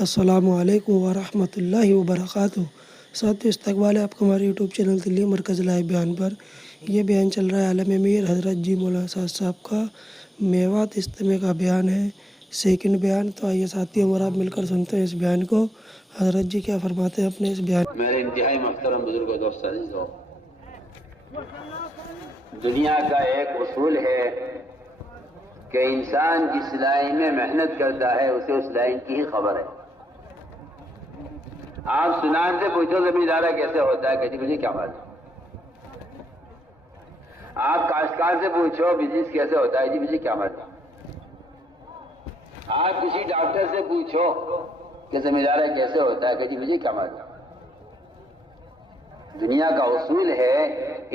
السلام علیکم ورحمۃ اللہ وبرکاتہ۔ ساتھ استقبال ہے آپ کا ہمارے یوٹیوب چینل دلی مرکز لائیو بیان پر۔ یہ بیان چل رہا ہے عالم امیر حضرت جی مولانا سعد صاحب کا میوات اجتماع کا بیان ہے، سیکنڈ بیان۔ تو آئیے ساتھیوں اور آپ مل کر سنتے ہیں اس بیان کو، حضرت جی کیا فرماتے ہیں اپنے اس بیان۔ میرے انتہائی محترم بزرگ و دوست عزیزو، دنیا کا ایک اصول ہے کہ انسان جس لائن میں محنت کرتا ہے اسے اس لائن کی ہی خبر ہے۔ آپ سنان سے پوچھو زمیندارہ کیسے ہوتا ہے، کہتی مجھے کیا معلوم۔ آپ کاشتکار سے پوچھو بزنس کیسے ہوتا ہے، جی مجھے کیا معلوم۔ آپ کسی ڈاکٹر سے پوچھو کہ زمیندارہ کیسے ہوتا ہے، کہتی مجھے کیا معلوم۔ دنیا کا اصول ہے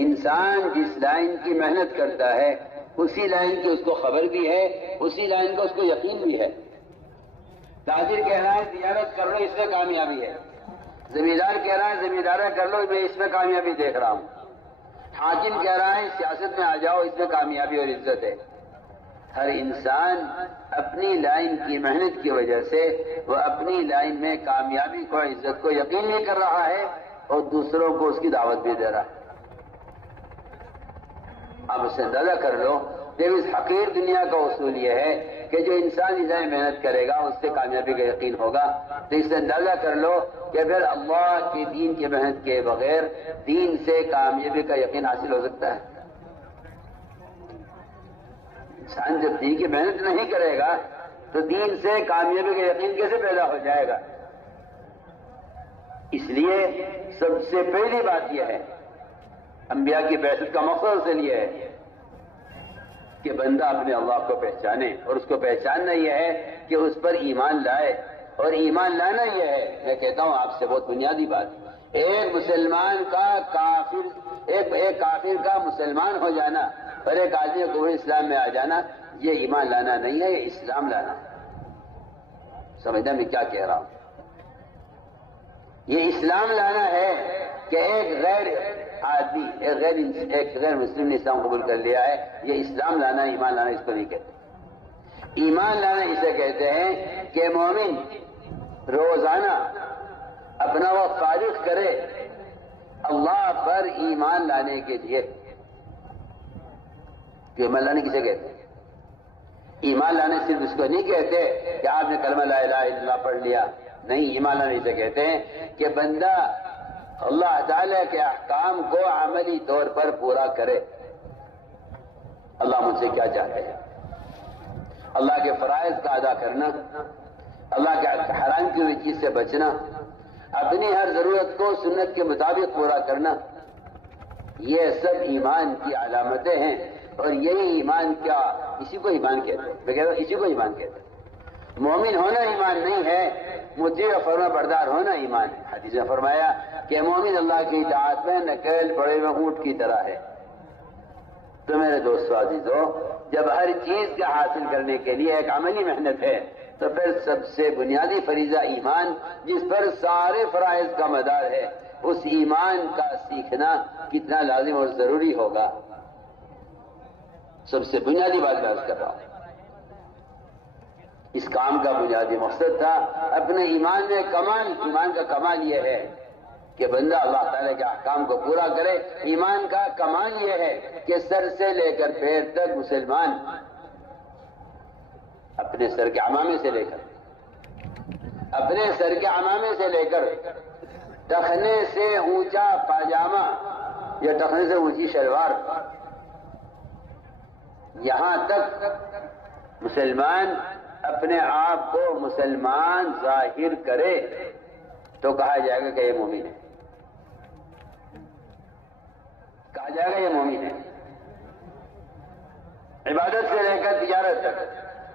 انسان جس لائن کی محنت کرتا ہے اسی لائن کی اس کو خبر بھی ہے، اسی لائن کا اس کو یقین بھی ہے۔ تاجر کہہ رہا ہے تجارت کر لو اس میں کامیابی ہے، زمیندار کہہ رہا ہے زمیندارہ کر لو میں اس میں کامیابی دیکھ رہا ہوں، حاکم کہہ رہا ہے سیاست میں آ جاؤ اس میں کامیابی اور عزت ہے۔ ہر انسان اپنی لائن کی محنت کی وجہ سے وہ اپنی لائن میں کامیابی کو عزت کو یقین نہیں کر رہا ہے اور دوسروں کو اس کی دعوت بھی دے رہا ہے۔ اب اسے اندازہ کر لو کہ اس حقیر دنیا کا اصول یہ ہے کہ جو انسان اسے محنت کرے گا اس سے کامیابی کا یقین ہوگا، تو اس سے اندازہ کر لو کہ پھر اللہ کے دین کی محنت کے بغیر دین سے کامیابی کا یقین حاصل ہو سکتا ہے؟ انسان جب دین کی محنت نہیں کرے گا تو دین سے کامیابی کا یقین کیسے پیدا ہو جائے گا؟ اس لیے سب سے پہلی بات یہ ہے، انبیاء کی بعثت کا مقصد سے یہ ہے کہ بندہ اپنے اللہ کو پہچانے، اور اس کو پہچاننا یہ ہے کہ اس پر ایمان لائے، اور ایمان لانا یہ ہے، میں کہتا ہوں آپ سے بہت بنیادی بات، ایک مسلمان کا کافر ایک کافر کا مسلمان ہو جانا اور ایک آدمی کو اسلام میں آ جانا یہ ایمان لانا نہیں ہے، یہ اسلام لانا ہے۔ سمجھنا میں کیا کہہ رہا ہوں؟ یہ اسلام لانا ہے کہ ایک غیر آدمی ایک غیر مسلم نے اسلام قبول کر لیا ہے، یہ اسلام لانا، ایمان لانا اس کو نہیں کہتے۔ ایمان لانا اسے کہتے ہیں کہ مومن روزانہ اپنا وقت فارغ کرے اللہ پر ایمان لانے کے لیے۔ کہ ایمان لانے کسے کہتے ہیں؟ ایمان لانے صرف اس کو نہیں کہتے کہ آپ نے کلمہ لا الہ الا اللہ پڑھ لیا، نہیں، ایمان لانے اسے کہتے ہیں کہ بندہ اللہ تعالیٰ کے احکام کو عملی طور پر پورا کرے۔ اللہ مجھ سے کیا چاہتے ہیں؟ اللہ کے فرائض کا ادا کرنا، اللہ کے حرام کی ہوئی چیز سے بچنا، اپنی ہر ضرورت کو سنت کے مطابق پورا کرنا، یہ سب ایمان کی علامتیں ہیں، اور یہی ایمان کیا اسی کو ایمان کہتے ہیں۔ میں کہتا ہوں اسی کو ایمان کہتے ہیں۔ مومن ہونا ایمان نہیں ہے، مطیع و فرما بردار ہونا ایمان ہے۔ حدیث میں فرمایا کہ مومن اللہ کی اطاعت میں نکیل پڑے ہوئے اونٹ کی طرح ہے۔ تو میرے دوستو عزیزو، جب ہر چیز کا حاصل کرنے کے لیے ایک عملی محنت ہے تو پھر سب سے بنیادی فریضہ ایمان، جس پر سارے فرائض کا مدار ہے، اس ایمان کا سیکھنا کتنا لازم اور ضروری ہوگا۔ سب سے بنیادی بات میں عرض کر رہا ہوں، اس کام کا بنیادی مقصد تھا اپنے ایمان میں کمال۔ ایمان کا کمال یہ ہے کہ بندہ اللہ تعالیٰ کے احکام کو پورا کرے۔ ایمان کا کمال یہ ہے کہ سر سے لے کر پیر تک مسلمان اپنے سر کے عمامے سے لے کر ٹخنے سے اونچا پاجامہ یا ٹخنے سے اونچی شلوار، یہاں تک مسلمان اپنے آپ کو مسلمان ظاہر کرے تو کہا جائے گا کہ یہ مومن ہے، کہا جائے گا یہ مومن ہے۔ عبادت سے لے کر تجارت تک،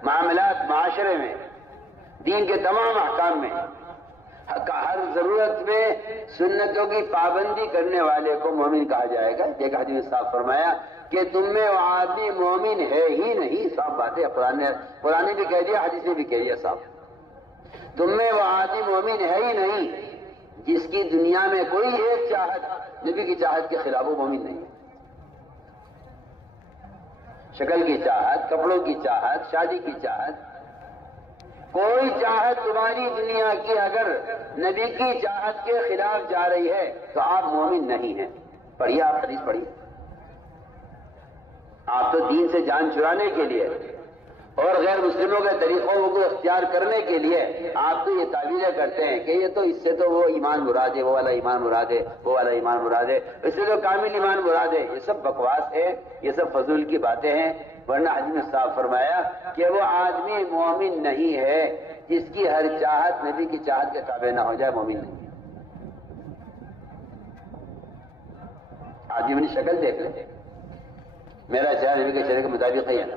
معاملات، معاشرے میں، دین کے تمام احکام میں، ہر ضرورت میں سنتوں کی پابندی کرنے والے کو مومن کہا جائے گا۔ ایک حدیث میں صاف فرمایا کہ تم میں وہ آدمی مومن ہے ہی نہیں۔ صاف بات ہے، قرآن نے بھی کہہ دیا، حدیث نے بھی کہہ دیا صاف، تم میں وہ آدمی مومن ہے ہی نہیں جس کی دنیا میں کوئی ایک چاہت نبی کی چاہت کے خلاف وہ مومن نہیں ہے۔ شکل کی چاہت، کپڑوں کی چاہت، شادی کی چاہت، کوئی چاہت تمہاری دنیا کی اگر نبی کی چاہت کے خلاف جا رہی ہے تو آپ مومن نہیں ہیں. پڑھیے، آپ حدیث پڑھیے. آپ تو دین سے جان چھڑانے کے لیے اور غیر مسلموں کے طریقوں کو اختیار کرنے کے لیے آپ تو یہ تعویلیں کرتے ہیں کہ یہ تو اس سے تو وہ ایمان مراد ہے، وہ والا ایمان مراد ہے، وہ والا ایمان مراد ہے، اس سے تو کامل ایمان مراد ہے. یہ سب بکواس ہے، یہ سب فضول کی باتیں ہیں. ورنہ حدیث میں صاف فرمایا کہ وہ آدمی مومن نہیں ہے جس کی ہر چاہت نبی کی چاہت کے تابع نہ ہو جائے، مومن نہیں ہے. آدمی اپنی شکل دیکھ لے، میرا چہرہ نبی کے چہرے کے مطابق ہی ہے نا.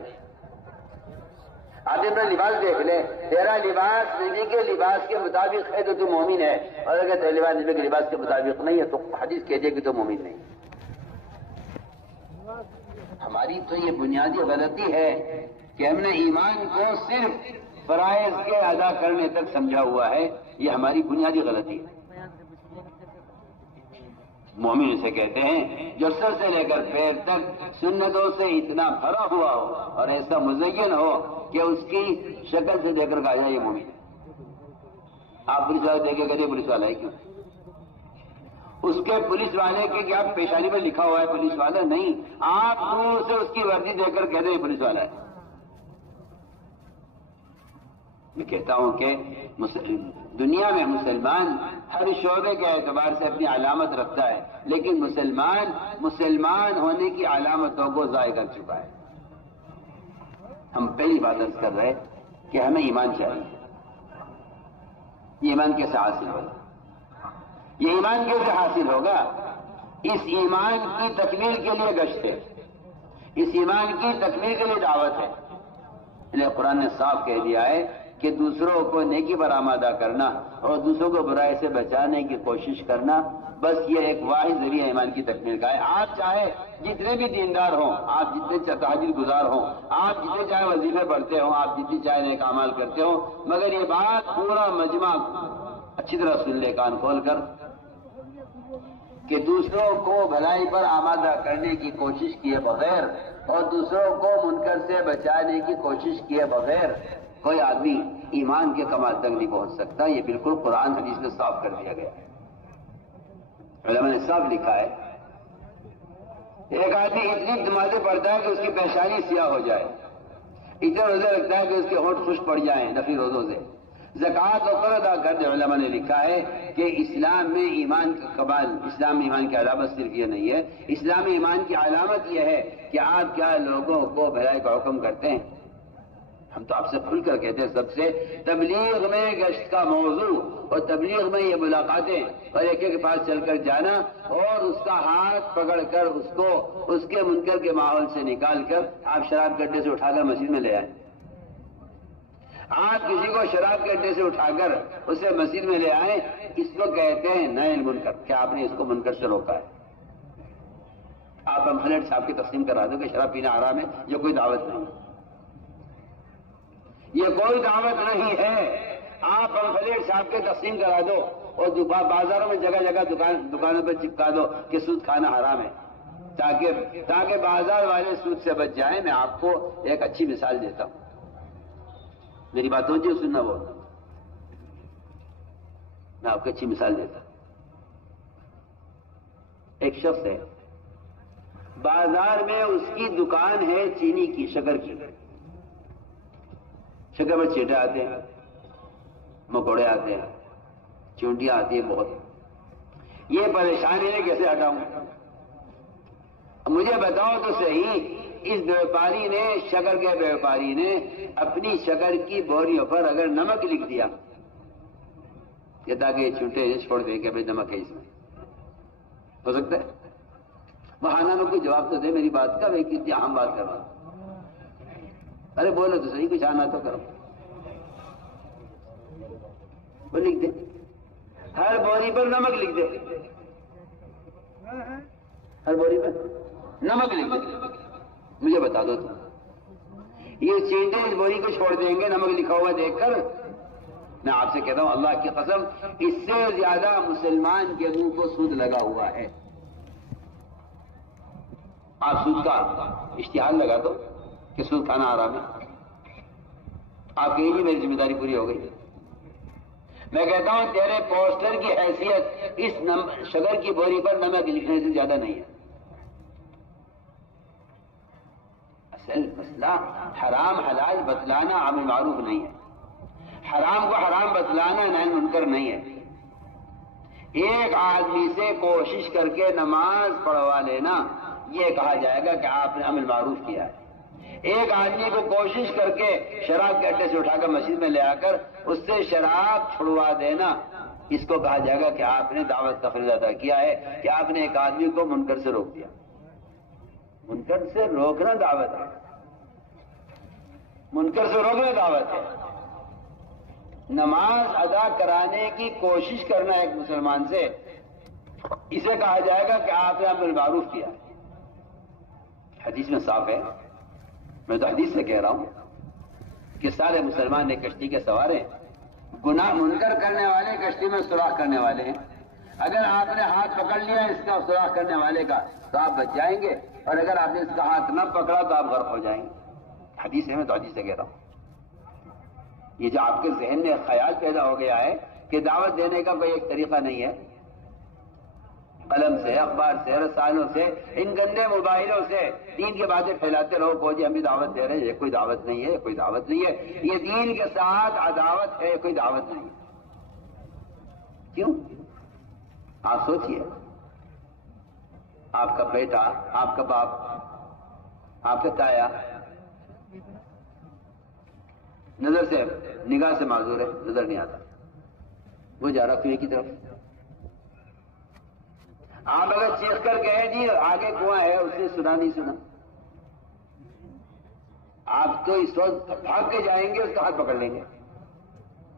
آدمی اپنا لباس دیکھ لے، تیرا لباس نبی کے لباس کے مطابق ہے تو مومن ہے، اور اگر تیرا لباس نبی کے لباس کے مطابق نہیں ہے تو حدیث کہہ دے کہ تو مومن نہیں. ہماری تو یہ بنیادی غلطی ہے کہ ہم نے ایمان کو صرف فرائض کے ادا کرنے تک سمجھا ہوا ہے. یہ ہماری بنیادی غلطی ہے. مومن اسے کہتے ہیں جو سر سے لے کر پیر تک سنتوں سے اتنا بھرا ہوا ہو اور ایسا مزین ہو کہ اس کی شکل سے دیکھ کر کہا جائے یہ مومن ہے. آپ پولیس والے دیکھے کہتے پولیس والا ہے کیوں؟ اس کے پولیس والے کے کیا پیشانی پر لکھا ہوا ہے پولیس والا؟ نہیں، آپ دور سے اس کی وردی دیکھ کر کہتے ہیں پولیس والا ہے. میں کہتا ہوں کہ دنیا میں مسلمان ہر شعبے کے اعتبار سے اپنی علامت رکھتا ہے، لیکن مسلمان ہونے کی علامتوں کو ضائع کر چکا ہے. ہم پہلی بات عرض کر رہے کہ ہمیں ایمان چاہیے. یہ ایمان کیسے حاصل ہوگا؟ یہ ایمان کیسے حاصل ہوگا؟ اس ایمان کی تکمیل کے لیے گشت ہے، اس ایمان کی تکمیل کے لیے دعوت ہے. قرآن نے صاف کہہ دیا ہے کہ دوسروں کو نیکی پر آمادہ کرنا اور دوسروں کو برائی سے بچانے کی کوشش کرنا، بس یہ ایک واحد ذریعہ ایمان کی تکمیل کا ہے. آپ چاہے جتنے بھی دیندار ہوں، آپ جتنے تہجد گزار ہوں، آپ جتنے چاہے وظیفے پڑھتے ہوں، آپ جتنی چاہے نیک اعمال کرتے ہوں، مگر یہ بات پورا مجمع اچھی طرح سن لے کان کھول کر کہ دوسروں کو بھلائی پر آمادہ کرنے کی کوشش کیے بغیر اور دوسروں کو منکر سے بچانے کی کوشش کیے بغیر کوئی آدمی ایمان کے کمال تک نہیں پہنچ سکتا. یہ بالکل قرآن حدیث میں صاف کر دیا گیا ہے. علماء نے صاف لکھا ہے ایک آدمی اتنی نمازیں پڑھتا ہے کہ اس کی پیشانی سیاہ ہو جائے، اتنے روزے رکھتا ہے کہ اس کے ہونٹ خشک پڑ جائیں نفلی روزوں سے، زکوٰۃ و قرض ادا کر دے. علماء نے لکھا ہے کہ اسلام میں ایمان کا کمال، اسلام میں ایمان کی علامت صرف یہ نہیں ہے، اسلام میں ایمان کی علامت یہ ہے کہ آپ کیا لوگوں کو بھلائی کا حکم کرتے ہیں. ہم تو آپ سے کھل کر کہتے ہیں سب سے، تبلیغ میں گشت کا موضوع اور تبلیغ میں یہ ملاقاتیں اور ایک کے پاس چل کر جانا اور اس کا ہاتھ پکڑ کر اس کو اس کے منکر کے ماحول سے نکال کر آپ شراب کے اڈے سے اٹھا کر مسجد میں لے آئیں. آپ کسی کو شراب کے اڈے سے اٹھا کر اسے مسجد میں لے آئیں، اس کو کہتے ہیں نئے منکر. کیا آپ نے اس کو منکر سے روکا ہے؟ آپ پمفلیٹ صاحب کی تقسیم کرا دو کہ شراب پینا حرام ہے، یہ کوئی دعوت نہیں، یہ کوئی دعوت نہیں ہے. آپ پمفلیٹ صاحب کے تقسیم کرا دو اور بازاروں میں جگہ جگہ دکانوں پہ چپکا دو کہ سود کھانا حرام ہے، تاکہ بازار والے سود سے بچ جائیں. میں آپ کو ایک اچھی مثال دیتا ہوں، میری بات ہو جی سننا بول، میں آپ کو اچھی مثال دیتا ہوں. ایک شخص ہے، بازار میں اس کی دکان ہے چینی کی، شکر کی. شکر میں چیٹے آتے ہیں، مکوڑے آتے ہیں، چونٹیاں آتی ہیں بہت. یہ پریشانی ہے کیسے ہٹاؤں؟ مجھے بتاؤ تو صحیح، اس بیوپاری نے، شکر کے بیوپاری نے اپنی شکر کی بوریوں پر اگر نمک لکھ دیا کہ تاکہ یہ چونٹے چھوڑ دیں کہ بھائی نمک ہے اس میں، ہو سکتا ہے؟ بہانہ میں کوئی جواب تو دے میری بات کا، بھائی کتنی اہم بات کر رہا ہوں. ارے بولو تو صحیح، کچھ آنا تو کرو. وہ لکھ دے، ہر بوری پر نمک لکھ دے، ہر بوری پر نمک لکھ دے. مجھے بتا دو تم، یہ چینٹے اس بوری کو چھوڑ دیں گے نمک لکھا ہوا دیکھ کر؟ میں آپ سے کہتا ہوں اللہ کی قسم، اس سے زیادہ مسلمان کے منہ کو سود لگا ہوا ہے. آپ سود کا اشتہار لگا دو کہ سود کھانا حرام ہے. آپ کہیں جی میری ذمہ داری پوری ہو گئی. میں کہتا ہوں تیرے پوسٹر کی حیثیت اس شگر کی بوری پر نمک لکھنے سے زیادہ نہیں ہے. اصل مسئلہ حرام حلال بتلانا امر معروف نہیں ہے. حرام کو حرام بتلانا نہی منکر نہیں ہے. ایک آدمی سے کوشش کر کے نماز پڑھوا لینا یہ کہا جائے گا کہ آپ نے امر معروف کیا ہے. ایک آدمی کو کوشش کر کے شراب کے اڈے سے اٹھا کر مسجد میں لے آ کر اس سے شراب چھڑوا دینا اس کو کہا جائے گا کہ آپ نے دعوت کا فرض ادا کیا ہے، کہ آپ نے ایک آدمی کو منکر سے روک دیا. منکر سے روکنا دعوت ہے. منکر سے روکنا دعوت ہے. نماز ادا کرانے کی کوشش کرنا ایک مسلمان سے، اسے کہا جائے گا کہ آپ نے امر معروف کیا ہے. حدیث میں صاف ہے، میں تو حدیث سے کہہ رہا ہوں کہ سارے مسلمان ایک کشتی کے سوار ہیں. گناہ منکر کرنے والے کشتی میں سوراخ کرنے والے ہیں. اگر آپ نے ہاتھ پکڑ لیا اس کا سوراخ کرنے والے کا تو آپ بچ جائیں گے، اور اگر آپ نے اس کا ہاتھ نہ پکڑا تو آپ غرق ہو جائیں گے. حدیث ہے، میں تو حدیث سے کہہ رہا ہوں. یہ جو آپ کے ذہن میں خیال پیدا ہو گیا ہے کہ دعوت دینے کا کوئی ایک طریقہ نہیں ہے، قلم سے، اخبار سے، رسالوں سے، ان گندے موبائلوں سے دین کی باتیں پھیلاتے رہو کہ جی ہم بھی دعوت دے رہے ہیں. یہ کوئی دعوت نہیں ہے، یہ کوئی دعوت نہیں ہے. یہ دین کے ساتھ عداوت ہے، کوئی دعوت نہیں ہے. کیوں؟ آپ سوچئے، آپ کا بیٹا، آپ کا باپ، آپ کا تایا نظر سے، نگاہ سے معذور ہے، نظر نہیں آتا، وہ جا رہا کنویں کی طرف. آپ اگر چیخ کر کہیں جی آگے کنواں ہے، اس نے سنا نہیں سنا، آپ تو اس وقت بھاگ کے جائیں گے، اس کا ہاتھ پکڑ لیں گے.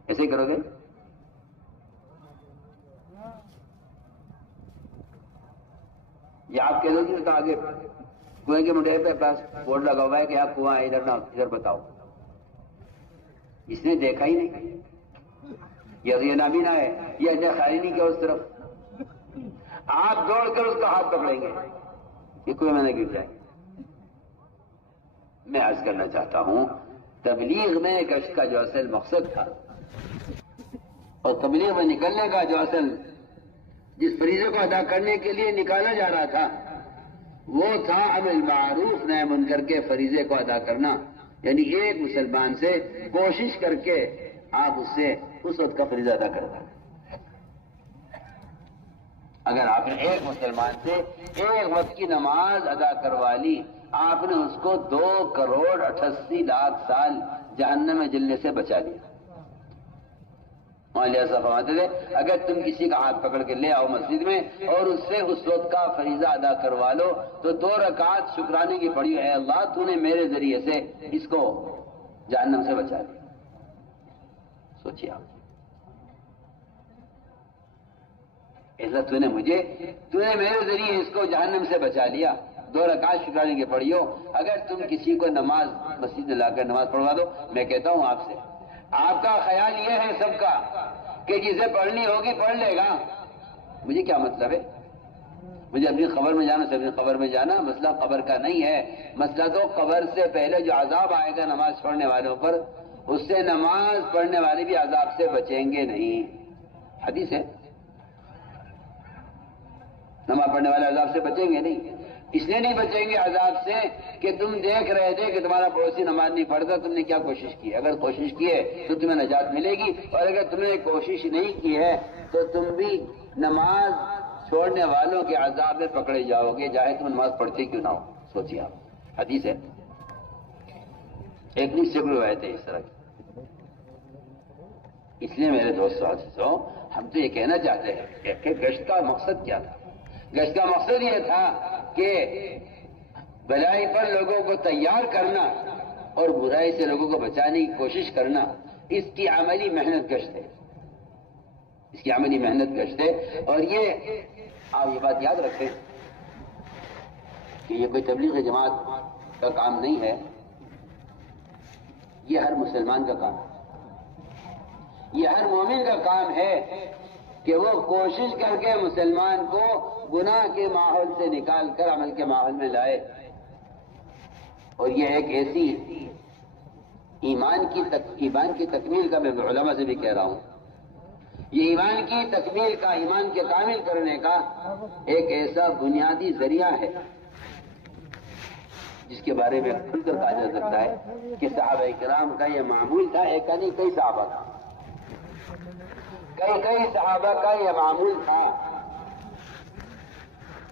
ایسے ہی کرو گے؟ یا آپ کہہ دو گے کہ آگے کنویں کے منڈے پہ پاس بورڈ لگا ہوا ہے کہ آپ کنواں ہے، ادھر نہ ادھر بتاؤ. اس نے دیکھا ہی نہیں، یا یہ نابینا ہے، یا اتنے خیال نہیں کیا اس طرف. آپ دوڑ کر اس کا ہاتھ پکڑیں گے کہ کوئی میں نہ گر جائے. میں عرض کرنا چاہتا ہوں، تبلیغ میں گشت کا جو اصل مقصد تھا اور تبلیغ میں نکلنے کا جو اصل جس فریضے کو ادا کرنے کے لیے نکالا جا رہا تھا وہ تھا امر معروف نہی منکر کے فریضے کو ادا کرنا. یعنی ایک مسلمان سے کوشش کر کے آپ اس سے اس وقت کا فریضہ ادا کرتا. اگر آپ نے ایک مسلمان سے ایک وقت کی نماز ادا کروا لی، آپ نے اس کو 2,88,00,000 سال جہنم میں جلنے سے بچا لیا. مولانا صاحب فرماتے تھے اگر تم کسی کا ہاتھ پکڑ کے لے آؤ مسجد میں اور اس سے اس وقت کا فریضہ ادا کروا لو تو 2 رکعت شکرانے کی پڑی ہے، اللہ تو نے میرے ذریعے سے اس کو جہنم سے بچا لیا. سوچیے آپ، عزت تو نے میرے ذریعے اس کو جہنم سے بچا لیا. 2 رکعت شکرانے کی پڑھی ہو. اگر تم کسی کو نماز مسجد میں لا کر نماز پڑھوا دو، میں کہتا ہوں آپ سے، آپ کا خیال یہ ہے سب کا کہ جسے پڑھنی ہوگی پڑھ لے گا. مجھے کیا مطلب ہے؟ مجھے اپنی قبر میں جانا سے اپنی قبر میں جانا. مسئلہ قبر کا نہیں ہے، مسئلہ تو قبر سے پہلے جو عذاب آئے گا نماز پڑھنے والوں پر، اس سے نماز پڑھنے والے بھی عذاب سے بچیں گے نہیں. حدیث ہے، نماز پڑھنے والے عذاب سے بچیں گے نہیں. اس لیے نہیں بچیں گے عذاب سے کہ تم دیکھ رہے تھے کہ تمہارا پڑوسی نماز نہیں پڑھتا، تم نے کیا کوشش کی. اگر کوشش کی ہے تو تمہیں نجات ملے گی، اور اگر تم نے کوشش نہیں کی ہے تو تم بھی نماز چھوڑنے والوں کے عذاب میں پکڑے جاؤ گے، چاہے تم نماز پڑھتے کیوں نہ ہو. سوچیے آپ، حدیث ہے، ایک نہیں سینکڑوں روایتیں اس طرح کی. اس لیے میرے دوستوں، ہم تو یہ کہنا چاہتے ہیں کہ گشت کا مقصد کیا تھا. گشت کا مقصد یہ تھا کہ بھلائی پر لوگوں کو تیار کرنا اور برائی سے لوگوں کو بچانے کی کوشش کرنا. اس کی عملی محنت گشت ہے، اس کی عملی محنت گشت ہے. اور یہ آپ یہ بات یاد رکھیں کہ یہ کوئی تبلیغ جماعت کا کام نہیں ہے، یہ ہر مسلمان کا کام ہے، یہ ہر مومن کا کام ہے کہ وہ کوشش کر کے مسلمان کو گناہ کے ماحول سے نکال کر عمل کے ماحول میں لائے. اور یہ ایک ایسی ایمان کی تکمیل کا میں علماء سے بھی کہہ رہا ہوں، یہ ایمان کی تکمیل کا، ایمان کے کامل کرنے کا ایک ایسا بنیادی ذریعہ ہے جس کے بارے میں کھل کر کہا جا سکتا ہے کہ صحابہ کرام کا یہ معمول تھا، ایک نہیں کئی صحابہ کا، کئی صحابہ کا یہ معمول تھا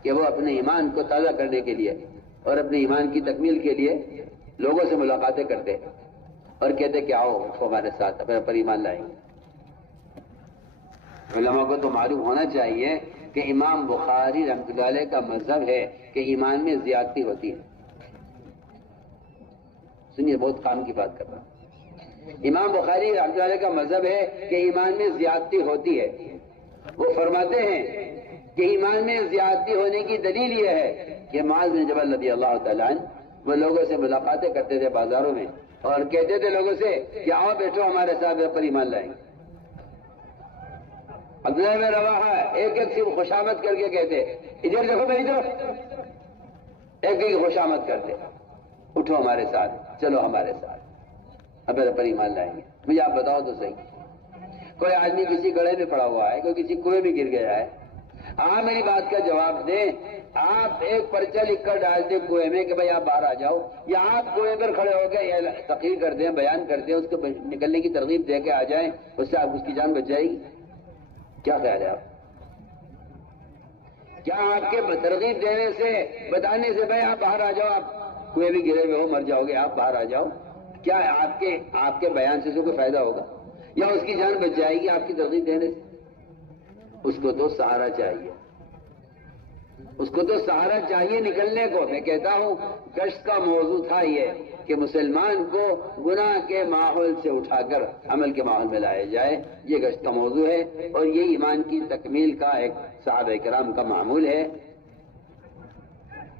کہ وہ اپنے ایمان کو تازہ کرنے کے لیے اور اپنے ایمان کی تکمیل کے لیے لوگوں سے ملاقاتیں کرتے اور کہتے کہ آؤ ہمارے ساتھ اپنے پر ایمان لائیں گے۔ علماء کو تو معلوم ہونا چاہیے کہ امام بخاری رحمۃ اللہ علیہ کا مذہب ہے کہ ایمان میں زیادتی ہوتی ہے۔ سنیے، بہت کام کی بات کر رہا ہوں۔ امام بخاری رحمۃ اللہ علیہ کا مذہب ہے کہ ایمان میں زیادتی ہوتی ہے۔ وہ فرماتے ہیں کہ ایمان میں زیادتی ہونے کی دلیل یہ ہے کہ معاذ بن جبل رضی اللہ تعالیٰ عنہ وہ لوگوں سے ملاقاتیں کرتے تھے بازاروں میں اور کہتے تھے لوگوں سے کہ آؤ بیٹھو ہمارے ساتھ پر ایمان لائیں گے۔ عبداللہ بن رواحہ ایک سے خوشامد کر کے کہتے ادھر دیکھو میری طرف، ایک خوشامد کرتے، اٹھو ہمارے ساتھ، چلو ہمارے ساتھ اب پر ایمان لائیں گے۔ مجھے آپ بتاؤ تو صحیح، کوئی آدمی کسی گڑھے میں پڑا ہوا ہے، کوئی کسی کنویں میں گر گیا ہے، آپ میری بات کا جواب دیں، آپ ایک پرچہ لکھ کر ڈالتے کنویں میں کہ بھائی آپ باہر آ جاؤ، یا آپ کنویں پر کھڑے ہو کے تقریر کر دیں، بیان کر دیں، اس کو نکلنے کی ترغیب دے کے آ جائیں، اس سے آپ اس کی جان بچ جائے گی؟ کیا خیال ہے آپ؟ کیا آپ کے ترغیب دینے سے، بتانے سے بھائی آپ باہر آ جاؤ، آپ کنویں بھی گرے ہوئے ہو، مر جاؤ گے، آپ باہر آ جاؤ، کیا آپ کے بیان سے کوئی فائدہ ہوگا یا اس کی جان بچ جائے گی آپ کی ترغیب دینے سے؟ اس کو تو سہارا چاہیے، اس کو تو سہارا چاہیے نکلنے کو۔ میں کہتا ہوں گشت کا موضوع تھا یہ کہ مسلمان کو گناہ کے ماحول سے اٹھا کر عمل کے ماحول میں لایا جائے، یہ گشت کا موضوع ہے اور یہ ایمان کی تکمیل کا ایک صحابہ کرام کا معمول ہے۔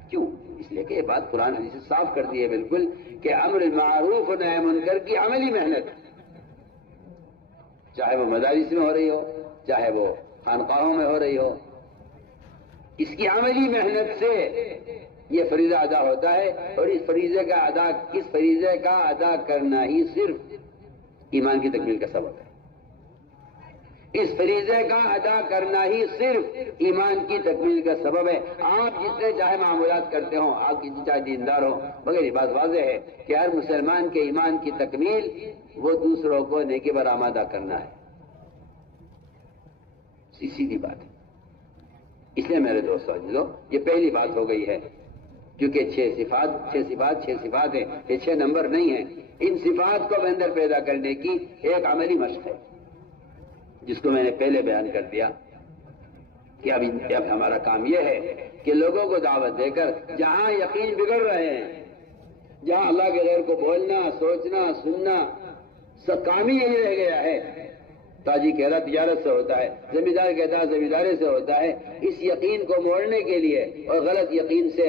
کیوں؟ اس لیے کہ یہ بات قرآن حدیث سے صاف کر دی ہے بالکل کہ امر معروف و نہی منکر کی عملی محنت، چاہے وہ مدارس میں ہو رہی ہو، چاہے وہ خانقاہوں میں ہو رہی ہو، اس کی عملی محنت سے یہ فریضہ ادا ہوتا ہے، اور اس فریضے کا ادا کرنا ہی صرف ایمان کی تکمیل کا سبب ہے۔ اس فریضے کا ادا کرنا ہی صرف ایمان کی تکمیل کا سبب ہے۔ آپ جتنے چاہے معمولات کرتے ہوں، آپ جتنے چاہے دیندار ہوں، مگر یہ بات واضح ہے کہ ہر مسلمان کے ایمان کی تکمیل وہ دوسروں کو نیکی پر آمادہ کرنا ہے، سیدھی بات ہے۔ اس لیے میرے دوستو عزیزو، یہ پہلی بات ہو گئی ہے، کیونکہ چھ صفات ہیں، یہ 6 نمبر نہیں ہیں۔ ان صفات کو اندر پیدا کرنے کی ایک عملی مشق ہے جس کو میں نے پہلے بیان کر دیا کہ اب ہمارا کام یہ ہے کہ لوگوں کو دعوت دے کر جہاں یقین بگڑ رہے ہیں، جہاں اللہ کے غیر کو بولنا، سوچنا، سننا سب کام ہی یہی رہ گیا ہے، تاجی کہہ رہا تجارت سے ہوتا ہے، زمیندار کہتا ہے زمینداری سے ہوتا ہے، اس یقین کو موڑنے کے لیے اور غلط یقین سے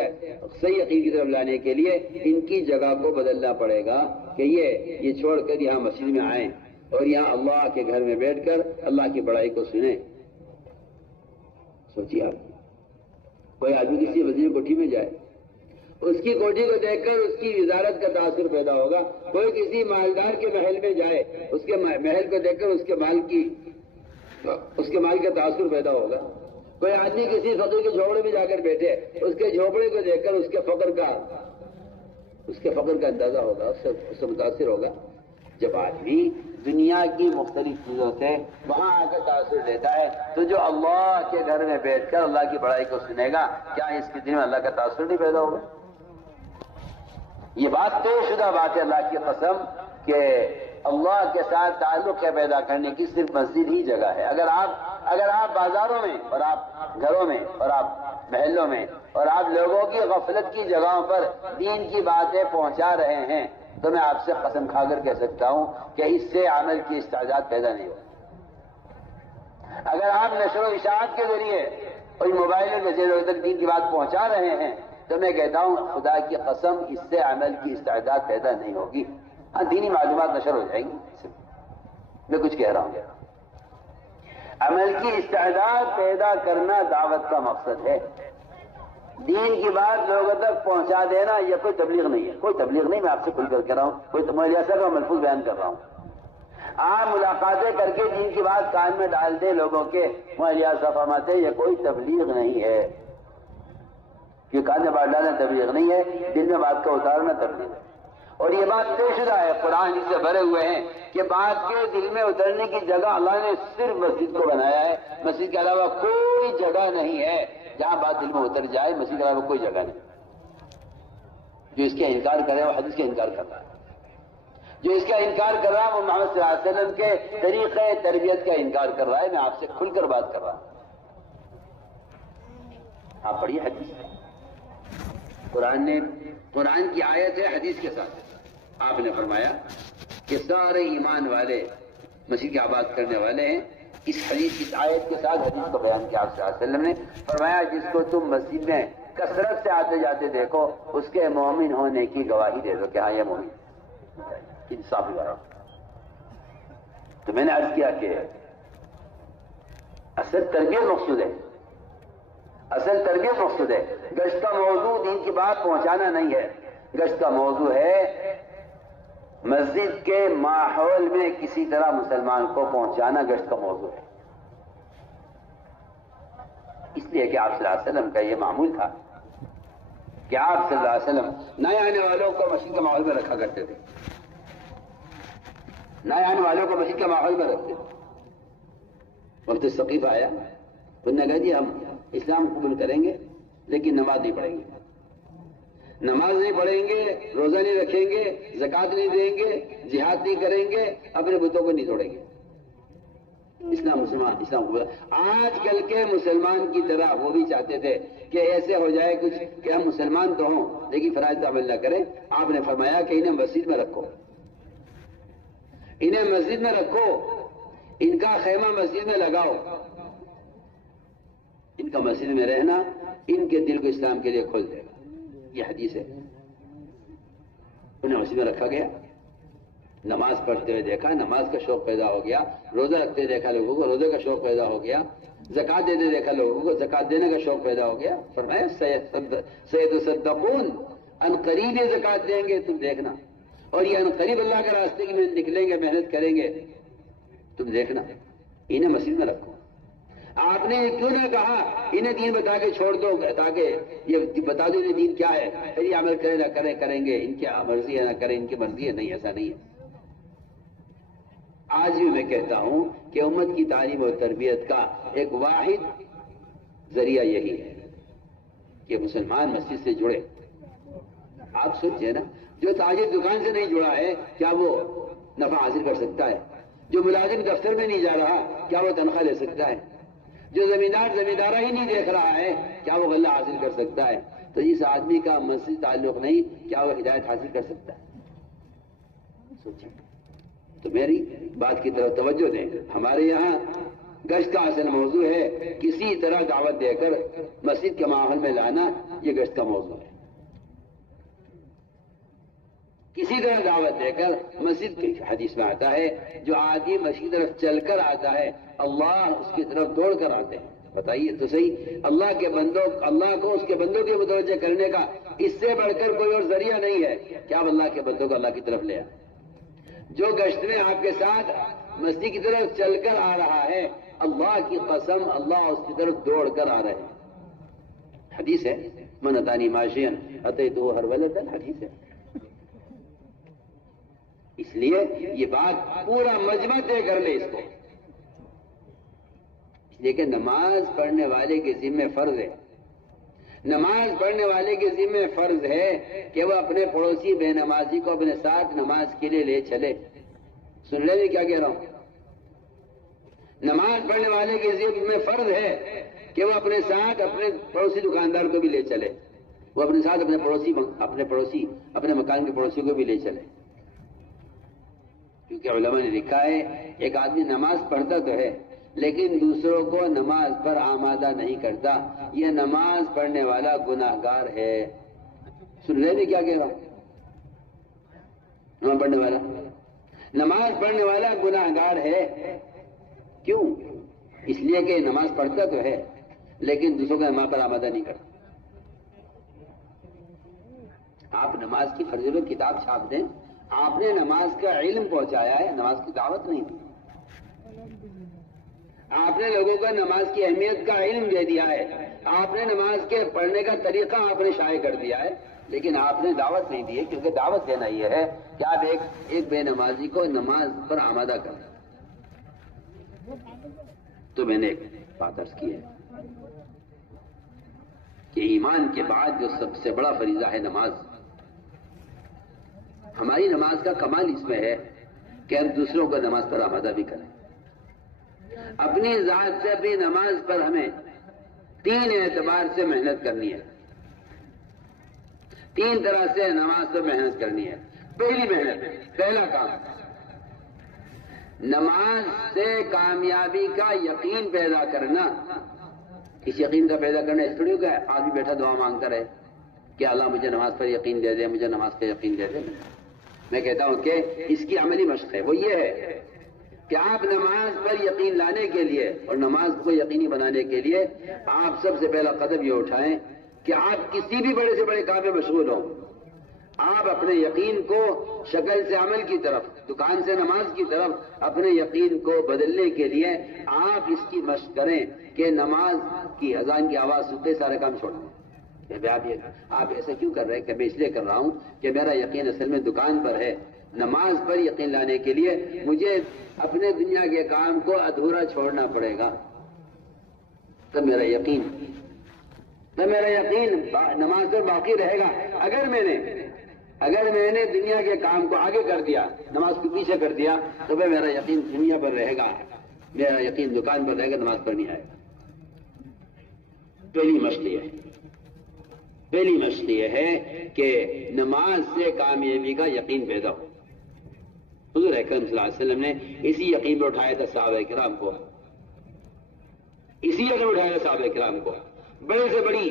صحیح یقین کی طرف لانے کے لیے ان کی جگہ کو بدلنا پڑے گا کہ یہ چھوڑ کر یہاں مسجد میں آئیں اور یہاں اللہ کے گھر میں بیٹھ کر اللہ کی بڑائی کو سنیں۔ سوچیے آپ، کوئی آدمی کسی وزیر کوٹھی میں جائے، اس کی کوٹھی کو دیکھ کر اس کی وزارت کا تاثر پیدا ہوگا، کوئی کسی مالدار کے محل میں جائے، اس کے محل کو دیکھ کر اس کے مال کا تاثر پیدا ہوگا، کوئی آدمی کسی فقیر کے جھوپڑے میں جا کر بیٹھے، اس کے جھوپڑے کو دیکھ کر اس کے فقر کا اندازہ ہوگا، اس سے متاثر ہوگا۔ جب آدمی دنیا کی مختلف چیزوں سے وہاں آ کر تاثر لیتا ہے تو جو اللہ کے گھر میں بیٹھ کر اللہ کی بڑائی کو سنے گا، کیا اس کے دل میں اللہ کا تاثر نہیں پیدا ہوگا؟ یہ بات طے شدہ بات ہے اللہ کی قسم کہ اللہ کے ساتھ تعلق پیدا کرنے کی صرف مسجد ہی جگہ ہے۔ اگر آپ بازاروں میں اور آپ گھروں میں اور آپ محلوں میں اور آپ لوگوں کی غفلت کی جگہوں پر دین کی باتیں پہنچا رہے ہیں تو میں آپ سے قسم کھا کر کہہ سکتا ہوں کہ اس سے عمل کی استعداد پیدا نہیں ہوگی۔ اگر آپ نشر و اشاعت کے ذریعے اور موبائل میں لوگوں تک دین کی بات پہنچا رہے ہیں تو میں کہتا ہوں خدا کی قسم اس سے عمل کی استعداد پیدا نہیں ہوگی۔ ہاں، دینی معلومات نشر ہو جائیں گی، میں کچھ کہہ رہا ہوں۔ عمل کی استعداد پیدا کرنا دعوت کا مقصد ہے، دین کی بات لوگوں تک پہنچا دینا یہ کوئی تبلیغ نہیں ہے، کوئی تبلیغ نہیں. میں آپ سے کھل کر کہہ رہا ہوں، کوئی مولانا صاحب کا ملفوظ بیان کر رہا ہوں. آپ ملاقاتیں کر کے دین کی بات کان میں ڈال دیں لوگوں کے، مولانا صاحب فرماتے ہیں یہ کوئی تبلیغ نہیں ہے. کہ کان میں بات ڈالنا تبلیغ نہیں ہے، دل میں بات کا اتارنا تبلیغ ہے. اور یہ بات طے شدہ ہے، قرآن جس سے بھرے ہوئے ہیں کہ بات کے دل میں اترنے کی جگہ اللہ نے صرف مسجد کو بنایا ہے. مسجد کے علاوہ کوئی جگہ نہیں ہے جہاں بات دل میں اتر جائے. مسجد کے علاوہ کوئی جگہ نہیں. جو اس کا انکار کرے وہ حدیث کا انکار کر رہا ہے. جو اس کا انکار کر رہا ہے وہ محمد صلی اللہ علیہ وسلم کے طریقے تربیت کا انکار کر رہا ہے. میں آپ سے کھل کر بات کر رہا ہوں. آپ پڑھیے حدیث. قرآن کی آیت ہے حدیث کے ساتھ. آپ نے فرمایا کہ سارے ایمان والے مسیح کی آباد کرنے والے ہیں. اس حدیث کی آیت کے ساتھ حدیث کو بیان کیا آپ صلی اللہ علیہ وسلم نے فرمایا جس کو تم مسجد میں کثرت سے آتے جاتے دیکھو اس کے مومن ہونے کی گواہی دے دو کہ ہاں یہ مومن. انصافی کرو. تو میں نے عرض کیا کہ اصل تربیت مقصود ہے. اصل تربیت مقصود ہے. گشت کا موضوع دین کی بات پہنچانا نہیں ہے. گشت کا موضوع ہے مسجد کے ماحول میں کسی طرح مسلمان کو پہنچانا. گشت کا موضوع ہے. اس لیے کہ آپ صلی اللہ علیہ وسلم کا یہ معمول تھا کہ آپ صلی اللہ علیہ وسلم نئے آنے والوں کو مسجد کے ماحول میں رکھا کرتے تھے. نئے آنے والوں کو مسجد کے ماحول میں رکھتے تھے. وقت ثقیف آیا، انہوں نے کہا جی ہم اسلام قبول کریں گے لیکن نماز نہیں پڑھیں گے. نماز نہیں پڑھیں گے، روزہ نہیں رکھیں گے، زکوٰۃ نہیں دیں گے، جہاد نہیں کریں گے، اپنے بتوں کو نہیں توڑیں گے. اسلام قبول. آج کل کے مسلمان کی طرح وہ بھی چاہتے تھے کہ ایسے ہو جائے کچھ کہ ہم مسلمان تو ہوں لیکن فرائض کا عمل نہ کریں. آپ نے فرمایا کہ انہیں مسجد میں رکھو، انہیں مسجد میں رکھو، ان کا خیمہ مسجد میں لگاؤ. ان کا مسجد میں رہنا ان کے دل کو اسلام کے لیے کھول دے گا. یہ حدیث ہے. انہیں مسجد میں رکھا گیا، نماز پڑھتے ہوئے دیکھا، نماز کا شوق پیدا ہو گیا. روزہ رکھتے دیکھا لوگوں کو، روزے کا شوق پیدا ہو گیا. زکوٰۃ دیتے دیکھا لوگوں کو، زکوٰۃ دینے کا شوق پیدا ہو گیا. فرمایا سیتصدقون، ان قریب یہ زکوٰۃ دیں گے تم دیکھنا، اور یہ ان قریب اللہ کے راستے میں نکلیں گے، محنت کریں گے، تم دیکھنا. انہیں مسجد میں رکھو. آپ نے کیوں نہ کہا انہیں دین بتا کے چھوڑ دو تاکہ یہ بتا دو انہیں دین کیا ہے، پھر یہ عمل کرے نہ کریں، کریں گے، ان کی مرضی ہے نہ کریں، ان کی مرضی ہے. نہیں، ایسا نہیں ہے. آج بھی میں کہتا ہوں کہ امت کی تعلیم اور تربیت کا ایک واحد ذریعہ یہی ہے کہ مسلمان مسجد سے جڑے. آپ سوچئے نا، جو تاجر دکان سے نہیں جڑا ہے کیا وہ نفع حاصل کر سکتا ہے؟ جو ملازم دفتر میں نہیں جا رہا کیا وہ تنخواہ لے سکتا ہے؟ جو زمیندارہ ہی نہیں دیکھ رہا ہے کیا وہ غلہ حاصل کر سکتا ہے؟ تو جس آدمی کا مسجد تعلق نہیں کیا وہ ہدایت حاصل کر سکتا ہے؟ سوچیں. تو میری بات کی طرف توجہ دیں. ہمارے یہاں گشت کا اصل موضوع ہے کسی طرح دعوت دے کر مسجد کے ماحول میں لانا. یہ گشت کا موضوع ہے. کسی طرح دعوت دے کر مسجد کی حدیث میں آتا ہے جو آدمی مسجد کی طرف چل کر آتا ہے اللہ اس کی طرف دوڑ کر آتے ہیں. بتائیے تو صحیح، اللہ کو اس کے بندوں کی متوجہ کرنے کا اس سے بڑھ کر کوئی اور ذریعہ نہیں ہے کہ آپ اللہ کے بندوں کو اللہ کی طرف لے آئیں. جو گشت میں آپ کے ساتھ مسجد کی طرف چل کر آ رہا ہے اللہ کی قسم اللہ اس کی طرف دوڑ کر آ رہے ہیں. حدیث ہے من اتانی ماشین اتیتہ ہرولۃ. حدیث ہے. اس لیے یہ بات پورا مجمع طے کر لے اس کو. لیکن نماز پڑھنے والے کے ذمہ فرض ہے، نماز پڑھنے والے کے ذمہ فرض ہے کہ وہ اپنے پڑوسی بے نمازی کو اپنے ساتھ نماز کے لیے لے چلے. سن لیں کیا کہہ رہا ہوں؟ نماز پڑھنے والے کے ذمہ فرض ہے کہ وہ اپنے ساتھ اپنے پڑوسی دکاندار کو بھی لے چلے، وہ اپنے ساتھ اپنے پڑوسی اپنے مکان کے پڑوسی کو بھی لے چلے. کیونکہ علماء نے لکھا ہے ایک آدمی نماز پڑھتا تو ہے لیکن دوسروں کو نماز پر آمادہ نہیں کرتا، یہ نماز پڑھنے والا گناہگار ہے. سن رہے کیا کہہ رہا ہوں؟ نماز پڑھنے والا گناہگار ہے. کیوں؟ اس لیے کہ نماز پڑھتا تو ہے لیکن دوسروں کو نماز پر آمادہ نہیں کرتا. آپ نماز کی فرضیلت کتاب چھاپ دیں، آپ نے نماز کا علم پہنچایا ہے، نماز کی دعوت نہیں دی۔ آپ نے لوگوں کو نماز کی اہمیت کا علم دے دیا ہے، آپ نے نماز کے پڑھنے کا طریقہ آپ نے شائع کر دیا ہے، لیکن آپ نے دعوت نہیں دی ہے، کیونکہ دعوت دینا یہ ہے کہ آپ ایک بے نمازی کو نماز پر آمادہ کریں۔ تو میں نے ایک بات عرض کی ہے کہ ایمان کے بعد جو سب سے بڑا فریضہ ہے نماز، ہماری نماز کا کمال اس میں ہے کہ ہم دوسروں کو نماز پر آمادہ بھی کریں۔ اپنی ذات سے بھی نماز پر ہمیں 3 اعتبار سے محنت کرنی ہے، 3 طرح سے نماز پر محنت کرنی ہے۔ پہلی محنت، پہلا کام، نماز سے کامیابی کا یقین پیدا کرنا۔ اس یقین کا پیدا کرنا اس طرح کا آدمی بیٹھا دعا مانگتا رہے کہ اللہ مجھے نماز پر یقین دے دے، مجھے نماز پر یقین دے دے۔ میں کہتا ہوں کہ اس کی عملی مشق ہے، وہ یہ ہے کہ آپ نماز پر یقین لانے کے لیے اور نماز کو یقینی بنانے کے لیے آپ سب سے پہلا قدم یہ اٹھائیں کہ آپ کسی بھی بڑے سے بڑے کام میں مشغول ہوں، آپ اپنے یقین کو شکل سے عمل کی طرف، دکان سے نماز کی طرف اپنے یقین کو بدلنے کے لیے آپ اس کی مشق کریں کہ نماز کی اذان کی آواز سنتے سارے کام چھوڑ دیں۔ آپ ایسا کیوں کر رہے ہیں؟ کہ میں اس لیے کر رہا ہوں کہ میرا یقین اصل میں دکان پر ہے۔ نماز پر یقین لانے کے لیے مجھے اپنے دنیا کے کام کو ادھورا چھوڑنا پڑے گا، تب میرا یقین نماز پر باقی رہے گا۔ اگر میں نے دنیا کے کام کو آگے کر دیا، نماز کو پیچھے کر دیا، تو میرا یقین دنیا پر رہے گا، میرا یقین دکان پر رہے گا، نماز پر نہیں آئے گا۔ پہلی مشق یہ ہے کہ نماز سے کامیابی کا یقین پیدا ہو۔ حضور اکرم صلی اللہ علیہ وسلم نے اسی یقین پر اٹھایا تھا صحابہ کرام کو، بڑے سے بڑی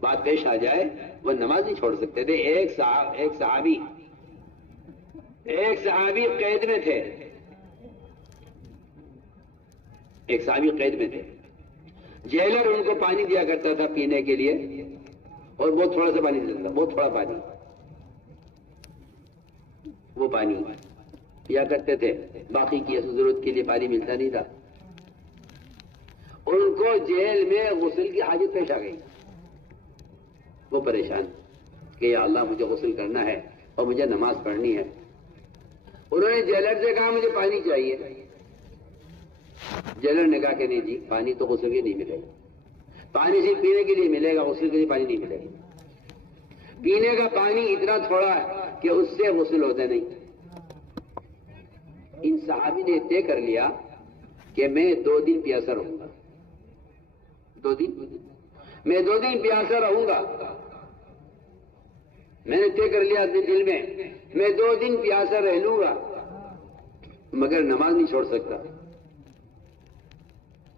بات پیش آ جائے وہ نماز نہیں چھوڑ سکتے تھے۔ ایک صحابی قید میں تھے، جیلر ان کو پانی دیا کرتا تھا پینے کے لیے، اور بہت تھوڑا سا پانی دیتا تھا، بہت تھوڑا پانی، وہ پانی پیا کرتے تھے، باقی کی ضرورت کے لیے پانی ملتا نہیں تھا۔ ان کو جیل میں غسل کی حاجت پیش آ گئی، وہ پریشان کہ یا اللہ مجھے غسل کرنا ہے اور مجھے نماز پڑھنی ہے۔ انہوں نے جیلر سے کہا مجھے پانی چاہیے۔ جیلر نے کہا کہ نہیں جی، پانی تو غسل کے نہیں ملے گا، پانی صرف پینے کے لیے ملے گا، غسل کے لیے پانی نہیں ملے گا۔ پینے کا پانی اتنا تھوڑا ہے کہ اس سے غسل ہوتا نہیں۔ ان صحابی نے طے کر لیا کہ میں 2 دن پیاسا رہوں گا، 2 دن پیاسا رہوں گا۔ میں نے طے کر لیا اپنے دل میں 2 دن پیاسا رہ لوں گا، مگر نماز نہیں چھوڑ سکتا۔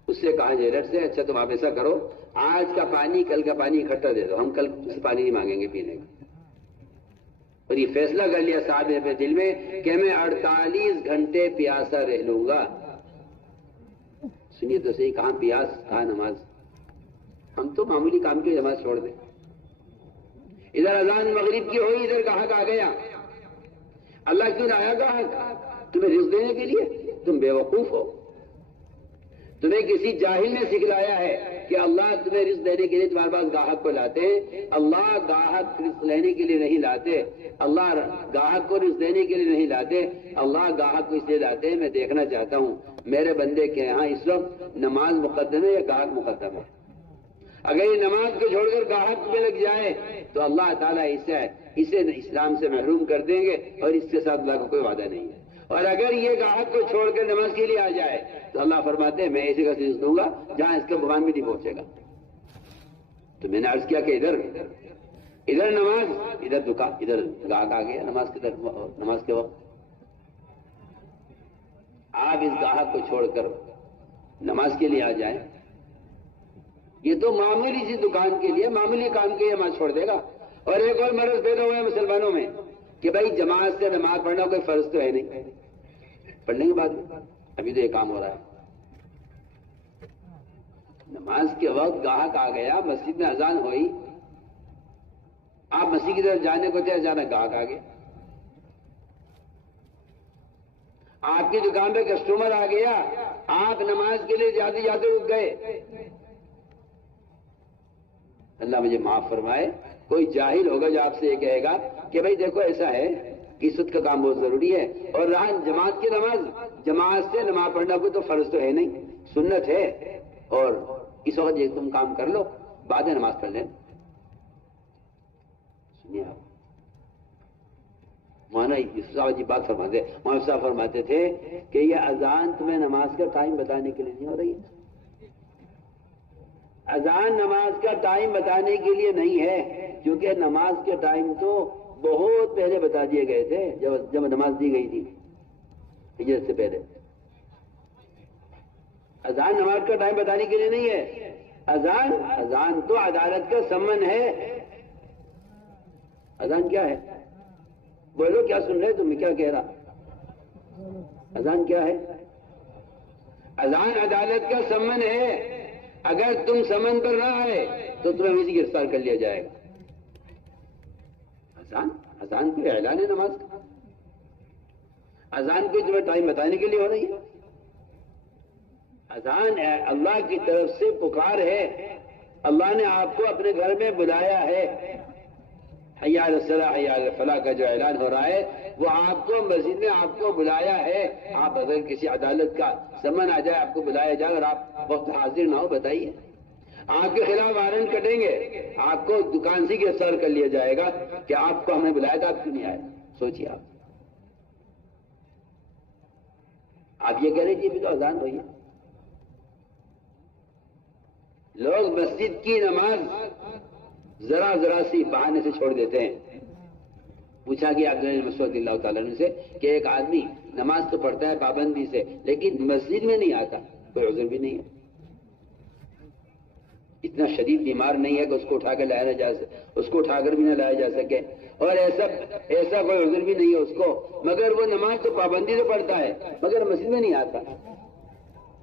اس سے کہا جیلر سے اچھا تم آپ ایسا کرو، آج کا پانی کل کا پانی اکٹھا دے دو، ہم کل سے پانی نہیں مانگیں گے پینے کا۔ اور یہ فیصلہ کر لیا صاحب نے اپنے دل میں کہ میں 48 گھنٹے پیاسا رہ لوں گا۔ سنیے تو صحیح، کہاں پیاس کہاں نماز، ہم تو معمولی کام کی نماز چھوڑ دیں۔ ادھر اذان مغرب کی ہوئی، ادھر گاہک آ گیا۔ اللہ کیوں نہ آیا گاہک؟ تمہیں رزق دینے کے لیے؟ تم بے وقوف ہو، تمہیں کسی جاہل نے سکھلایا ہے کہ اللہ تمہیں رزق دینے کے لیے تمہارے پاس گاہک کو لاتے ہیں۔ اللہ گاہک رزق لینے کے لیے نہیں لاتے، اللہ گاہک کو رزق دینے کے لیے نہیں لاتے، اللہ گاہک کو اس لیے لاتے ہیں میں دیکھنا چاہتا ہوں میرے بندے کے یہاں اس وقت نماز مقدم ہے یا گاہک مقدم ہے۔ اگر یہ نماز کو چھوڑ کر گاہک میں لگ جائے تو اللہ تعالیٰ اسے اسلام سے محروم کر دیں گے، اور اس کے ساتھ اللہ کا کوئی وعدہ نہیں ہے۔ اور اگر یہ گاہک کو چھوڑ کر نماز کے لیے آ جائے تو اللہ فرماتے ہیں میں ایسی کا رزق دوں گا جہاں اس کا گمان بھی نہیں پہنچے گا۔ تو میں نے عرض کیا کہ ادھر نماز، ادھر دکان، ادھر گاہک آ گیا نماز کے وقت۔ آپ اس گاہک کو چھوڑ کر نماز کے لیے آ جائیں، یہ تو معمولی سی دکان کے لیے، معمولی کام کے لیے نماز چھوڑ دے گا۔ اور ایک اور مرض پیدا ہوا ہے مسلمانوں میں کہ بھائی جماعت سے نماز پڑھنا کوئی فرض تو ہے نہیں، پڑھنے کے بعد ابھی تو یہ کام ہو رہا ہے۔ نماز کے وقت گاہک آ گیا، مسجد میں اذان ہوئی، آپ مسجد کی طرف جانے کو تھے، اچانک گاہک آ گیا، آپ کی دکان پہ کسٹمر آ گیا، آپ نماز کے لیے جاتے جاتے رک گئے۔ اللہ مجھے معاف فرمائے، کوئی جاہل ہوگا جو آپ سے یہ کہے گا کہ بھائی دیکھو ایسا ہے کہ سود کا کام بہت ضروری ہے، اور رہا جماعت کی نماز، جماعت سے نماز پڑھنا کوئی تو فرض تو ہے نہیں، سنت ہے، اور اس وقت یہ تم کام کر لو، بعد میں نماز پڑھ لینا۔ سنیے آپ، مولانا یوسف صاحب جی بات فرماتے، مولانا صاحب فرماتے تھے کہ یہ اذان تمہیں نماز کا ٹائم بتانے کے لیے نہیں ہو رہی ہے، اذان نماز کا ٹائم بتانے کے لیے نہیں ہے، کیونکہ نماز کے ٹائم تو بہت پہلے بتا دیے گئے تھے، جب نماز دی گئی تھی ہجرت سے پہلے۔ اذان نماز کا ٹائم بتانے کے لیے نہیں ہے، اذان تو عدالت کا سمن ہے۔ اذان کیا ہے؟ بولو کیا سن رہے تم، کیا کہہ رہا؟ اذان کیا ہے؟ اذان عدالت کا سمن ہے، اگر تم سمن پر نہ آئے تو تمہیں ویسے گرفتار کر لیا جائے گا۔ اذان کوئی اعلان ہے نماز کا، اذان کوئی تمہیں ٹائم بتانے کے لیے ہو رہی ہے؟ اذان اللہ کی طرف سے پکار ہے، اللہ نے آپ کو اپنے گھر میں بلایا ہے، حی علی الصلاۃ حی علی الفلاح کا جو اعلان ہو رہا ہے وہ آپ کو مسجد میں آپ کو بلایا ہے۔ آپ اگر کسی عدالت کا سمن آ جائے، آپ کو بلایا جائے اور آپ وقت حاضر نہ ہو، بتائیے آپ کے خلاف وارنٹ کٹیں گے، آپ کو دکان سے گرفتار کر لیا جائے گا کہ آپ کو ہمیں بلایا تھا، آپ کیوں نہیں آئے؟ سوچیے آپ یہ کہہ رہے کہ تو اذان ہوئی ہے۔ لوگ مسجد کی نماز ذرا سی بہانے سے چھوڑ دیتے ہیں۔ پوچھا گیا عبداللہ بن مسعود رضی اللہ تعالیٰ عنہ سے کہ ایک آدمی نماز تو پڑھتا ہے پابندی سے، لیکن مسجد میں نہیں آتا، کوئی عذر بھی نہیں ہے؟ اتنا شدید بیمار نہیں ہے کہ اس کو اٹھا کے لایا نہ جا سکے، اس کو اٹھا کر بھی نہ لایا جا سکے، اور ایسا کوئی عذر بھی نہیں ہے اس کو، مگر وہ نماز تو پابندی سے پڑھتا ہے مگر مسجد میں نہیں آتا،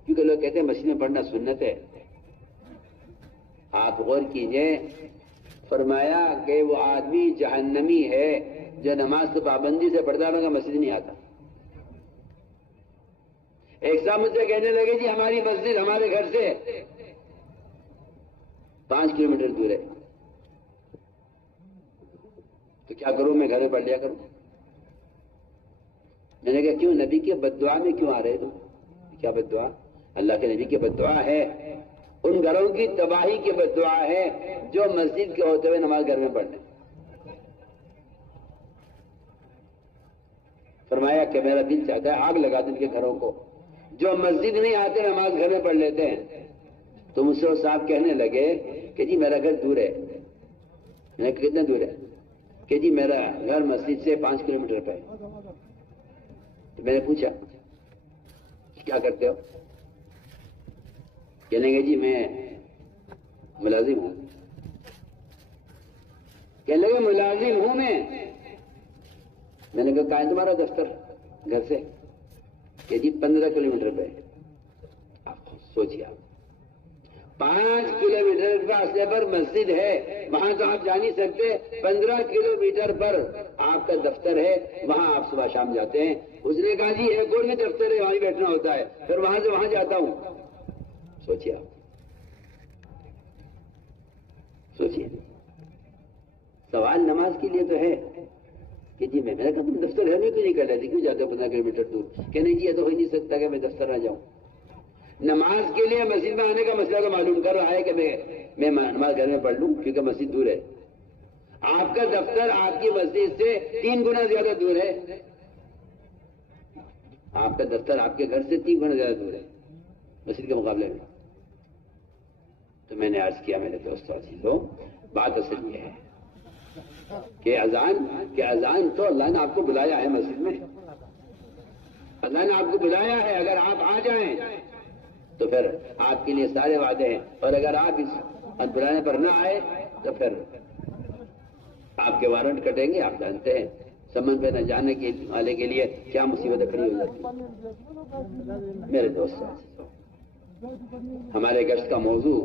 کیونکہ لوگ کہتے ہیں مسجد میں پڑھنا سنت ہے۔ آپ غور کیجئے، فرمایا کہ وہ آدمی جہنمی ہے جو نماز تو پابندی سے پڑھتا ہے مگر مسجد نہیں آتا۔ ایک صاحب مجھ سے کہنے لگے جی ہماری مسجد ہمارے گھر سے 5 کلومیٹر دور ہے، تو کیا کروں، میں گھر میں پڑھ لیا کروں؟ میں نے کہا کیوں، نبی کے بددعا میں کیوں آ رہے تم؟ کیا بددعا؟ اللہ کے نبی کی بددعا ہے، ان گھروں کی تباہی کی بددعا ہے جو مسجد کے ہوتے ہوئے نماز گھر میں پڑھنے۔ فرمایا کہ میرا دل چاہتا ہے آگ لگا دیں ان کے گھروں کو، جو مسجد نہیں آتے نماز گھر میں پڑھ لیتے ہیں۔ تو مجھ سے وہ صاحب کہنے لگے کہ جی میرا گھر دور ہے۔ میں نے کہا کتنا دور ہے؟ کہ جی میرا گھر مسجد سے 5 کلومیٹر پہ ہے۔ تو میں نے پوچھا کیا کرتے ہو؟ کہنے گے جی میں ملازم ہوں۔ کہنے لگے ملازم ہوں میں نے کہا کہاں ہے تمہارا دفتر گھر سے؟ کہ جی 15 کلومیٹر پہ۔ آپ سوچیے، آپ 5 کلومیٹر فاصلے پر مسجد ہے، وہاں تو آپ جا نہیں سکتے، 15 کلومیٹر پر آپ کا دفتر ہے، وہاں آپ صبح شام جاتے ہیں۔ اس نے کہا جی ایک اور بھی دفتر ہے، وہیں بیٹھنا ہوتا ہے، پھر وہاں سے وہاں جاتا ہوں۔ سوچیے آپ، سوچیے، سوال نماز کے لیے تو ہے کہ جی میں نے کہا تم دفتر رہنے کیوں نہیں کر رہے تھے، کیوں جاتے ہو 15 کلومیٹر دور؟ کہ نہیں جی یہ تو ہو ہی نہیں سکتا کہ میں دفتر نہ جاؤں۔ نماز کے لیے مسجد میں آنے کا مسئلہ تو معلوم کر رہا ہے کہ میں نماز گھر میں پڑھ لوں کیونکہ مسجد دور ہے۔ آپ کا دفتر آپ کی مسجد سے 3 گنا زیادہ دور ہے، آپ کا دفتر آپ کے گھر سے 3 گنا زیادہ دور ہے مسجد کے مقابلے میں۔ تو میں نے عرض کیا میرے دوستوں عزیزوں، بات اصل یہ ہے کہ اذان تو اللہ نے آپ کو بلایا ہے مسجد میں، اللہ نے آپ کو بلایا ہے، اگر آپ آ جائیں تو پھر آپ کے لیے سارے وعدے ہیں، اور اگر آپ اس بلانے پر نہ آئے تو پھر آپ کے وارنٹ کٹیں گے۔ آپ جانتے ہیں سمن پہ نہ جانے کے والے کے لیے کیا مصیبتیں کھڑی ہو جاتی ہیں۔ میرے دوست، ہمارے گشت کا موضوع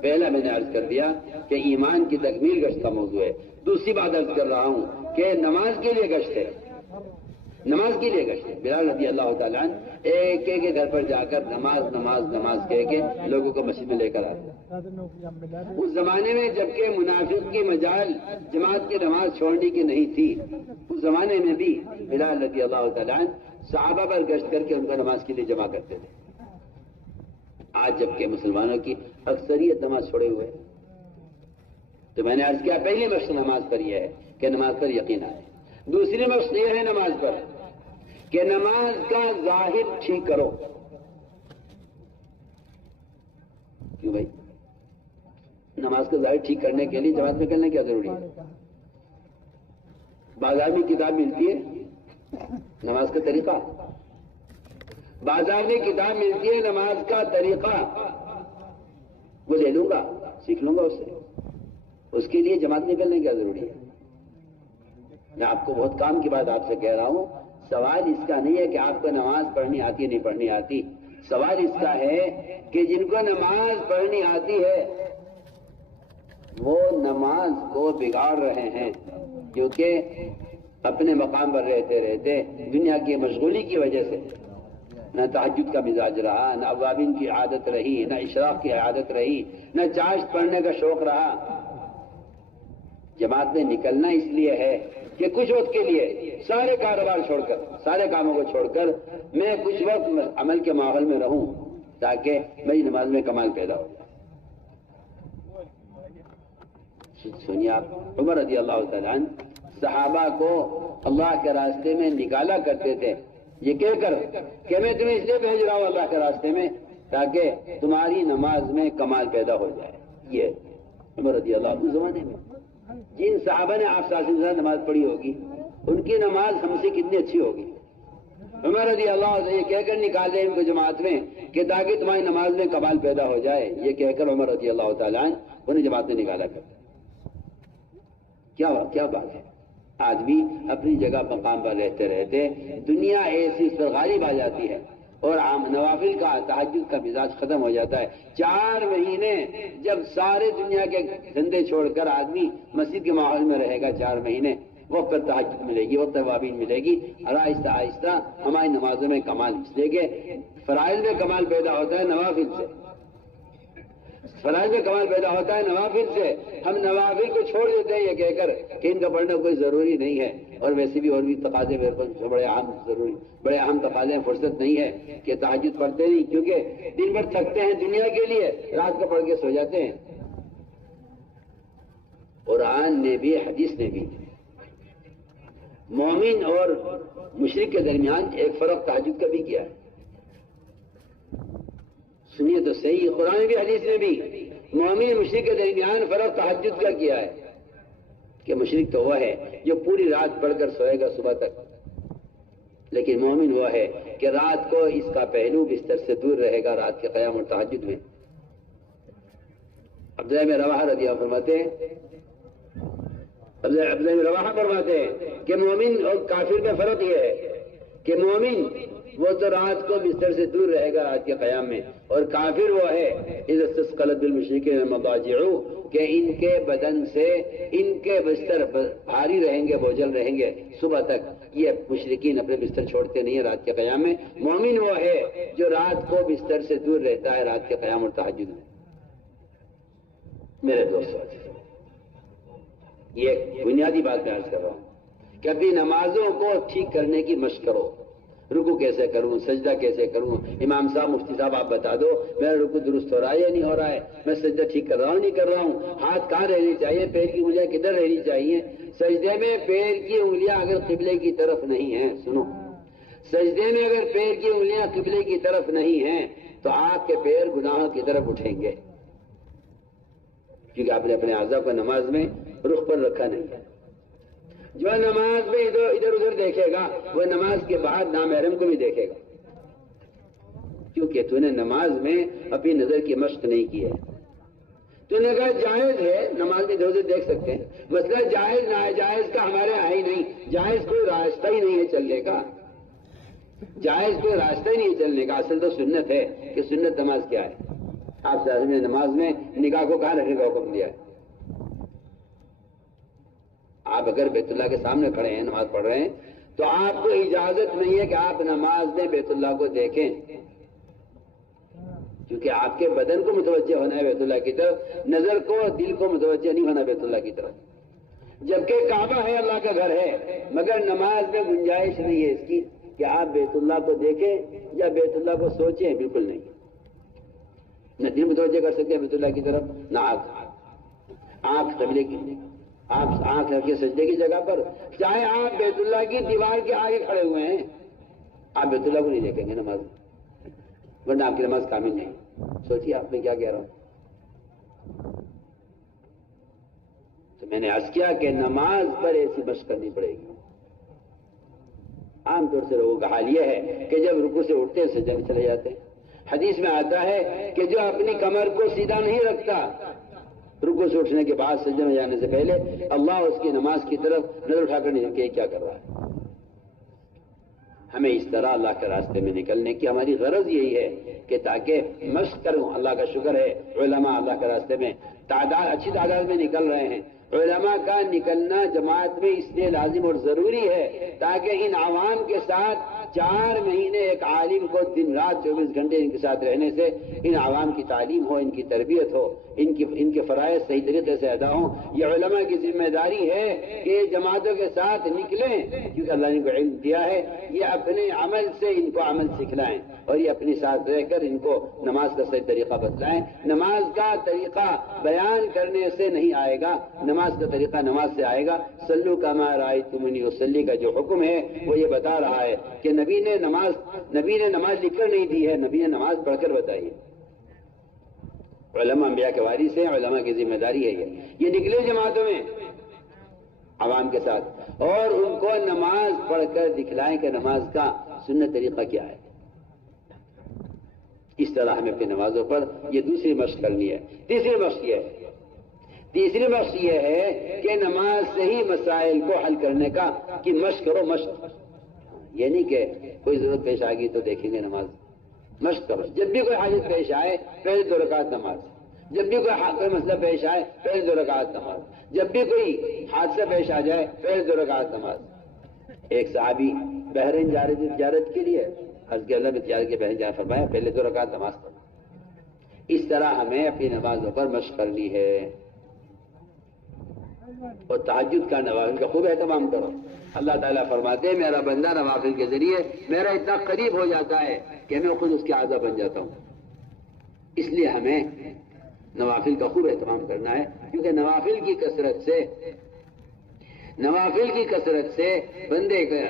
پہلا میں نے عرض کر دیا کہ ایمان کی تکمیل گشت کا موضوع ہے. دوسری بات عرض کر رہا ہوں کہ نماز کے لیے گشت ہے، نماز کے لیے گشت ہے. بلال رضی اللہ تعالیٰ عنہ ایک ایک گھر پر جا کر نماز نماز نماز کہہ کے لوگوں کو مسجد میں لے کر آتے. اس زمانے میں جبکہ منافق کی مجال جماعت کی نماز چھوڑنے کی نہیں تھی، اس زمانے میں بھی بلال رضی اللہ تعالیٰ عنہ صحابہ پر گشت کر کے ان کو نماز کے لیے جمع کرتے تھے. آج جبکہ مسلمانوں کی اکثریت نماز چھوڑے ہوئے، تو میں نے عرض کیا پہلی مشق نماز پر یہ ہے کہ نماز پر یقین آئے. دوسری مشق یہ ہے نماز پر کہ نماز کا ظاہر ٹھیک کرو. کیوں بھائی؟ نماز کا ظاہر ٹھیک کرنے کے لیے جماعت میں کرنا کیا ضروری ہے؟ بازار میں کتاب ملتی ہے نماز کا طریقہ، بازار میں کتاب ملتی ہے نماز کا طریقہ، وہ لے لوں گا سیکھ لوں گا اس سے. اس کے لیے جماعت میں کرنا کیا ضروری ہے؟ میں آپ کو بہت کام کی بات آپ سے کہہ رہا ہوں. سوال اس کا نہیں ہے کہ آپ کو نماز پڑھنی آتی نہیں پڑھنی آتی. سوال اس کا ہے کہ جن کو نماز پڑھنی آتی ہے وہ نماز کو بگاڑ رہے ہیں، کیونکہ اپنے مقام پر رہتے رہتے دنیا کی مشغولی کی وجہ سے نہ تہجد کا مزاج رہا، نہ اوابین کی عادت رہی، نہ اشراق کی عادت رہی، نہ چاشت پڑھنے کا شوق رہا. جماعت میں نکلنا اس لیے ہے کہ کچھ وقت کے لیے سارے کاروبار چھوڑ کر، سارے کاموں کو چھوڑ کر میں کچھ وقت عمل کے ماحول میں رہوں تاکہ میری نماز میں کمال پیدا ہو. سنیے آپ، عمر رضی اللہ تعالیٰ عنہ صحابہ کو اللہ کے راستے میں نکالا کرتے تھے یہ کہہ کر کہ میں تمہیں اس لیے بھیج رہا ہوں اللہ کے راستے میں تاکہ تمہاری نماز میں کمال پیدا ہو جائے. یہ عمر رضی اللہ عنہ زمانے میں جن صحابہ نے آپ سے نماز پڑھی ہوگی ان کی نماز ہم سے کتنی اچھی ہوگی. عمر رضی اللہ عنہ یہ کہہ کر نکالے ان کو جماعت میں کہ تاکہ تمہاری نماز میں کمال پیدا ہو جائے، یہ کہہ کر عمر رضی اللہ تعالیٰ عنہ انہیں جماعت میں نکالا کرتے. کیا بات ہے؟ آدمی اپنی جگہ مقام پر رہتے رہتے دنیا ایسی اس پر غالب آ جاتی ہے اور عام نوافل کا تہجد کا مزاج ختم ہو جاتا ہے. 4 مہینے جب سارے دنیا کے دھندے چھوڑ کر آدمی مسجد کے ماحول میں رہے گا 4 مہینے، وقت پر تہجد ملے گی، وقت توابین ملے گی، اور آہستہ آہستہ ہماری نمازوں میں کمال لے کے فرائض میں کمال پیدا ہوتا ہے نوافل سے. فرائض میں کمال پیدا ہوتا ہے نوافل سے. ہم نوافل کو چھوڑ دیتے ہیں یہ کہہ کر کہ ان کا پڑھنا کوئی ضروری نہیں ہے، اور ویسے بھی اور بھی تقاضے میرے پاس بڑے اہم تقاضے ہیں، فرصت نہیں ہے کہ تہجد پڑھتے نہیں، کیونکہ دن بھر تھکتے ہیں دنیا کے لیے، رات کو پڑھ کے سو جاتے ہیں. قرآن نے بھی حدیث نے بھی مومن اور مشرک کے درمیان ایک فرق تہجد کا بھی کیا ہے. سنیے تو صحیح، قرآن بھی حدیث میں بھی مومن مشرک کے درمیان فرق تہجد کا کیا ہے کہ مشرک تو وہ ہے جو پوری رات پڑھ کر سوئے گا صبح تک، لیکن مومن وہ ہے کہ رات کو اس کا پہلو بستر سے دور رہے گا رات کے قیام اور تہجد میں. عبداللہ بن رواحہ رضی اللہ عنہ فرماتے ہیں، عبداللہ بن رواحہ فرماتے ہیں کہ مومن اور کافر میں فرق یہ ہے کہ مومن وہ تو رات کو بستر سے دور رہے گا رات کے قیام میں، اور کافر وہ ہے اذا استثقلت بالمشرکین المضاجع کہ ان کے بدن سے ان کے بستر بھاری رہیں گے، بوجھل رہیں گے صبح تک. یہ مشرکین اپنے بستر چھوڑتے نہیں ہیں رات کے قیام میں. مومن وہ ہے جو رات کو بستر سے دور رہتا ہے رات کے قیام اور تہجد میں. میرے دوستوں، یہ ایک بنیادی بات میں عرض کر رہا ہوں کہ اپنی نمازوں کو ٹھیک کرنے کی مشق کرو. رکو کیسے کروں، سجدہ کیسے کروں، امام صاحب مفتی صاحب آپ بتا دو میرا رکو درست ہو رہا ہے یا نہیں ہو رہا ہے، میں سجدہ ٹھیک کر رہا ہوں نہیں کر رہا ہوں، ہاتھ کہاں رہنی چاہیے، پیر کی انگلیاں کدھر رہنی چاہیے. سجدے میں پیر کی انگلیاں اگر قبلے کی طرف نہیں ہیں، سنو، سجدے میں اگر پیر کی انگلیاں قبلے کی طرف نہیں ہیں تو آپ کے پیر گناہوں کی طرف اٹھیں گے، کیونکہ آپ نے اپنے اعضاء کو نماز میں رخ پر رکھا نہیں ہے. جو نماز میں ادھر ادھر دیکھے گا وہ نماز کے بعد نامحرم کو بھی دیکھے گا، کیونکہ تو نے نماز میں اپنی نظر کی مشق نہیں کی ہے. تو نے کہا جائز ہے نماز میں ادھر ادھر دیکھ سکتے ہیں، مسئلہ جائز ناجائز کا ہمارے ہے ہی نہیں. جائز کوئی راستہ ہی نہیں ہے چلنے کا، جائز کوئی راستہ ہی نہیں ہے چلنے کا. اصل تو سنت ہے کہ سنت نماز کیا ہے. آپ سے نے نماز میں نگاہ کو کہاں رکھنے کا حکم دیا ہے؟ آپ اگر بیت اللہ کے سامنے کھڑے ہیں نماز پڑھ رہے ہیں تو آپ کو اجازت نہیں ہے کہ آپ نماز میں بیت اللہ کو دیکھیں، کیونکہ آپ کے بدن کو متوجہ ہونا ہے بیت اللہ کی طرف، نظر کو دل کو متوجہ نہیں ہونا بیت اللہ کی طرف، جبکہ کعبہ ہے اللہ کا گھر ہے، مگر نماز میں گنجائش نہیں ہے اس کی کہ آپ بیت اللہ کو دیکھیں یا بیت اللہ کو سوچیں، بالکل نہیں، نہ دل متوجہ کر سکتے ہیں بیت اللہ کی طرف، نہ آنکھ قبلے کی، آپ آنکھ رکھے سجدے کی جگہ پر، چاہے آپ بیت اللہ کی دیوار کے آگے کھڑے ہوئے ہیں، آپ بیت اللہ کو نہیں دیکھیں گے نماز، ورنہ آپ کی نماز کامل نہیں۔ سوچیے آپ میں کیا کہہ رہا ہوں۔ تو میں نے عرض کیا کہ نماز پر ایسی مشق کرنی پڑے گی۔ عام طور سے لوگوں کا حال یہ ہے کہ جب رکوع سے اٹھتے ہیں سجدے میں چلے جاتے ہیں۔ حدیث میں آتا ہے کہ جو اپنی کمر کو سیدھا نہیں رکھتا رکوع سے اٹھنے کے بعد سجدے میں جانے سے پہلے، اللہ اس کی نماز کی طرف نظر اٹھا کر نہیں کہ کیا کر رہا ہے۔ ہمیں اس طرح اللہ کے راستے میں نکلنے کی ہماری غرض یہی ہے کہ تاکہ مشق کروں۔ اللہ کا شکر ہے علماء اللہ کے راستے میں اچھی تعداد میں نکل رہے ہیں۔ علماء کا نکلنا جماعت میں اس لیے لازم اور ضروری ہے تاکہ ان عوام کے ساتھ 4 مہینے ایک عالم کو دن رات 24 گھنٹے ان کے ساتھ رہنے سے ان عوام کی تعلیم ہو، ان کی تربیت ہو، ان کے فرائض صحیح طریقے سے ادا ہوں۔ یہ علماء کی ذمہ داری ہے کہ جماعتوں کے ساتھ نکلیں، کیونکہ اللہ نے ان کو علم دیا ہے، یہ اپنے عمل سے ان کو عمل سکھلائیں اور یہ اپنے ساتھ رہ کر ان کو نماز کا صحیح طریقہ بتلائیں۔ نماز کا طریقہ بیان کرنے سے نہیں آئے گا، نماز کا طریقہ نماز سے آئے گا۔ صلو کما رأیتمونی اصلی کا جو حکم ہے وہ یہ بتا رہا ہے کہ نبی نے نماز لکھ کر نہیں دی ہے، نبی نے نماز پڑھ کر بتائی ہے۔ علماء انبیاء کے وارث ہیں، علماء کی ذمہ داری ہے یہ نکلے جماعتوں میں عوام کے ساتھ اور ان کو نماز پڑھ کر دکھلائیں کہ نماز کا سنت طریقہ کیا ہے۔ اس طرح ہمیں اپنی نمازوں پر یہ دوسری مشق کرنی ہے۔ تیسری مشق یہ ہے کہ نماز سے ہی مسائل کو حل کرنے کا کہ مشق کرو، مشق، یہ نہیں کہ کوئی ضرورت پیش آ گئی تو دیکھیں گے نماز، مشق کرو۔ جب بھی کوئی حاجت پیش آئے پہلے 2 رکعت نماز، جب بھی کوئی مسئلہ پیش آئے پہلے 2 رکعت نماز، جب بھی کوئی حادثہ پیش آ جائے پہلے 2 رکعت نماز۔ ایک صحابی بحرین جا رہے تھے تجارت کے لیے، عرض کہ اللہ نے تجارت کے بحرین جانا فرمایا پہلے 2 رکعت نماز پڑھو۔ اس طرح ہمیں اپنی نمازوں پر مشق کرنی ہے اور تہجد کا نوافل کا خوب اہتمام کرو۔ اللہ تعالیٰ فرماتے ہیں میرا بندہ نوافل کے ذریعے میرا اتنا قریب ہو جاتا ہے کہ میں خود اس کے اعضا بن جاتا ہوں۔ اس لیے ہمیں نوافل کا خوب اہتمام کرنا ہے، کیونکہ نوافل کی کثرت سے بندے کا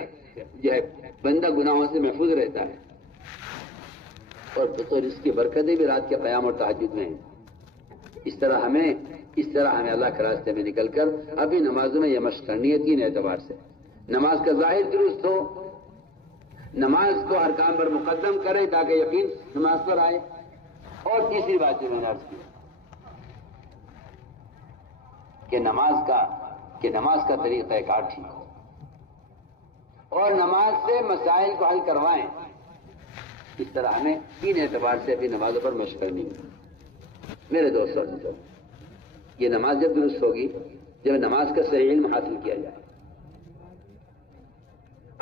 جو ہے بندہ گناہوں سے محفوظ رہتا ہے اور اس کی برکتیں بھی رات کے قیام اور تہجد میں ہیں۔ اس طرح ہمیں اللہ کے راستے میں نکل کر ابھی نمازوں میں یہ مشق کرنی ہے 3 اعتبار سے۔ نماز کا ظاہر درست ہو، نماز کو ہر کام پر مقدم کرے تاکہ یقین نماز پر آئے، اور تیسری بات جو میں نے عرض کی کہ نماز کا طریقہ کار ٹھیک ہو اور نماز سے مسائل کو حل کروائیں۔ اس طرح ہمیں 3 اعتبار سے اپنی نمازوں پر مشق کرنی ہے۔ میرے دوستوں، یہ نماز جب درست ہوگی جب نماز کا صحیح علم حاصل کیا جائے۔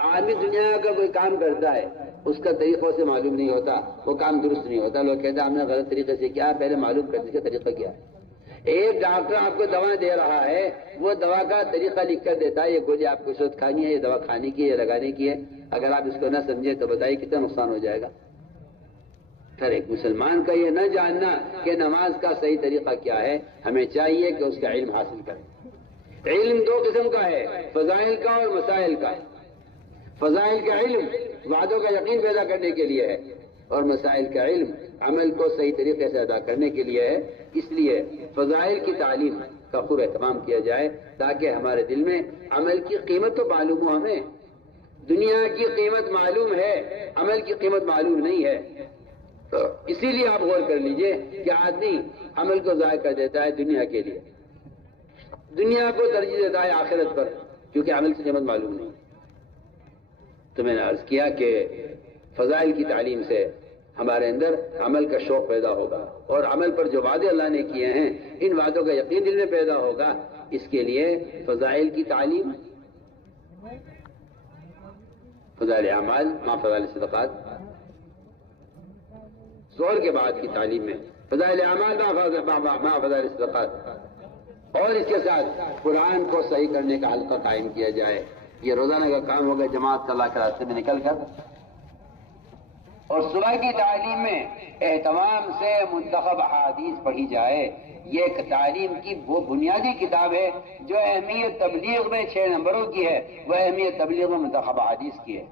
آدمی دنیا کا کوئی کام کرتا ہے، اس کا طریقوں سے معلوم نہیں ہوتا، وہ کام درست نہیں ہوتا، لوگ کہتے ہیں ہم نے غلط طریقے سے کیا، پہلے معلوم کرنے کا طریقہ کیا ہے۔ ایک ڈاکٹر آپ کو دوا دے رہا ہے، وہ دوا کا طریقہ لکھ کر دیتا ہے، یہ گولی آپ کو اس وقت کھانی ہے، یہ دوا کھانے کی ہے، یہ لگانے کی ہے۔ اگر آپ اس کو نہ سمجھے تو بتائیے کتنا نقصان ہو جائے گا۔ پھر ایک مسلمان کا یہ نہ جاننا کہ نماز کا صحیح طریقہ کیا ہے، ہمیں چاہیے کہ اس کا علم حاصل کریں۔ علم 2 قسم کا ہے، فضائل کا اور مسائل کا۔ فضائل کا علم وعدوں کا یقین پیدا کرنے کے لیے ہے اور مسائل کا علم عمل کو صحیح طریقے سے ادا کرنے کے لیے ہے۔ اس لیے فضائل کی تعلیم کا خوب اہتمام کیا جائے تاکہ ہمارے دل میں عمل کی قیمت تو معلوم ہو۔ ہمیں دنیا کی قیمت معلوم ہے، عمل کی قیمت معلوم نہیں ہے۔ تو اسی لیے آپ غور کر لیجئے کہ آدمی عمل کو ضائع کر دیتا ہے دنیا کے لیے، دنیا کو ترجیح دیتا ہے آخرت پر، کیونکہ عمل کی قیمت معلوم نہیں۔ تو میں نے عرض کیا کہ فضائل کی تعلیم سے ہمارے اندر عمل کا شوق پیدا ہوگا، اور عمل پر جو وعدے اللہ نے کیے ہیں ان وعدوں کا یقین دل میں پیدا ہوگا۔ اس کے لیے فضائل کی تعلیم، فضائل اعمال مع فضائل صدقات، ظہر کے بعد کی تعلیم میں فضائل اعمال مع فضائل صدقات، اور اس کے ساتھ قرآن کو صحیح کرنے کا حلقہ قائم کیا جائے۔ یہ روزانہ کا کام ہوگا جماعت کا اللہ کے راستے میں نکل کر، اور صبح کی تعلیم میں اہتمام سے منتخب احادیث پڑھی جائے۔ یہ ایک تعلیم کی وہ بنیادی کتاب ہے جو اہمیت تبلیغ میں 6 نمبروں کی ہے، وہ اہمیت تبلیغ میں منتخب احادیث کی ہے۔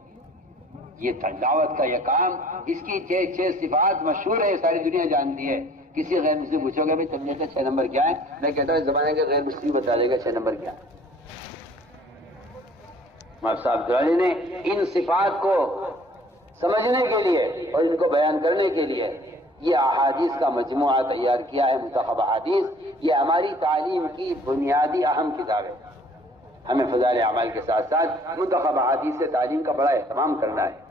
یہ دعوت کا یہ کام، اس کی 6 صفات مشہور ہے، ساری دنیا جانتی ہے۔ کسی غیر مسلم پوچھو گے بھائی تبلیغ کا 6 نمبر کیا ہے، میں کہتا ہوں اس زمانے کے غیر مسلم بتا دے گا 6 نمبر کیا ہے۔ مولانا صاحب درالی نے ان صفات کو سمجھنے کے لیے اور ان کو بیان کرنے کے لیے یہ احادیث کا مجموعہ تیار کیا ہے، منتخب احادیث۔ یہ ہماری تعلیم کی بنیادی اہم کتاب ہے۔ ہمیں فضائل اعمال کے ساتھ ساتھ منتخب احادیث سے تعلیم کا بڑا اہتمام کرنا ہے۔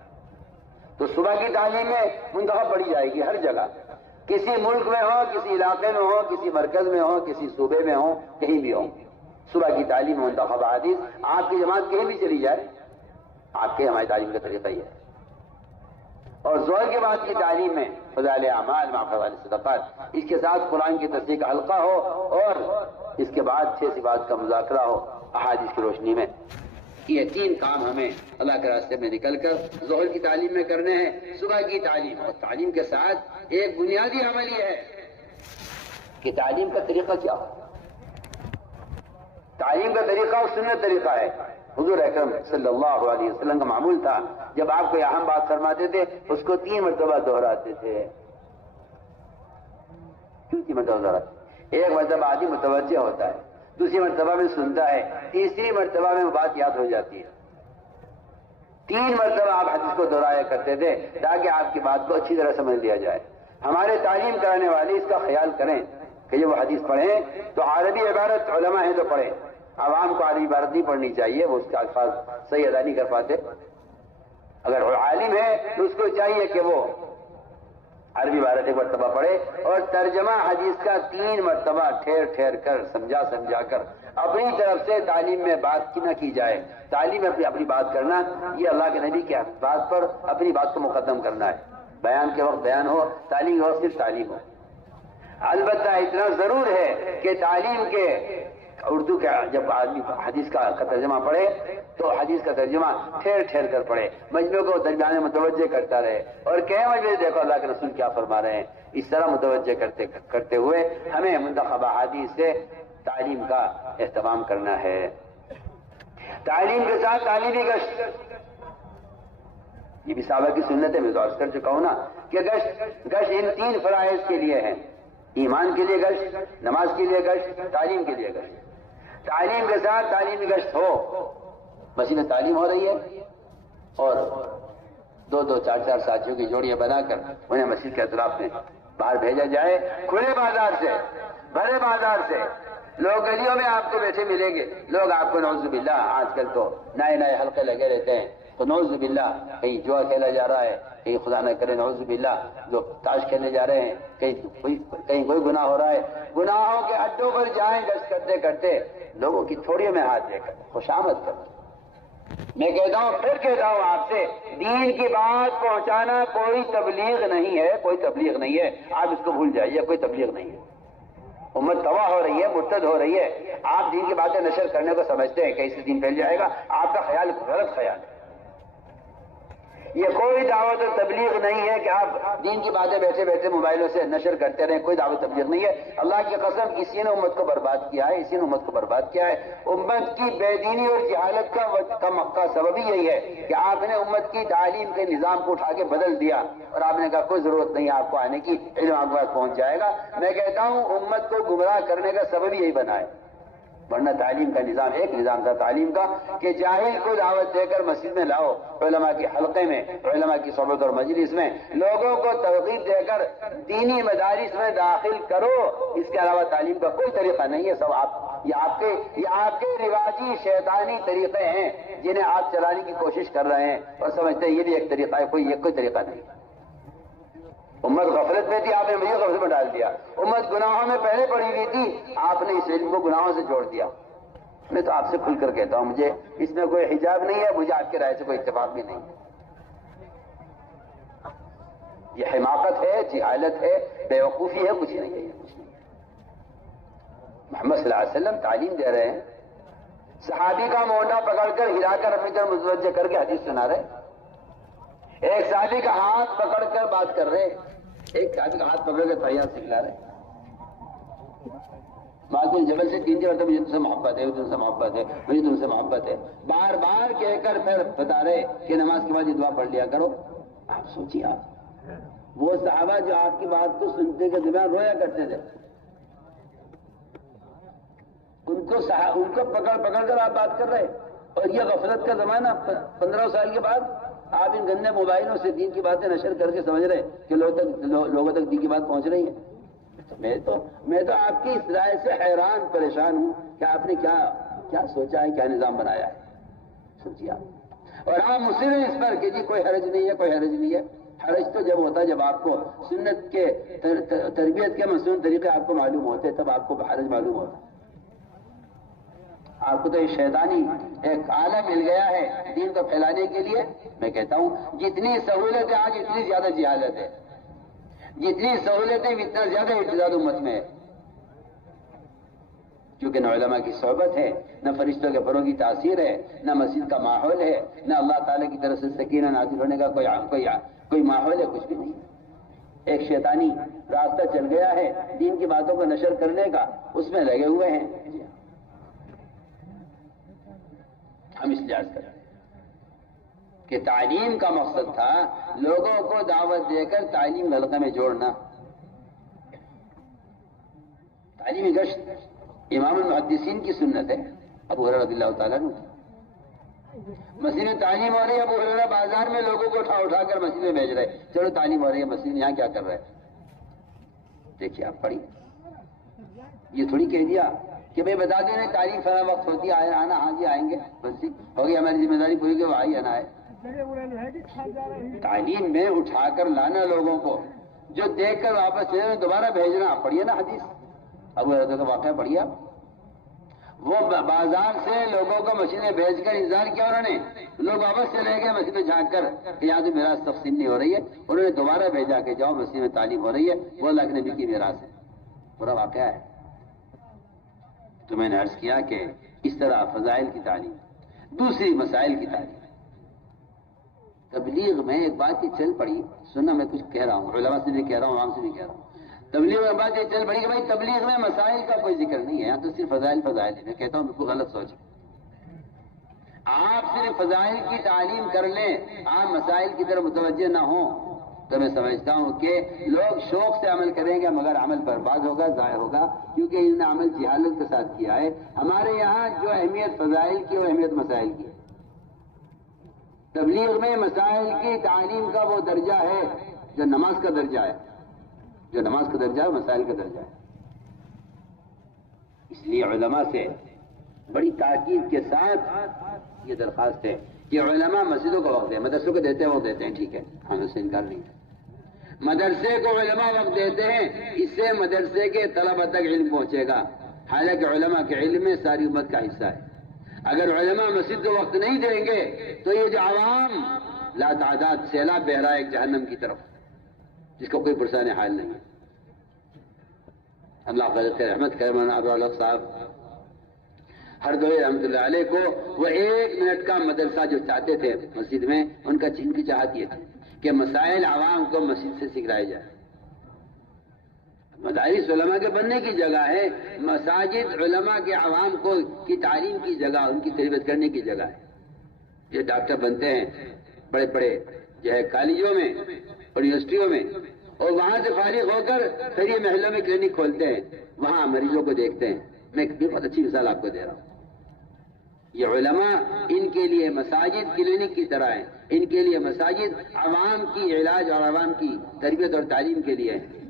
تو صبح کی تعلیم میں منتخب پڑھی جائے گی ہر جگہ، کسی ملک میں ہو، کسی علاقے میں ہو، کسی مرکز میں ہو، کسی صوبے میں ہو، کہیں بھی ہو، صبح کی تعلیم میں منتخب احادیث۔ آپ کی جماعت کہیں بھی چلی جائے، آپ کے ہماری تعلیم کا طریقہ یہ ہے۔ اور ظہر کے بعد کی تعلیم میں فضائل اعمال مع فضائل صدقات، اس کے ساتھ قرآن کی تصدیق کا حلقہ ہو، اور اس کے بعد 6 صفات کا مذاکرہ ہو احادیث کی روشنی میں۔ یہ 3 کام ہمیں اللہ کے راستے میں نکل کر ظہر کی تعلیم میں کرنے ہیں، صبح کی تعلیم، اور تعلیم کے ساتھ ایک بنیادی عمل یہ ہے کہ تعلیم کا طریقہ کیا ہو۔ تعلیم کا طریقہ اور سنت طریقہ ہے۔ حضور اکرم صلی اللہ علیہ وسلم کا معمول تھا، جب آپ کوئی اہم بات فرماتے تھے اس کو 3 مرتبہ دہراتے تھے۔ کیوں 3 مرتبہ دہراتے؟ ایک مرتبہ آدمی متوجہ ہوتا ہے، دوسری مرتبہ میں سنتا ہے، تیسری مرتبہ میں وہ بات یاد ہو جاتی ہے۔ 3 مرتبہ آپ حدیث کو دہرایا کرتے تھے تاکہ آپ کی بات کو اچھی طرح سمجھ لیا جائے۔ ہمارے تعلیم کرانے والے اس کا خیال کریں کہ جب وہ حدیث پڑھیں تو عربی عبارت علماء ہیں تو پڑھیں، عوام کو عربی عبارت نہیں پڑھنی چاہیے، وہ اس کے الفاظ صحیح ادا نہیں کر پاتے۔ اگر وہ عالم ہے تو اس کو چاہیے کہ وہ عربی عبارت 1 مرتبہ پڑھے، اور ترجمہ حدیث کا 3 مرتبہ ٹھہر ٹھہر کر سمجھا کر اپنی طرف سے تعلیم میں بات نہ کی جائے۔ تعلیم میں اپنی بات کرنا، یہ اللہ کے نبی کے بات پر اپنی بات کو مقدم کرنا ہے۔ بیان کے وقت بیان ہو، تعلیم ہو صرف تعلیم ہو۔ البتہ اتنا ضرور ہے کہ تعلیم کے اردو کا جب آدمی حدیث کا ترجمہ پڑھے تو حدیث کا ترجمہ ٹھہر ٹھہر کر پڑھے، مجمع کو درمیان میں متوجہ کرتا رہے، اور کہے مجمع دیکھو اللہ کے رسول کیا فرما رہے ہیں، اس طرح متوجہ کرتے ہوئے ہمیں منتخب احادیث سے تعلیم کا اہتمام کرنا ہے۔ تعلیم کے ساتھ تعلیمی گشت، یہ بھی صحابہ کی سنت ہے، میں تو عرض کر چکا ہوں نا کہ گشت ان 3 فرائض کے لیے ہے، ایمان کے لیے گشت، نماز کے لیے گشت، تعلیم کے لیے گشت۔ تعلیم کے ساتھ تعلیمی گشت ہو، مسجد میں تعلیم ہو رہی ہے اور 2-2 4-4 ساتھیوں کی جوڑیاں بنا کر انہیں مسجد کے اطراف میں باہر بھیجا جائے، کھلے بازار سے، بڑے بازار سے۔ لوگ گلیوں میں آپ کو بیٹھے ملیں گے، لوگ آپ کو نعوذ باللہ، آج کل تو نئے حلقے لگے رہتے ہیں، تو نعوذ باللہ کہیں جوا کھیلا جا رہا ہے، کہیں خدا نہ کرے نعوذ باللہ جو تاش کھیلنے جا رہے ہیں، کہیں کوئی گناہ ہو رہا ہے۔ گناہوں کے اڈوں پر جائیں گشت کرتے کرتے لوگوں کی تھوڑیوں میں ہاتھ دے کر خوشامد کر۔ میں کہتا ہوں، پھر کہتا ہوں آپ سے، دین کی بات پہنچانا کوئی تبلیغ نہیں ہے، کوئی تبلیغ نہیں ہے، آپ اس کو بھول جائیے، کوئی تبلیغ نہیں ہے۔ امت تباہ ہو رہی ہے، مرتد ہو رہی ہے، آپ دین کی باتیں نشر کرنے کو سمجھتے ہیں کہ اس سے دین پھیل جائے گا، آپ کا خیال غلط خیال ہے۔ یہ کوئی دعوت و تبلیغ نہیں ہے کہ آپ دین کی باتیں بیٹھے بیٹھے موبائلوں سے نشر کرتے رہیں، کوئی دعوت تبلیغ نہیں ہے۔ اللہ کی قسم، اسی نے امت کو برباد کیا ہے، اسی نے امت کو برباد کیا ہے۔ امت کی بے دینی اور جہالت کا سبب ہی یہی ہے کہ آپ نے امت کی تعلیم کے نظام کو اٹھا کے بدل دیا، اور آپ نے کہا کوئی ضرورت نہیں آپ کو آنے کی، علم آپ کے پاس پہنچ جائے گا۔ میں کہتا ہوں امت کو گمراہ کرنے کا سبب یہی بنا ہے، ورنہ تعلیم کا نظام ایک نظام تھا تعلیم کا کہ جاہل کو دعوت دے کر مسجد میں لاؤ، علماء کے حلقے میں، علماء کی صحبت اور مجلس میں لوگوں کو ترغیب دے کر دینی مدارس میں داخل کرو۔ اس کے علاوہ تعلیم کا کوئی طریقہ نہیں ہے، سب یہ آپ کے رواجی شیطانی طریقے ہیں جنہیں آپ چلانے کی کوشش کر رہے ہیں اور سمجھتے ہیں یہ بھی ایک طریقہ ہے، کوئی طریقہ نہیں۔ امت غفلت میں تھی، آپ نے مجھے غفلت میں ڈال دیا. امت گناہوں میں پہلے پڑی ہوئی تھی، آپ نے اس علم کو گناہوں سے جوڑ دیا. میں تو آپ سے کھل کر کہتا ہوں، مجھے اس میں کوئی حجاب نہیں ہے، مجھے آپ کی رائے سے کوئی اتفاق بھی نہیں ہے. یہ حماقت ہے، جہالت ہے، بیوقوفی ہے، کچھ نہیں ہے. محمد صلی اللہ علیہ وسلم تعلیم دے رہے ہیں، صحابی کا مونڈا پکڑ کر ہلا کر اپنی طرف متوجہ کر کے حدیث سنا رہے. ایک صحابی کا ہاتھ پکڑ کر بات کر رہے، ایک صحابی کا ہاتھ پکڑ کر تحیات سکھلا رہے. معاذ الجبل سے 3 مرتبہ مجھے تم سے محبت ہے، تم سے محبت ہے، مجھے تم سے محبت ہے، بار بار کہہ کر پھر بتا رہے کہ نماز کے بعد یہ دعا پڑھ لیا کرو. آپ سوچیے، آپ وہ صحابہ جو آپ کی بات کو سنتے کے درمیان رویا کرتے تھے، ان کو پکڑ کر آپ بات کر رہے. اور یہ غفلت کا زمانہ، 15 سال کے بعد آپ ان گندے موبائلوں سے دین کی باتیں نشر کر کے سمجھ رہے کہ لوگوں تک دین کی بات پہنچ رہی ہے. میں تو آپ کی اس رائے سے حیران پریشان ہوں کہ آپ نے کیا سوچا ہے، کیا نظام بنایا ہے. سوچیے آپ. اور آپ مصر ہیں اس پر کہ جی کوئی حرج نہیں ہے، کوئی حرج نہیں ہے. حرج تو جب ہوتا ہے جب آپ کو سنت کے تربیت کے مصنون طریقے آپ کو معلوم ہوتے، تب آپ کو حرج معلوم ہوتا. آپ کو تو یہ شیطانی ایک آلہ مل گیا ہے دین کو پھیلانے کے لیے. میں کہتا ہوں جتنی سہولت ہے آج اتنی زیادہ جہالت ہے، جتنی سہولتیں اتنا زیادہ ارتداد امت میں ہے. کیونکہ نہ علماء کی صحبت ہے، نہ فرشتوں کے فروغ کی تاثیر ہے، نہ مسجد کا ماحول ہے، نہ اللہ تعالیٰ کی طرف سے سکینہ نازل ہونے کا کوئی ماحول ہے، کچھ بھی نہیں. ایک شیطانی راستہ چل گیا ہے دین کی باتوں کو نشر کرنے کا، اس میں لگے ہوئے ہیں. ہم اس لحاظ کریں کہ تعلیم کا مقصد تھا لوگوں کو دعوت دے کر تعلیم حلقے میں جوڑنا. تعلیمی گشت امام المحدثین کی سنت ہے. ابو ہریرہ رضی اللہ تعالیٰ عنہ مسجد میں تعلیم ہو رہی ہے، ابو ہریرہ بازار میں لوگوں کو اٹھا کر مسجد میں بھیج رہے. چلو تعلیم ہو رہی ہے مسجد میں، یہاں کیا کر رہے ہیں؟ دیکھیے آپ پڑھی. یہ تھوڑی کہہ دیا کہ بھائی بتا دیں تعلیم فلاں وقت ہوتی ہے، آنا، ہاں جی آئیں گے، بس ہو گئی ہماری ذمہ داری پوری کہ وہ آئی آنا ہے. تعلیم میں اٹھا کر لانا لوگوں کو، جو دیکھ کر واپس دوبارہ بھیجنا. پڑھیے نا حدیث ابو ہریرہ کا واقعہ پڑھیے آپ. وہ بازار سے لوگوں کو مسجد میں بھیج کر انتظار کیا انہوں نے، لوگ واپس چلے گئے مسجد میں جھانک کر کہ یہاں تو میراث تقسیم نہیں ہو رہی ہے. انہوں نے دوبارہ بھیجا کہ جاؤ مسجد میں تعلیم ہو رہی ہے، وہ اللہ کے نبی کی میراث ہے. پورا واقعہ ہے. تو میں نے عرض کیا کہ اس طرح فضائل کی تعلیم، دوسری مسائل کی تعلیم. تبلیغ میں ایک بات یہ چل پڑی، سننا میں کچھ کہہ رہا ہوں، علماء سے بھی کہہ رہا ہوں، عوام سے بھی کہہ رہا ہوں. تبلیغ میں بات یہ چل پڑی کہ بھائی تبلیغ میں مسائل کا کوئی ذکر نہیں ہے، یہاں تو صرف فضائل ہے. میں کہتا ہوں بالکل غلط سوچ. آپ صرف فضائل کی تعلیم کر لیں، آپ مسائل کی طرف متوجہ نہ ہوں، تو میں سمجھتا ہوں کہ لوگ شوق سے عمل کریں گے مگر عمل برباد ہوگا، ضائع ہوگا، کیونکہ انہوں نے عمل جہالت کے ساتھ کیا ہے. ہمارے یہاں جو اہمیت فضائل کی وہ اہمیت مسائل کی ہے. تبلیغ میں مسائل کی تعلیم کا وہ درجہ ہے جو نماز کا درجہ ہے، جو نماز کا درجہ ہے مسائل کا درجہ ہے. اس لیے علماء سے بڑی تاکید کے ساتھ یہ درخواست ہے کہ علماء مسجدوں کو وقت دیں. مدرسوں کو دیتے ہیں وہ دیتے ہیں، ٹھیک ہے، ہم اس سے انکار نہیں. مدرسے کو علماء وقت دیتے ہیں، اس سے مدرسے کے طلبہ تک علم پہنچے گا. حالانکہ علماء کے علم میں ساری امت کا حصہ ہے. اگر علماء مسجد کو وقت نہیں دیں گے تو یہ جو عوام لا تعداد سیلاب بہ رہا ہے ایک جہنم کی طرف، جس کو کوئی پرسان حال نہیں ہے. اللہ فضل کے رحمت کرے مولانا ابرالحق صاحب ہردوئی رحمۃ اللہ علیہ کو وہ 1 منٹ کا مدرسہ جو چاہتے تھے مسجد میں، ان کی چاہت یہ تھی کہ مسائل عوام کو مسجد سے سکھلائے جائے. مدارس علماء کے بننے کی جگہ ہے، مساجد علماء کے عوام کو کی تعلیم کی جگہ، ان کی تربیت کرنے کی جگہ ہے. یہ ڈاکٹر بنتے ہیں بڑے بڑے جو ہے کالجوں میں اور یونیورسٹیوں میں، اور وہاں سے فارغ ہو کر پھر یہ محلوں میں کلینک کھولتے ہیں، وہاں مریضوں کو دیکھتے ہیں. میں ایک بہت اچھی مثال آپ کو دے رہا ہوں. یہ علماء ان کے لیے مساجد کلینک کی طرح ہیں، ان کے لیے مساجد عوام کی علاج اور عوام کی تربیت اور تعلیم کے لیے ہیں.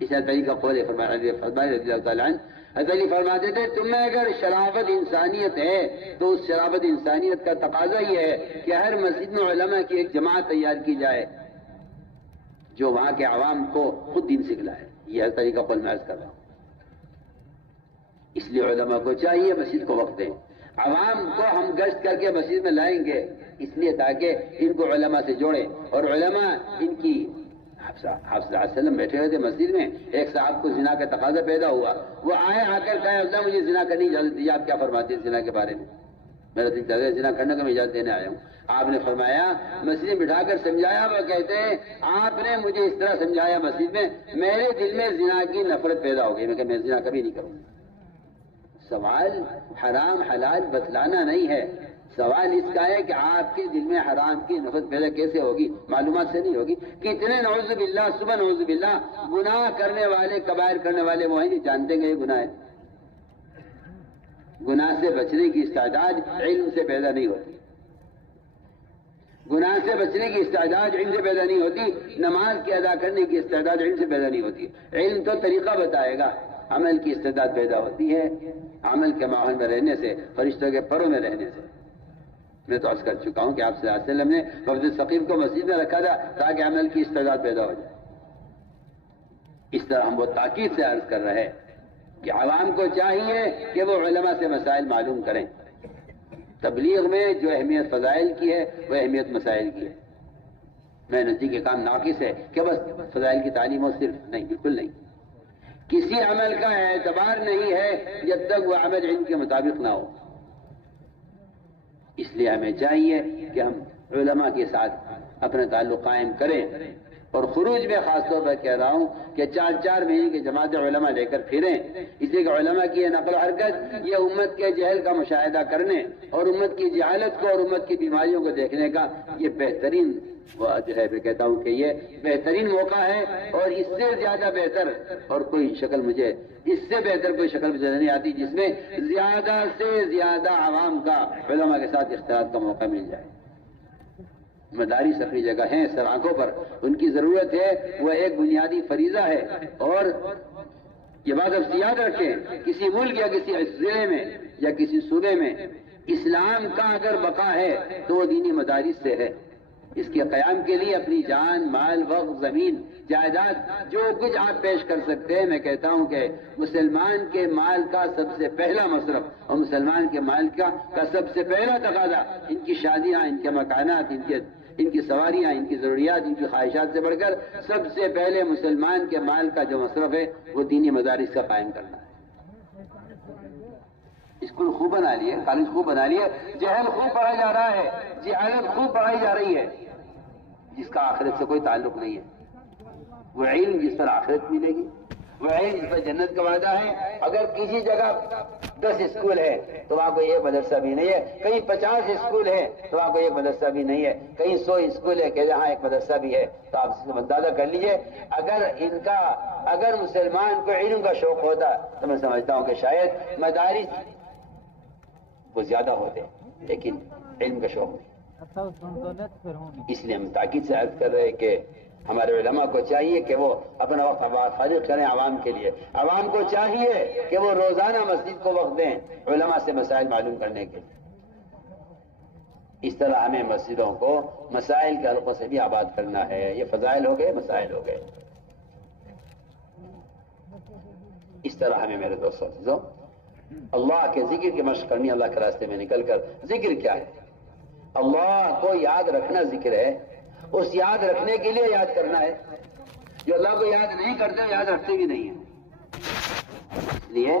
اس علی کا قول ہے، فرمایا رضی اللہ تعالیٰ عنہ، حضرت علی فرماتے تھے تم میں اگر شرافت انسانیت ہے تو اس شرافت انسانیت کا تقاضا یہ ہے کہ ہر مسجد میں علماء کی ایک جماعت تیار کی جائے. جو وہاں کے عوام کو خود دین سکھلائے. یہ طریقہ قول میں عرض کر رہا ہوں. اس لیے علماء کو چاہیے مسجد کو وقت دیں. عوام کو ہم گشت کر کے مسجد میں لائیں گے اس لیے تاکہ ان کو علماء سے جوڑیں. اور علماء ان کی حافظ صلی اللہ علیہ وسلم بیٹھے ہوئے تھے مسجد میں. ایک صاحب کو زنا کا تقاضا پیدا ہوا, وہ آئے, آ کر کہا اللہ مجھے زنا کرنے کی اجازت دی. آپ کیا فرماتے ہیں زنا کے بارے میں؟ میرا دل چاہتا ہے زنا کرنے کو میں اجازت دینے آیا ہوں. آپ نے فرمایا, مسجد میں بٹھا کر سمجھایا. وہ کہتے ہیں آپ نے مجھے اس طرح سمجھایا مسجد میں, میرے دل میں زنا کی نفرت پیدا ہو گئی. میں کہ میں زنا کبھی نہیں کروں. سوال حرام حلال بتلانا نہیں ہے, سوال اس کا ہے کہ آپ کے دل میں حرام کی نفرت پیدا کیسے ہوگی؟ معلومات سے نہیں ہوگی. کتنے نعوذ باللہ صبح نعوذ باللہ گناہ کرنے والے, کبائر کرنے والے وہ ہیں جو جانتے ہیں یہ گناہ ہے. گناہ سے بچنے کی استعداد علم سے پیدا نہیں ہوتی. گناہ سے بچنے کی استعداد علم سے پیدا نہیں ہوتی. نماز کی ادا کرنے کی استعداد علم سے پیدا نہیں ہوتی. علم تو طریقہ بتائے گا, عمل کی استعداد پیدا ہوتی ہے عمل کے ماحول میں رہنے سے, فرشتوں کے پروں میں رہنے سے. میں تو عرض کر چکا ہوں کہ آپ صلی اللہ علیہ وسلم نے وفد ثقیف کو مسجد میں رکھا تھا تاکہ عمل کی استعداد پیدا ہو جائے. اس طرح ہم وہ تاکید سے عرض کر رہے ہیں کہ عوام کو چاہیے کہ وہ علماء سے مسائل معلوم کریں. تبلیغ میں جو اہمیت فضائل کی ہے وہ اہمیت مسائل کی ہے. میں نزدیک کام ناقص ہے کہ بس فضائل کی تعلیم ہو, صرف نہیں, بالکل نہیں. کسی عمل کا اعتبار نہیں ہے جب تک وہ عمل علم کے مطابق نہ ہو. اس لیے ہمیں چاہیے کہ ہم علماء کے ساتھ اپنا تعلق قائم کریں. اور خروج میں خاص طور پر کہہ رہا ہوں کہ 4 مہینے کی جماعت علماء لے کر پھریں. اس لیے کہ علماء کی یہ نقل و حرکت یہ امت کے جہل کا مشاہدہ کرنے اور امت کی جہالت کو اور امت کی بیماریوں کو دیکھنے کا یہ بہترین جو ہے. میں کہتا ہوں کہ یہ بہترین موقع ہے, اور اس سے زیادہ بہتر اور کوئی شکل مجھے اس سے بہتر کوئی شکل مجھے نہیں آتی جس میں زیادہ سے زیادہ عوام کا علماء کے ساتھ اختلاط کا موقع مل جائے. مدارس اپنی جگہ ہیں, سر آنکھوں پر ان کی ضرورت ہے, وہ ایک بنیادی فریضہ ہے. اور یہ بات اب یاد رکھیں, کسی ملک یا کسی ضلع میں یا کسی صوبے میں اسلام کا اگر بقا ہے تو وہ دینی مدارس سے ہے. اس کے قیام کے لیے اپنی جان, مال, وقت, زمین, جائیداد جو کچھ آپ پیش کر سکتے ہیں. میں کہتا ہوں کہ مسلمان کے مال کا سب سے پہلا مصرف اور مسلمان کے مال کا سب سے پہلا تقاضا ان کی شادیاں, ان کے مکانات, ان کی سواریاں, ان کی ضروریات, ان کی خواہشات سے بڑھ کر سب سے پہلے مسلمان کے مال کا جو مصرف ہے وہ دینی مدارس کا قائم کرنا ہے. اسکول خوب بنا لیے, کالج خوب بنا لیے, جہل خوب پڑھا جا رہا ہے, جہالت خوب پڑھائی جا رہی ہے جس کا آخرت سے کوئی تعلق نہیں ہے. وہ علم جس پر آخرت ملے گی, وہ علم جس پر جنت کا وعدہ ہے. اگر کسی جگہ 10 اسکول ہے تو وہاں کوئی ایک مدرسہ بھی نہیں ہے, کہیں 50 اسکول ہے تو وہاں کوئی ایک مدرسہ بھی نہیں ہے, کہیں 100 اسکول ہے کہ جہاں ایک مدرسہ بھی ہے. تو آپ اس سے اندازہ کر لیجئے اگر مسلمان کو علم کا شوق ہوتا تو میں سمجھتا ہوں کہ شاید مدارس وہ زیادہ ہوتے, لیکن علم کا شوق نہیں. اس لیے ہم تاکید سے عرض کر رہے ہیں کہ ہمارے علماء کو چاہیے کہ وہ اپنا وقت فارغ کریں عوام کے لیے. عوام کو چاہیے کہ وہ روزانہ مسجد کو وقت دیں علماء سے مسائل معلوم کرنے کے لیے. اس طرح ہمیں مسجدوں کو مسائل کے حلقوں سے بھی آباد کرنا ہے. یہ فضائل ہو گئے, مسائل ہو گئے. اس طرح ہمیں میرے دوستوں اللہ کے ذکر کی مشق کرنی. اللہ کے راستے میں نکل کر ذکر کیا ہے؟ اللہ کو یاد رکھنا ذکر ہے. اس یاد رکھنے کے لیے یاد کرنا ہے. جو اللہ کو یاد نہیں کرتے یاد رکھتے بھی نہیں ہیں. اس لیے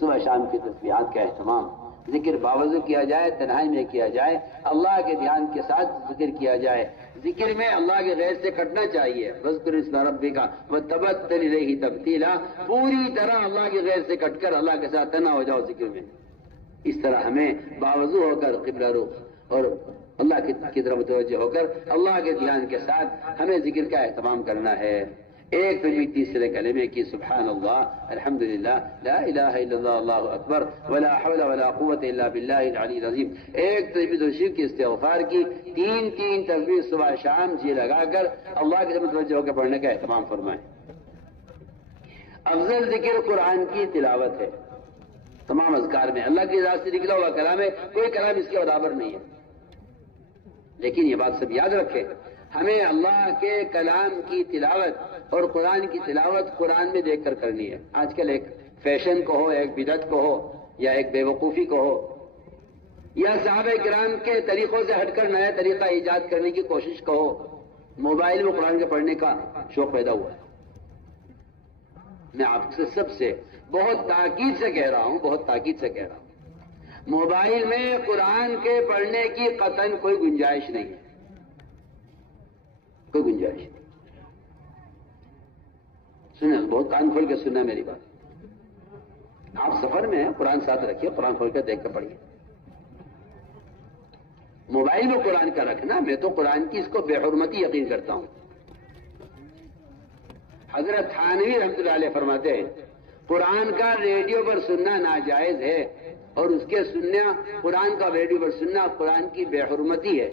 صبح شام کی تسبیحات کا اہتمام, ذکر باوضو کیا جائے, تنہائی میں کیا جائے, اللہ کے دھیان کے ساتھ ذکر کیا جائے. ذکر میں اللہ کے غیر سے کٹنا چاہیے. وذکر اسم ربک وتبتل الیہ تبتیلا, پوری طرح اللہ کے غیر سے کٹ کر اللہ کے ساتھ تنہا ہو جاؤ ذکر میں. اس طرح ہمیں باوضو ہو کر قبلہ رخ اور اللہ کی طرف متوجہ ہو کر اللہ کے دھیان کے ساتھ ہمیں ذکر کا اہتمام کرنا ہے. ایک تجوید تیسرے کلمے کی سبحان اللہ, الحمدللہ, لا الہ الا اللہ, اللہ اکبر, ولا حول ولا قوت الا باللہ العلی العظیم. ایک تجوید و شرک کی استغفار کی 3 تسبیح صبح شام جی لگا کر اللہ کی طرف متوجہ ہو کر پڑھنے کا اہتمام فرمائیں. افضل ذکر قرآن کی تلاوت ہے. تمام اذکار میں اللہ کی ذات سے نکلا ہوا کلام ہے, کوئی کلام اس کے برابر نہیں ہے. لیکن یہ بات سب یاد رکھیں, ہمیں اللہ کے کلام کی تلاوت اور قرآن کی تلاوت قرآن میں دیکھ کر کرنی ہے. آج کل ایک فیشن کو ہو، ایک بدعت کو ہو، یا ایک بے وقوفی کو ہو، یا صحابہ کرام کے طریقوں سے ہٹ کر نیا طریقہ ایجاد کرنے کی کوشش کو ہو، موبائل میں قرآن کے پڑھنے کا شوق پیدا ہوا ہے. میں آپ سے سب سے بہت تاکید سے کہہ رہا ہوں، بہت تاکید سے کہہ رہا ہوں، موبائل میں قرآن کے پڑھنے کی قطعاً کوئی گنجائش نہیں ہے، کوئی گنجائش نہیں. سنیں، بہت کان کھول کے سننا میری بات. آپ سفر میں ہیں، قرآن ساتھ رکھیے، قرآن کھول کے دیکھ کر پڑھیے. موبائل میں قرآن کا رکھنا، میں تو قرآن کی اس کو بے حرمتی یقین کرتا ہوں. حضرت تھانوی رحمۃ اللہ علیہ فرماتے ہیں قرآن کا ریڈیو پر سننا ناجائز ہے، اور اس کے سننا، قرآن کا ریڈیو پر سننا قرآن کی بے حرمتی ہے.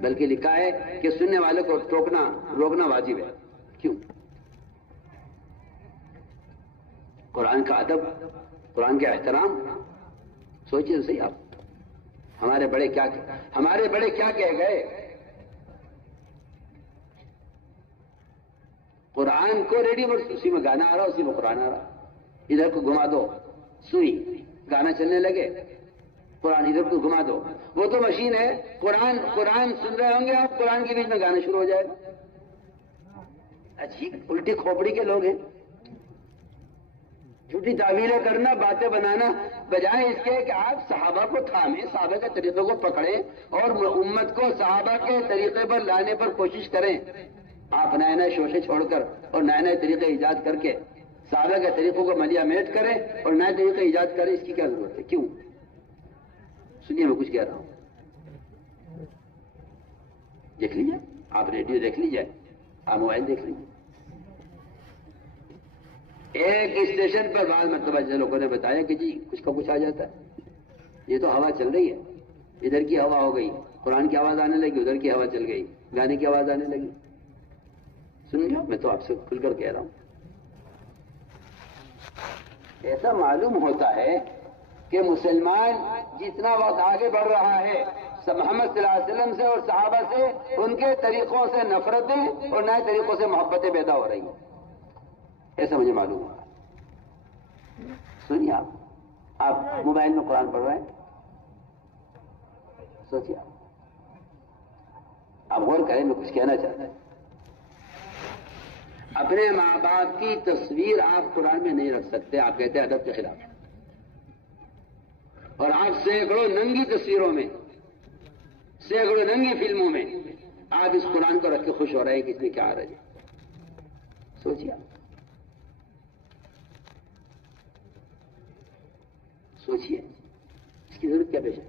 بلکہ لکھا ہے کہ سننے والے کو روکنا واجب ہے. کیوں؟ قرآن کا ادب، قرآن کا احترام. سوچیے صحیح آپ، ہمارے بڑے کیا کہہ گئے. قرآن کو ریڈیو پر، اسی میں گانا آ رہا، اسی میں قرآن آ رہا. ادھر کو گھما دو سوئی، گانا چلنے لگے، قرآن ادھر کو گھما دو. وہ تو مشین ہے. قرآن سن رہے ہوں گے آپ، قرآن کے بیچ میں گانا شروع ہو جائے گا. اچھی الٹی کھوپڑی کے لوگ ہیں. جھوٹی تعویلیں کرنا، باتیں بنانا، بجائے اس کے کہ آپ صحابہ کو تھامیں، صحابہ کے طریقے کو پکڑیں اور امت کو صحابہ کے طریقے پر لانے پر کوشش کریں. آپ نئے نئے شوشے چھوڑ کر اور نئے نئے طریقے ایجاد کر کے صحابہ کے طریقوں کو ملیا میٹ کریں اور نئے طریقے ایجاد کریں. اس کی کیا ضرورت ہے؟ کیوں؟ سنیے، میں کچھ کہہ رہا ہوں. دیکھ لیجیے، آپ ریڈیو دیکھ لیجیے، آپ موبائل دیکھ لیجیے. ایک اسٹیشن پر بعض مرتبہ جیسے لوگوں نے بتایا کہ جی کچھ کا کچھ آ جاتا ہے. یہ تو ہوا چل رہی ہے، ادھر کی ہوا ہو گئی، قرآن کی آواز آنے لگی، ادھر کی ہوا چل گئی، گانے کی آواز آنے لگی. سن لو، میں تو آپ سے کھل کر کہہ رہا ہوں. ایسا معلوم ہوتا ہے کہ مسلمان جتنا وقت آگے بڑھ رہا ہے محمد صلی اللہ علیہ وسلم سے اور صحابہ سے، ان کے طریقوں سے نفرتیں اور نئے طریقوں سے محبتیں پیدا ہو رہی ہیں. ایسا مجھے معلوم ہوا. سنیے، آپ موبائل میں قرآن پڑھ رہے ہیں، سوچیے، آپ غور کریں. میں کچھ کہنا چاہتا ہوں. اپنے ماں باپ کی تصویر آپ قرآن میں نہیں رکھ سکتے، آپ کہتے ہیں ادب کے خلاف. اور آپ سینکڑوں ننگی تصویروں میں، سینکڑوں ننگی فلموں میں آپ اس قرآن کو رکھ کے خوش ہو رہے ہیں کہ اس میں کیا آ رہا ہے. سوچیے، سوچیے، اس کی ضرورت کیا پیش ہے؟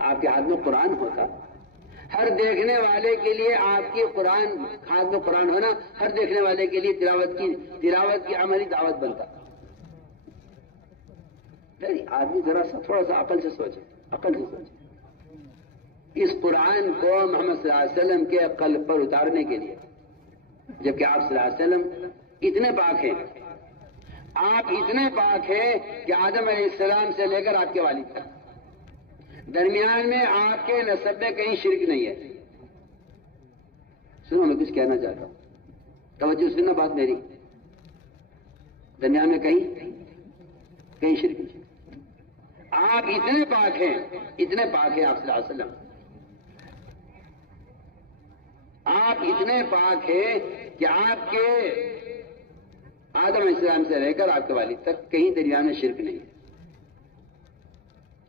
آپ کے ہاتھ میں قرآن ہوتا، ہر دیکھنے والے کے لیے آپ کی قرآن، ہاتھ میں قرآن ہونا ہر دیکھنے والے کے لیے تلاوت کی عملی دعوت بنتا. آدمی ذرا سا تھوڑا سا عقل سے سوچے، عقل سے سوچے. اس قرآن کو محمد صلی اللہ علیہ وسلم کے قلب پر اتارنے کے لیے، جبکہ آپ صلی اللہ علیہ وسلم اتنے پاک ہیں، آپ اتنے پاک ہیں کہ آدم علیہ السلام سے لے کر آپ کے والد تک درمیان میں آپ کے نسب میں کہیں شرک نہیں ہے. سنو، میں کچھ کہنا چاہتا ہوں، توجہ سننا بات میری. درمیان میں کہیں شرک نہیں. آپ اتنے پاک ہیں، اتنے پاک ہیں آپ صلی اللہ علیہ وسلم، آپ اتنے پاک ہیں کہ آپ کے آدم علیہ السلام سے لے کر آپ کے والد تک کہیں درمیان میں شرک نہیں ہے.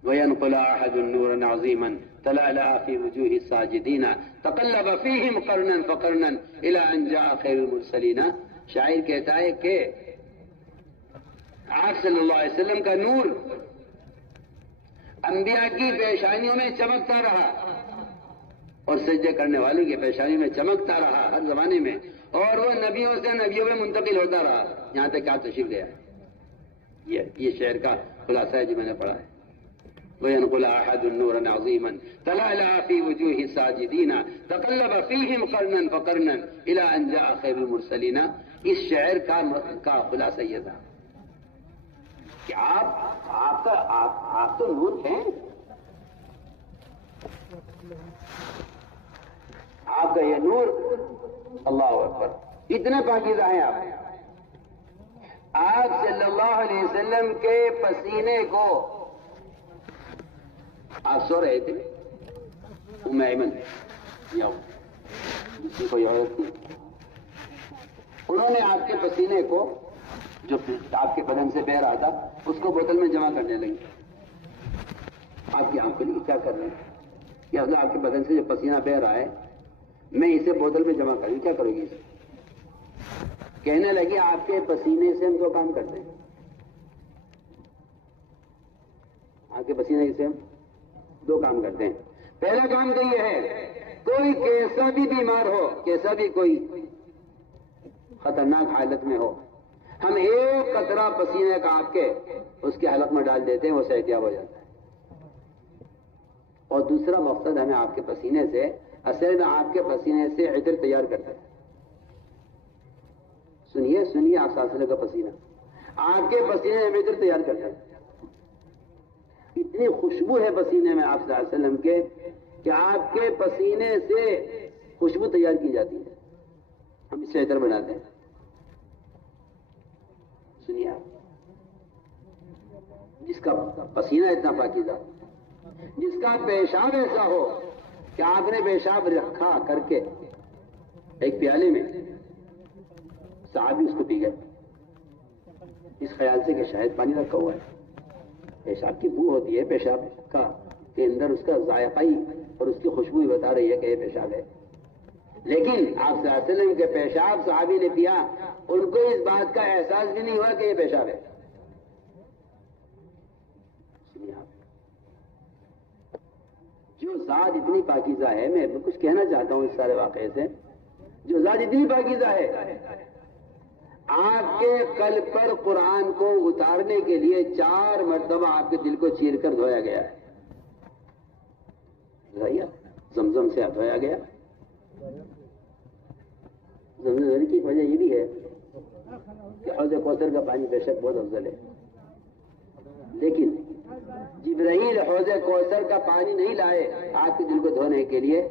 وَيَنْقُلَ أَحَدٌ نُورًا عَظِيمًا تَلَأْلَأَ فِي وُجُوهِ السَّاجِدِينَ تَقَلَّبَ فِيهِمْ قَرْنًا فَقَرْنًا إِلَىٰ أَنْ جَاءَ خَيْرُ الْمُرْسَلِينَ. شاعر کہتا ہے کہ آپ صلی اللہ علیہ وسلم کا نور انبیاء کی پیشانیوں میں چمکتا رہا اور سجدے کرنے والوں کی پیشانیوں میں چمکتا رہا ہر زمانے میں، اور وہ نبیوں سے نبیوں میں منتقل ہوتا رہا یہاں تک آپ تشریف لے آئے. یہ شعر کا خلاصہ ہے جو میں نے پڑھا ہے. وَيَنْقُلَ أَحَدٌ نُورًا عَظِيمًا تَلَأْلَأَ فِي وُجُوهِ السَّاجِدِينَ تَقَلَّبَ فِيهِمْ قَرْنًا فَقَرْنًا إِلَىٰ أَنْ جَاءَ خَيْرُ الْمُرْسَلِينَ. اس شعر کا خلاصہ یہ تھا کہ آپ تو نور ہیں، آپ کا یہ نور، اللہ اکبر، اتنے پاکیزہ ہیں آپ صلی اللہ علیہ وسلم کے پسینے کو، آپ سو رہے تھے، ام ایمن یا کسی کوئی عورت تھی، انہوں نے آپ کے پسینے کو جو آپ کے بدن سے بہ رہا تھا اس کو بوتل میں جمع کرنے لگی. آپ کی آنکھوں نے کیا کر رہے ہیں کہ حضرت آپ کے بدن سے جو پسینہ بہ رہا ہے میں اسے بوتل میں جمع کروں، کیا کرو گی اسے؟ کہنے لگی آپ کے پسینے سے ہم 2 کام کرتے ہیں. آپ کے پسینے سے ہم 2 کام کرتے ہیں. پہلا کام تو یہ ہے، کوئی کیسا بھی بیمار ہو، کیسا بھی کوئی خطرناک حالت میں ہو، ہم 1 قطرہ پسینے کا آپ کے اس کے حلق میں ڈال دیتے ہیں، وہ صحتیاب ہو جاتا ہے. اور دوسرا مقصد ہمیں آپ کے پسینے سے، اصل میں آپ کے پسینے سے عطر تیار کرتے ہیں. سنیے آپ صلی اللہ علیہ وسلم کا پسینہ، آپ کے پسینے میں عطر تیار کرتے ہیں. اتنی خوشبو ہے پسینے میں آپ صلی اللہ علیہ وسلم کے کہ آپ کے پسینے سے خوشبو تیار کی جاتی ہے، ہم اس سے عطر بناتے ہیں. سنیے آپ، جس کا پسینہ اتنا پاکیزہ، جس کا پیشاب ایسا ہو کہ آپ نے پیشاب رکھا کر کے ایک پیالے میں، صحابی اس کو پی گئے اس خیال سے کہ شاید پانی رکھا ہوا ہے. پیشاب کی بو ہوتی ہے پیشاب کا کے اندر، اس کا ذائقہ ہی اور اس کی خوشبو ہی بتا رہی ہے کہ یہ پیشاب ہے. لیکن آپ صلی اللہ علیہ وسلم کے پیشاب صحابی نے پیا، ان کو اس بات کا احساس بھی نہیں ہوا کہ یہ پیشاب ہے. جو ذات اتنی پاکیزہ ہے، میں کچھ کہنا چاہتا ہوں اس سارے واقعے سے، جو ذات اتنی پاکیزہ ہے، آپ کے قلب پر قرآن کو اتارنے کے لیے 4 مرتبہ آپ کے دل کو چیر کر دھویا گیا ہے. زمزم سے دھویا گیا. زمزم کی وجہ یہ بھی ہے کہ حوض کوثر کا پانی بے شک بہت افضل ہے، لیکن جبرائیل حوض کوثر کا پانی نہیں لائے آپ کے دل کو دھونے کے لیے،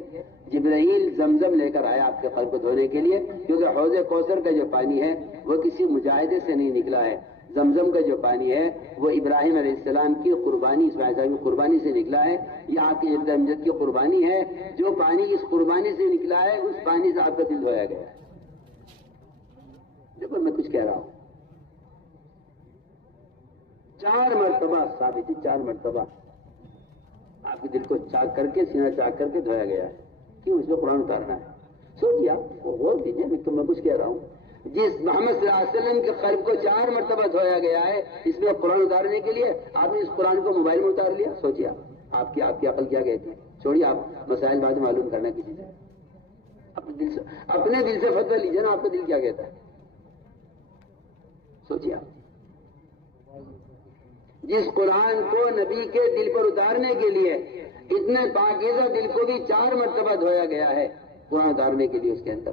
جبرائیل زمزم لے کر آیا آپ کے قلب کو دھونے کے لیے. کیونکہ حوض کوثر کا جو پانی ہے وہ کسی مجاہدے سے نہیں نکلا ہے، زمزم کا جو پانی ہے وہ ابراہیم علیہ السلام کی قربانی، اسماعیل کی قربانی سے نکلا ہے. یہ آپ کی جد امجد کی قربانی ہے، جو پانی اس قربانی سے نکلا ہے اس پانی سے آپ کا دل دھویا گیا ہے. دیکھو میں کچھ کہہ رہا ہوں، 4 مرتبہ ثابت ہے، 4 مرتبہ آپ کے دل کو چاک کر کے، سینہ چاک کر کے دھویا گیا ہے. کیوں؟ اس میں قرآن اتارنا ہے. سوچیے آپ، غور کیجیے، میں کچھ کہہ رہا ہوں. جس محمد صلی اللہ علیہ وسلم کے قلب کو 4 مرتبہ دھویا گیا ہے، اس میں قرآن اتارنے کے لیے آپ نے اس قرآن کو موبائل میں اتار لیا. سوچیے آپ کی عقل کیا کہتی ہے. چھوڑیے آپ مسائل بعد میں معلوم کرنا کسی سے، اپنے دل سے فتویٰ لیجیے نا، آپ کا دل کیا کہتا ہے. سوچیے آپ، جس قرآن کو نبی کے دل پر اتارنے کے لیے اتنے پاکیزہ دل کو بھی 4 مرتبہ دھویا گیا ہے قرآن اتارنے کے لیے اس کے اندر،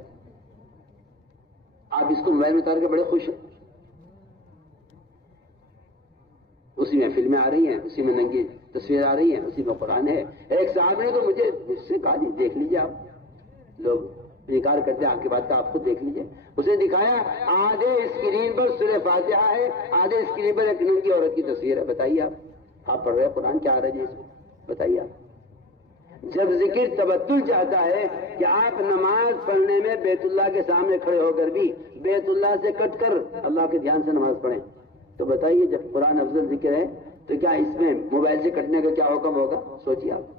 آپ اس کو موبائل میں اتار کے بڑے خوش ہیں. اسی میں فلمیں آ رہی ہیں، اسی میں ننگی تصویر آ رہی ہیں، اسی میں قرآن ہے. ایک صاحب نے تو مجھے مجھ سے کہا جی دیکھ لیجیے، آپ لوگ انکار کرتے ہیں آپ کی بات کا، آپ خود دیکھ لیجیے. اسے دکھایا آدھے اسکرین پر سورہ فاتحہ ہے، آدھے اسکرین پر ایک ننگی عورت کی تصویر ہے. بتائیے آپ پڑھ رہے ہیں قرآن، کیا آ رہا ہے جی اس میں؟ بتائیے آپ. جب ذکر تبتل چاہتا ہے کہ آپ نماز پڑھنے میں بیت اللہ کے سامنے کھڑے ہو کر بھی بیت اللہ سے کٹ کر اللہ کے دھیان سے نماز پڑھیں، تو بتائیے جب قرآن افضل ذکر ہے تو کیا اس میں موبائل سے کٹنے کا کیا حکم ہوگا؟ سوچیے آپ.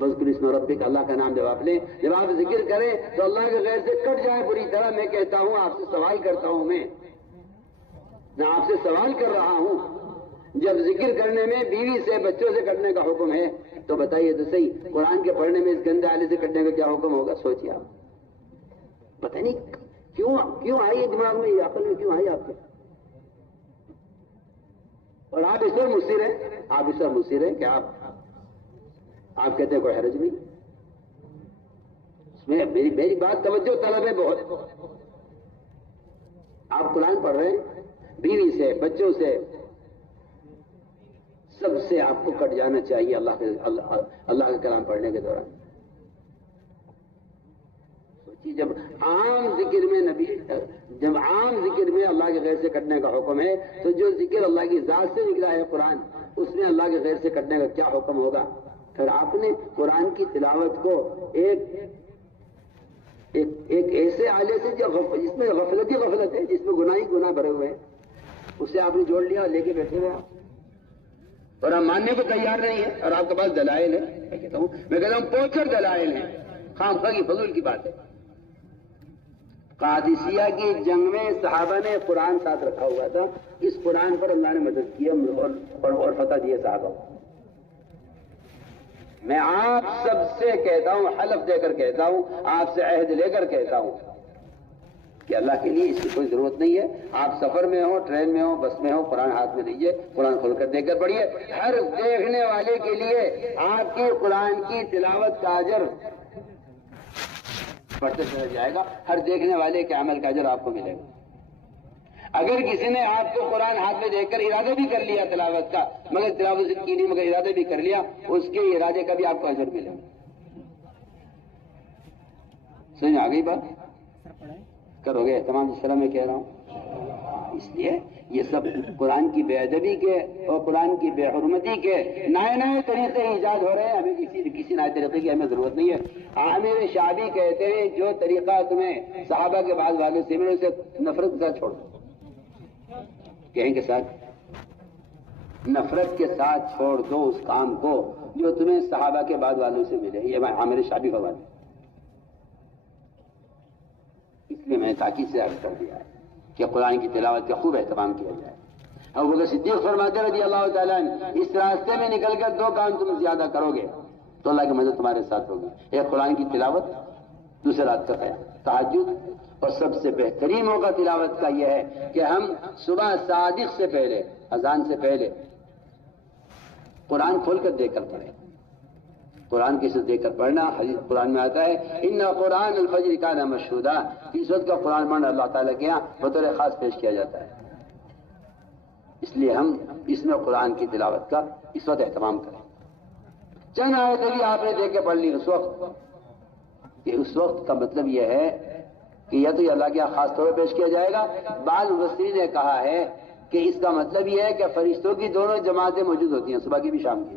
بس اسم ربک، اللہ کا نام جب آپ لیں، جب آپ ذکر کریں تو اللہ کے غیر سے کٹ جائے بری طرح. میں کہتا ہوں، آپ سے سوال کرتا ہوں، میں آپ سے سوال کر رہا ہوں، جب ذکر کرنے میں بیوی سے بچوں سے کٹنے کا حکم ہے تو بتائیے تو صحیح قرآن کے پڑھنے میں اس گندے آلے سے کٹنے کا کیا حکم ہوگا؟ سوچیے آپ. پتہ نہیں کیوں آئی ہے دماغ میں، یہ عقل میں کیوں آئی آپ کے؟ اور آپ اس پر مصر ہیں کہ آپ کہتے ہیں کوئی حرج نہیں. اس میں میری بات توجہ طلب ہے بہت. آپ قرآن پڑھ رہے ہیں، بیوی سے، بچوں سے، سب سے آپ کو کٹ جانا چاہیے اللہ کا کلام پڑھنے کے دوران. کہ جب عام ذکر میں اللہ کے غیر سے کٹنے کا حکم ہے تو جو ذکر اللہ کی ذات سے نکلا ہے قرآن، اس میں اللہ کے غیر سے کٹنے کا کیا حکم ہوگا؟ پھر آپ نے قرآن کی تلاوت کو ایک ایسے آلے سے جس میں غفلت ہی غفلت ہے، جس میں گناہ ہی گناہ بھرے ہوئے ہیں، اسے آپ نے جوڑ لیا اور لے کے بیٹھے ہوئے آپ، اور ہم ماننے کو تیار نہیں ہے، اور آپ کے پاس دلائل ہے۔ میں کہتا ہوں پوچھر دلائل ہیں، خامخواہ کی فضول کی بات ہے۔ قادسیہ کی جنگ میں صحابہ نے قرآن ساتھ رکھا ہوا تھا، اس قرآن پر اللہ نے مدد کی اور فتح دیے صحابہ کو۔ میں آپ سب سے کہتا ہوں، حلف دے کر کہتا ہوں، آپ سے عہد لے کر کہتا ہوں کہ اللہ کے لیے اس کی کوئی ضرورت نہیں ہے۔ آپ سفر میں ہو، ٹرین میں ہو، بس میں ہو، قرآن ہاتھ میں لیجیے، قرآن کھول کر دیکھ کر پڑھیے۔ ہر دیکھنے والے کے لیے آپ کی قرآن کی تلاوت کا اجر بڑھتے چلا جائے گا، ہر دیکھنے والے کے عمل کا اجر آپ کو ملے گا۔ اگر کسی نے آپ کو قرآن ہاتھ میں دیکھ کر ارادہ بھی کر لیا تلاوت کا، مگر تلاوت کی نہیں، مگر ارادہ بھی کر لیا، اس کے ارادے کا بھی آپ کو اجر ملے گا۔ سمجھ آ گئی بات؟ کرو گے تمام اس طرح میں کہہ رہا ہوں۔ اس لیے یہ سب قرآن کی بے ادبی کے اور قرآن کی بے حرمتی کے نئے نئے طریقے ایجاد ہو رہے ہیں، ہمیں کسی نئے طریقے کی ہمیں ضرورت نہیں ہے۔ عامر شعبی کہتے ہیں جو طریقہ تمہیں صحابہ کے بعد والوں سے ملے اسے نفرت کے ساتھ چھوڑ دو۔ کہیں کے ساتھ نفرت کے ساتھ چھوڑ دو اس کام کو جو تمہیں صحابہ کے بعد والوں سے ملے، یہ عامر شعبی کا بات ہے۔ اس لیے میں نے تاکید سے عرض کر دیا ہے کہ قرآن کی تلاوت کا خوب اہتمام کیا جائے۔ ابو بکر صدیق فرماتے رضی اللہ تعالیٰ عنہ، اس راستے میں نکل کر دو کام تم زیادہ کرو گے تو اللہ کی مدد تمہارے ساتھ ہوگی، ایک قرآن کی تلاوت، دوسرے رات کا قیام، تہجد، اور سب سے بہترین موقع تلاوت کا یہ ہے کہ ہم صبح صادق سے پہلے، اذان سے پہلے قرآن کھول کر دیکھ کر پڑھیں۔ قرآن کسی دیکھ کر پڑھنا، حدیث قرآن میں آتا ہے ان قرآن الفجر کان مشہودا، اس وقت کا قرآن پڑھنا اللہ تعالیٰ کے یہاں بطور خاص پیش کیا جاتا ہے۔ اس لیے ہم اس میں قرآن کی تلاوت کا اس وقت اہتمام کریں۔ چند آیتیں بھی آپ نے دیکھ کے پڑھ لی اس وقت، کہ اس وقت کا مطلب یہ ہے کہ یا تو یہ اللہ کے یہاں خاص طور پر پیش کیا جائے گا۔ بعض مفسرین نے کہا ہے کہ اس کا مطلب یہ ہے کہ فرشتوں کی دونوں جماعتیں موجود ہوتی ہیں، صبح کی بھی شام کی۔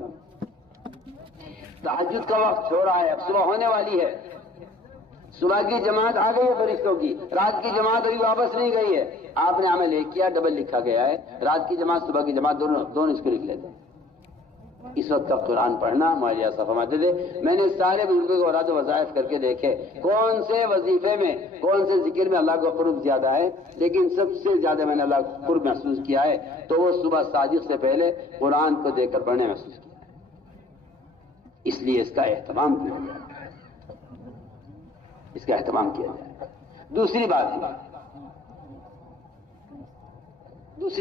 تہجد کا وقت ہو رہا ہے، اب صبح ہونے والی ہے، صبح کی جماعت آ گئی ہے فرشتوں کی، رات کی جماعت ابھی واپس نہیں گئی ہے۔ آپ نے عمل ایک کیا، ڈبل لکھا گیا ہے، رات کی جماعت صبح کی جماعت دونوں اس کو لکھ لیتے ہیں۔ اس وقت کا قرآن پڑھنا ہمارے یہاں فرماتے تھے، میں نے سارے بزرگوں کو اوراد و وظائف کر کے دیکھے کون سے وظیفے میں، کون سے ذکر میں اللہ کا قرب زیادہ ہے، لیکن سب سے زیادہ میں نے اللہ کا قرب محسوس کیا ہے تو وہ صبح صادق سے پہلے قرآن کو دیکھ کر پڑھنے محسوس کیا ہے۔ اس لیے اس کا اہتمام کیا جائے، اس کا اہتمام کیا جائے۔ دوسری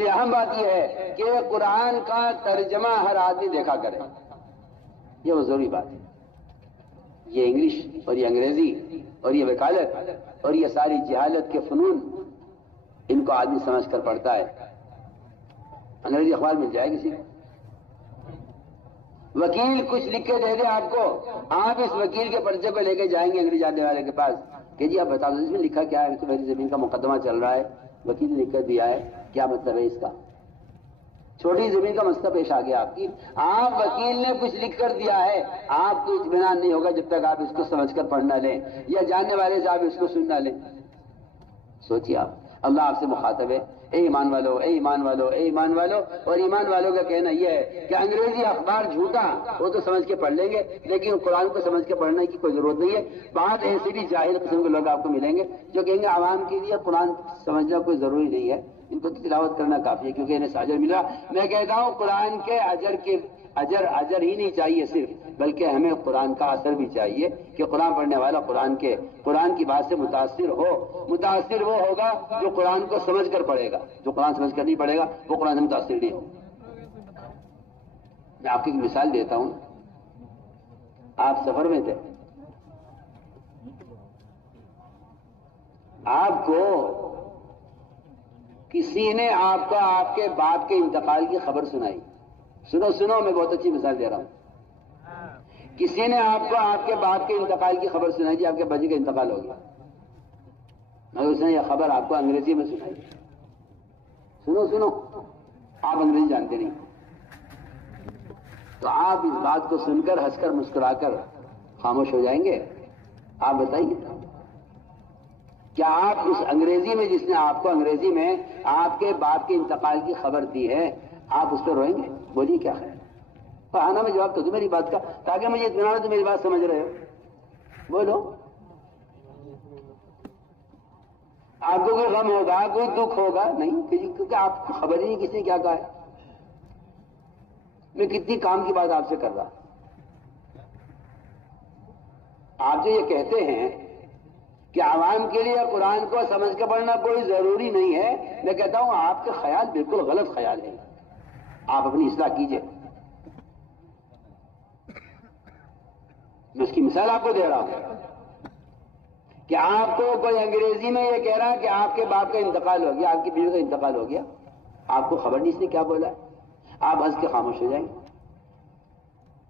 اہم بات یہ ہے کہ قرآن کا ترجمہ ہر آدمی دیکھا کرے، یہ وہ ضروری بات ہے۔ یہ انگلش اور یہ انگریزی اور یہ وکالت اور یہ ساری جہالت کے فنون، ان کو آدمی سمجھ کر پڑھتا ہے۔ انگریزی اخبار مل جائے کسی کو، وکیل کچھ لکھ کے دے دے آپ کو، آپ اس وکیل کے پرچے کو لے کے جائیں گے انگریزی جاننے والے کے پاس کہ جی آپ بتا دو اس میں لکھا کیا ہے، میری زمین کا مقدمہ چل رہا ہے، وکیل نے لکھ کر دیا ہے، کیا مطلب ہے اس کا؟ چھوٹی زمین کا مسئلہ پیش آ گیا آپ کی، آپ وکیل نے کچھ لکھ کر دیا ہے، آپ کو اطمینان نہیں ہوگا جب تک آپ اس کو سمجھ کر پڑھ نہ لیں یا جاننے والے سے آپ اس کو سن نہ لیں۔ سوچیے آپ، اللہ آپ سے مخاطب ہے، اے ایمان والو، اے ایمان والو، اے ایمان والو، اور ایمان والوں کا کہنا یہ ہے کہ انگریزی اخبار جھوٹا، وہ تو سمجھ کے پڑھ لیں گے لیکن قرآن کو سمجھ کے پڑھنے کی کوئی ضرورت نہیں ہے۔ بعض ایسے بھی جاہل قسم کے لوگ آپ کو ملیں گے جو کہیں گے عوام کے لیے قرآن سمجھنا کوئی ضروری نہیں ہے، ان کو تلاوت کرنا کافی ہے کیونکہ انہیں اجر ملا۔ میں کہتا ہوں قرآن کے اجر ہی نہیں چاہیے صرف، بلکہ ہمیں قرآن کا اثر بھی چاہیے کہ قرآن پڑھنے والا قرآن کی بات سے متاثر ہو۔ متاثر وہ ہوگا جو قرآن کو سمجھ کر پڑھے گا، جو قرآن سمجھ کر نہیں پڑھے گا وہ قرآن سے متاثر نہیں ہوگا۔ میں آپ کی ایک مثال دیتا ہوں، آپ سفر میں تھے، آپ کو کسی نے آپ کے باپ کے انتقال کی خبر سنائی۔ سنو میں بہت اچھی مثال دے رہا ہوں۔ کسی نے آپ کو آپ کے باپ کے انتقال کی خبر سنائی، جی آپ کے بجی کا انتقال ہو گیا، مگر اس نے یہ خبر آپ کو انگریزی میں سنائی. سنو سنو، آپ انگریزی جانتے نہیں، تو آپ اس بات کو سن کر ہنس کر مسکرا کر خاموش ہو جائیں گے؟ آپ بتائیے، کیا آپ اس انگریزی میں جس نے آپ کو انگریزی میں آپ کے باپ کے انتقال کی خبر دی ہے، آپ اس پہ روئیں گے؟ بولیے کیا خیر. ہاں میں جواب تو دوں میری بات کا، تاکہ مجھے اطمینان ہو تو میری بات سمجھ رہے ہو. بولو، آپ کو کوئی غم ہوگا، کوئی دکھ ہوگا؟ نہیں، کیونکہ آپ کو خبر ہی نہیں کس نے کیا کہا ہے. میں کتنی کام کی بات آپ سے کر رہا. آپ جو یہ کہتے ہیں کہ عوام کے لیے قرآن کو سمجھ کے پڑھنا کوئی ضروری نہیں ہے، میں کہتا ہوں آپ کا خیال بالکل غلط خیال ہے. آپ اپنی اصلاح کیجئے. میں اس کی مثال آپ کو دے رہا ہوں کہ آپ کو کوئی انگریزی میں یہ کہہ رہا ہے کہ آپ کے باپ کا انتقال ہو گیا، آپ کی بیوی کا انتقال ہو گیا، آپ کو خبر نہیں اس نے کیا بولا ہے، آپ ہنس کے خاموش ہو جائیں گے.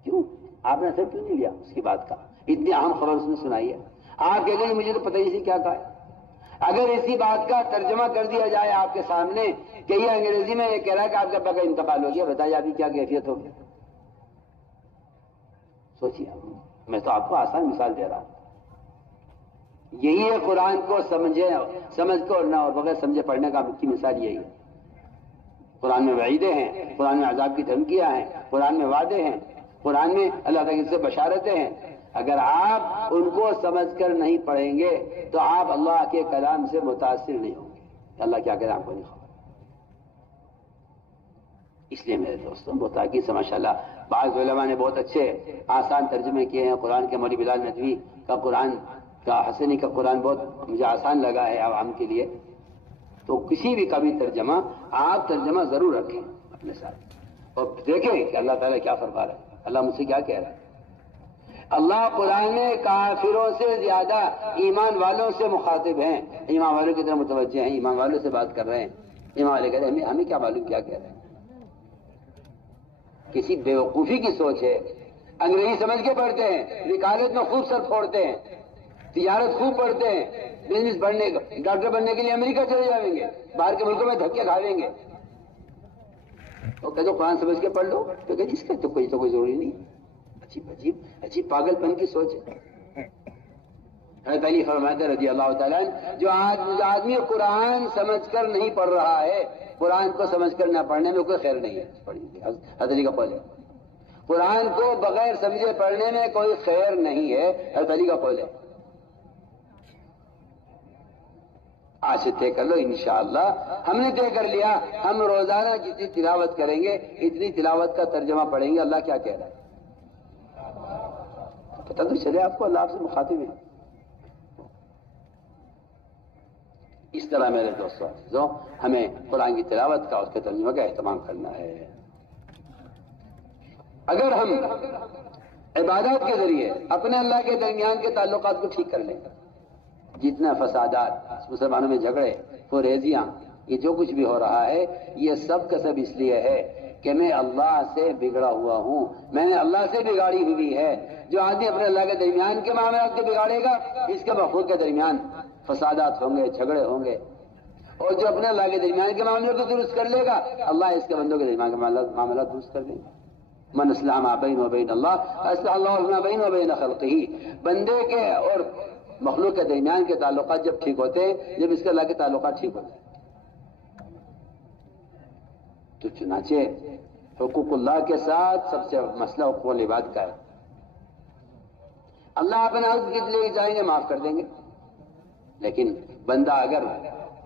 کیوں؟ آپ نے اثر کیوں نہیں لیا اس کی بات کا؟ اتنی اہم خبر اس نے سنائی ہے، آپ کہہ گئے مجھے تو پتہ ہی نہیں کیا کہا ہے. اگر اسی بات کا ترجمہ کر دیا جائے آپ کے سامنے کہ یہ انگریزی میں یہ کہہ رہا ہے کہ آپ کے ابا کا انتقال ہو گیا، بتائیے آپ کی کیا کیفیت ہوگی؟ سوچیے. میں تو آپ کو آسان مثال دے رہا ہوں. یہی ہے قرآن کو سمجھ کو نہ اور بغیر سمجھے پڑھنے کی مثال یہی ہے. قرآن میں وعیدیں ہیں، قرآن میں عذاب کی دھمکیاں ہیں، قرآن میں وعدے ہیں، قرآن میں اللہ تعالیٰ سے بشارتیں ہیں. اگر آپ ان کو سمجھ کر نہیں پڑھیں گے تو آپ اللہ کے کلام سے متاثر نہیں ہوں گے. اللہ کیا کلام کو نہیں خبر. اس لیے میرے دوستوں وہ تاکہ سے ماشاء اللہ بعض علماء نے بہت اچھے آسان ترجمے کیے ہیں قرآن کے. مولوی بلال ندوی کا قرآن کا، حسنی کا قرآن بہت مجھے آسان لگا ہے عوام کے لیے. تو کسی بھی کا بھی ترجمہ آپ ترجمہ ضرور رکھیں اپنے ساتھ اور دیکھیں کہ اللہ تعالیٰ کیا فرما رہا ہے، اللہ مجھ سے کیا کہہ رہا ہے. اللہ قرآن میں کافروں سے زیادہ ایمان والوں سے مخاطب ہیں، ایمان والوں کی طرف متوجہ ہیں، ایمان والوں سے بات کر رہے ہیں. ایمان والے کہہ رہے ہیں ہمیں کیا معلوم کیا کہہ رہے ہیں. کسی بیوقوفی کی سوچ ہے. انگریزی سمجھ کے پڑھتے ہیں، وکالت میں خوب سر پھوڑتے ہیں، تجارت خوب پڑھتے ہیں، بزنس بڑھنے ڈاکٹر بننے کے لیے امریکہ چلے جائیں گے، باہر کے ملکوں میں دھکے کھاویں گے. تو کہتے قرآن سمجھ کے پڑھ لو، تو کہ اس کا تو کوئی ضروری نہیں. عجیب پاگل پن کی سوچ ہے. حضرت علی فرماتے رضی اللہ تعالیٰ عنہ، جو آدمی قرآن سمجھ کر نہیں پڑھ رہا ہے، قرآن کو سمجھ کر نہ پڑھنے میں کوئی خیر نہیں ہے. حضرت علی کا قول ہے، قرآن کو بغیر سمجھے پڑھنے میں کوئی خیر نہیں ہے. حضرت علی کا قول ہے. آج سے طے کر لو انشاءاللہ. ہم نے طے کر لیا ہم روزانہ جتنی تلاوت کریں گے اتنی تلاوت کا ترجمہ پڑھیں گے اللہ کیا کہہ رہا ہے. پتہ تو چلے آپ کو اللہ آپ سے مخاطب ہے. اس طرح میرے دوستوں ہمیں قرآن کی تلاوت کا، اس کے ترجمہ کا اہتمام کرنا ہے. اگر ہم عبادات کے ذریعے اپنے اللہ کے درمیان کے تعلقات کو ٹھیک کر لیں، جتنا فسادات مسلمانوں میں جھگڑے فریزیاں یہ جو کچھ بھی ہو رہا ہے یہ سب کا سب اس لیے ہے کہ میں اللہ سے بگڑا ہوا ہوں، میں نے اللہ سے بگاڑی ہوئی ہے. جو آدمی اپنے اللہ کے درمیان کے معاملات کو بگاڑے گا اس کے مخلوق کے درمیان فسادات ہوں گے، جھگڑے ہوں گے. اور جو اپنے اللہ کے درمیان کے معاملات کو درست کر لے گا اللہ اس کے بندوں کے درمیان کے معاملات درست کر دیں گے. من اصلح ما بین و بین اللہ اصلح اللہ ما بین و بین خلقہ. بندے کے اور مخلوق کے درمیان کے تعلقات جب ٹھیک ہوتے ہیں، جب اس کے اللہ کے تعلقات ٹھیک ہوتے ہیں، تو چنانچہ حقوق اللہ کے ساتھ سب سے مسئلہ حقوق العباد کا ہے. اللہ اپنے حق کے لیے جائیں گے معاف کر دیں گے، لیکن بندہ اگر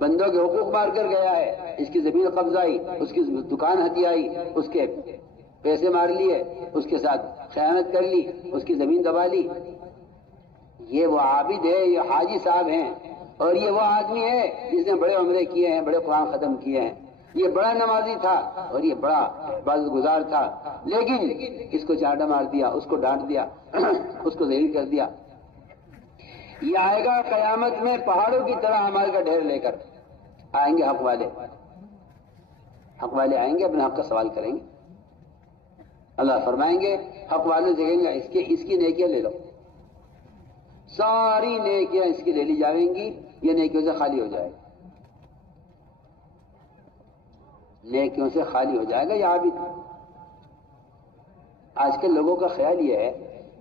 بندوں کے حقوق مار کر گیا ہے، اس کی زمین قبضائی، اس کی دکان ہتھیائی، اس کے پیسے مار لیے، اس کے ساتھ خیانت کر لی، اس کی زمین دبا لی، یہ وہ عابد ہے، یہ حاجی صاحب ہیں، اور یہ وہ آدمی ہے جس نے بڑے عمرے کیے ہیں، بڑے قرآن ختم کیے ہیں، یہ بڑا نمازی تھا اور یہ بڑا عبادت گزار تھا، لیکن اس کو چانٹا مار دیا، اس کو ڈانٹ دیا، اس کو ذلیل کر دیا. یہ آئے گا قیامت میں پہاڑوں کی طرح اعمال کا ڈھیر لے کر آئیں گے. حق والے آئیں گے، اپنے حق کا سوال کریں گے. اللہ فرمائیں گے حق والے سے کہیں گے اس کی نیکیاں لے لو. ساری نیکیاں اس کی لے لی جائیں گی یہ نیکیوں سے خالی ہو جائے گا، نیکیوں سے خالی ہو جائے گا یہ عابد۔ آج کل لوگوں کا خیال یہ ہے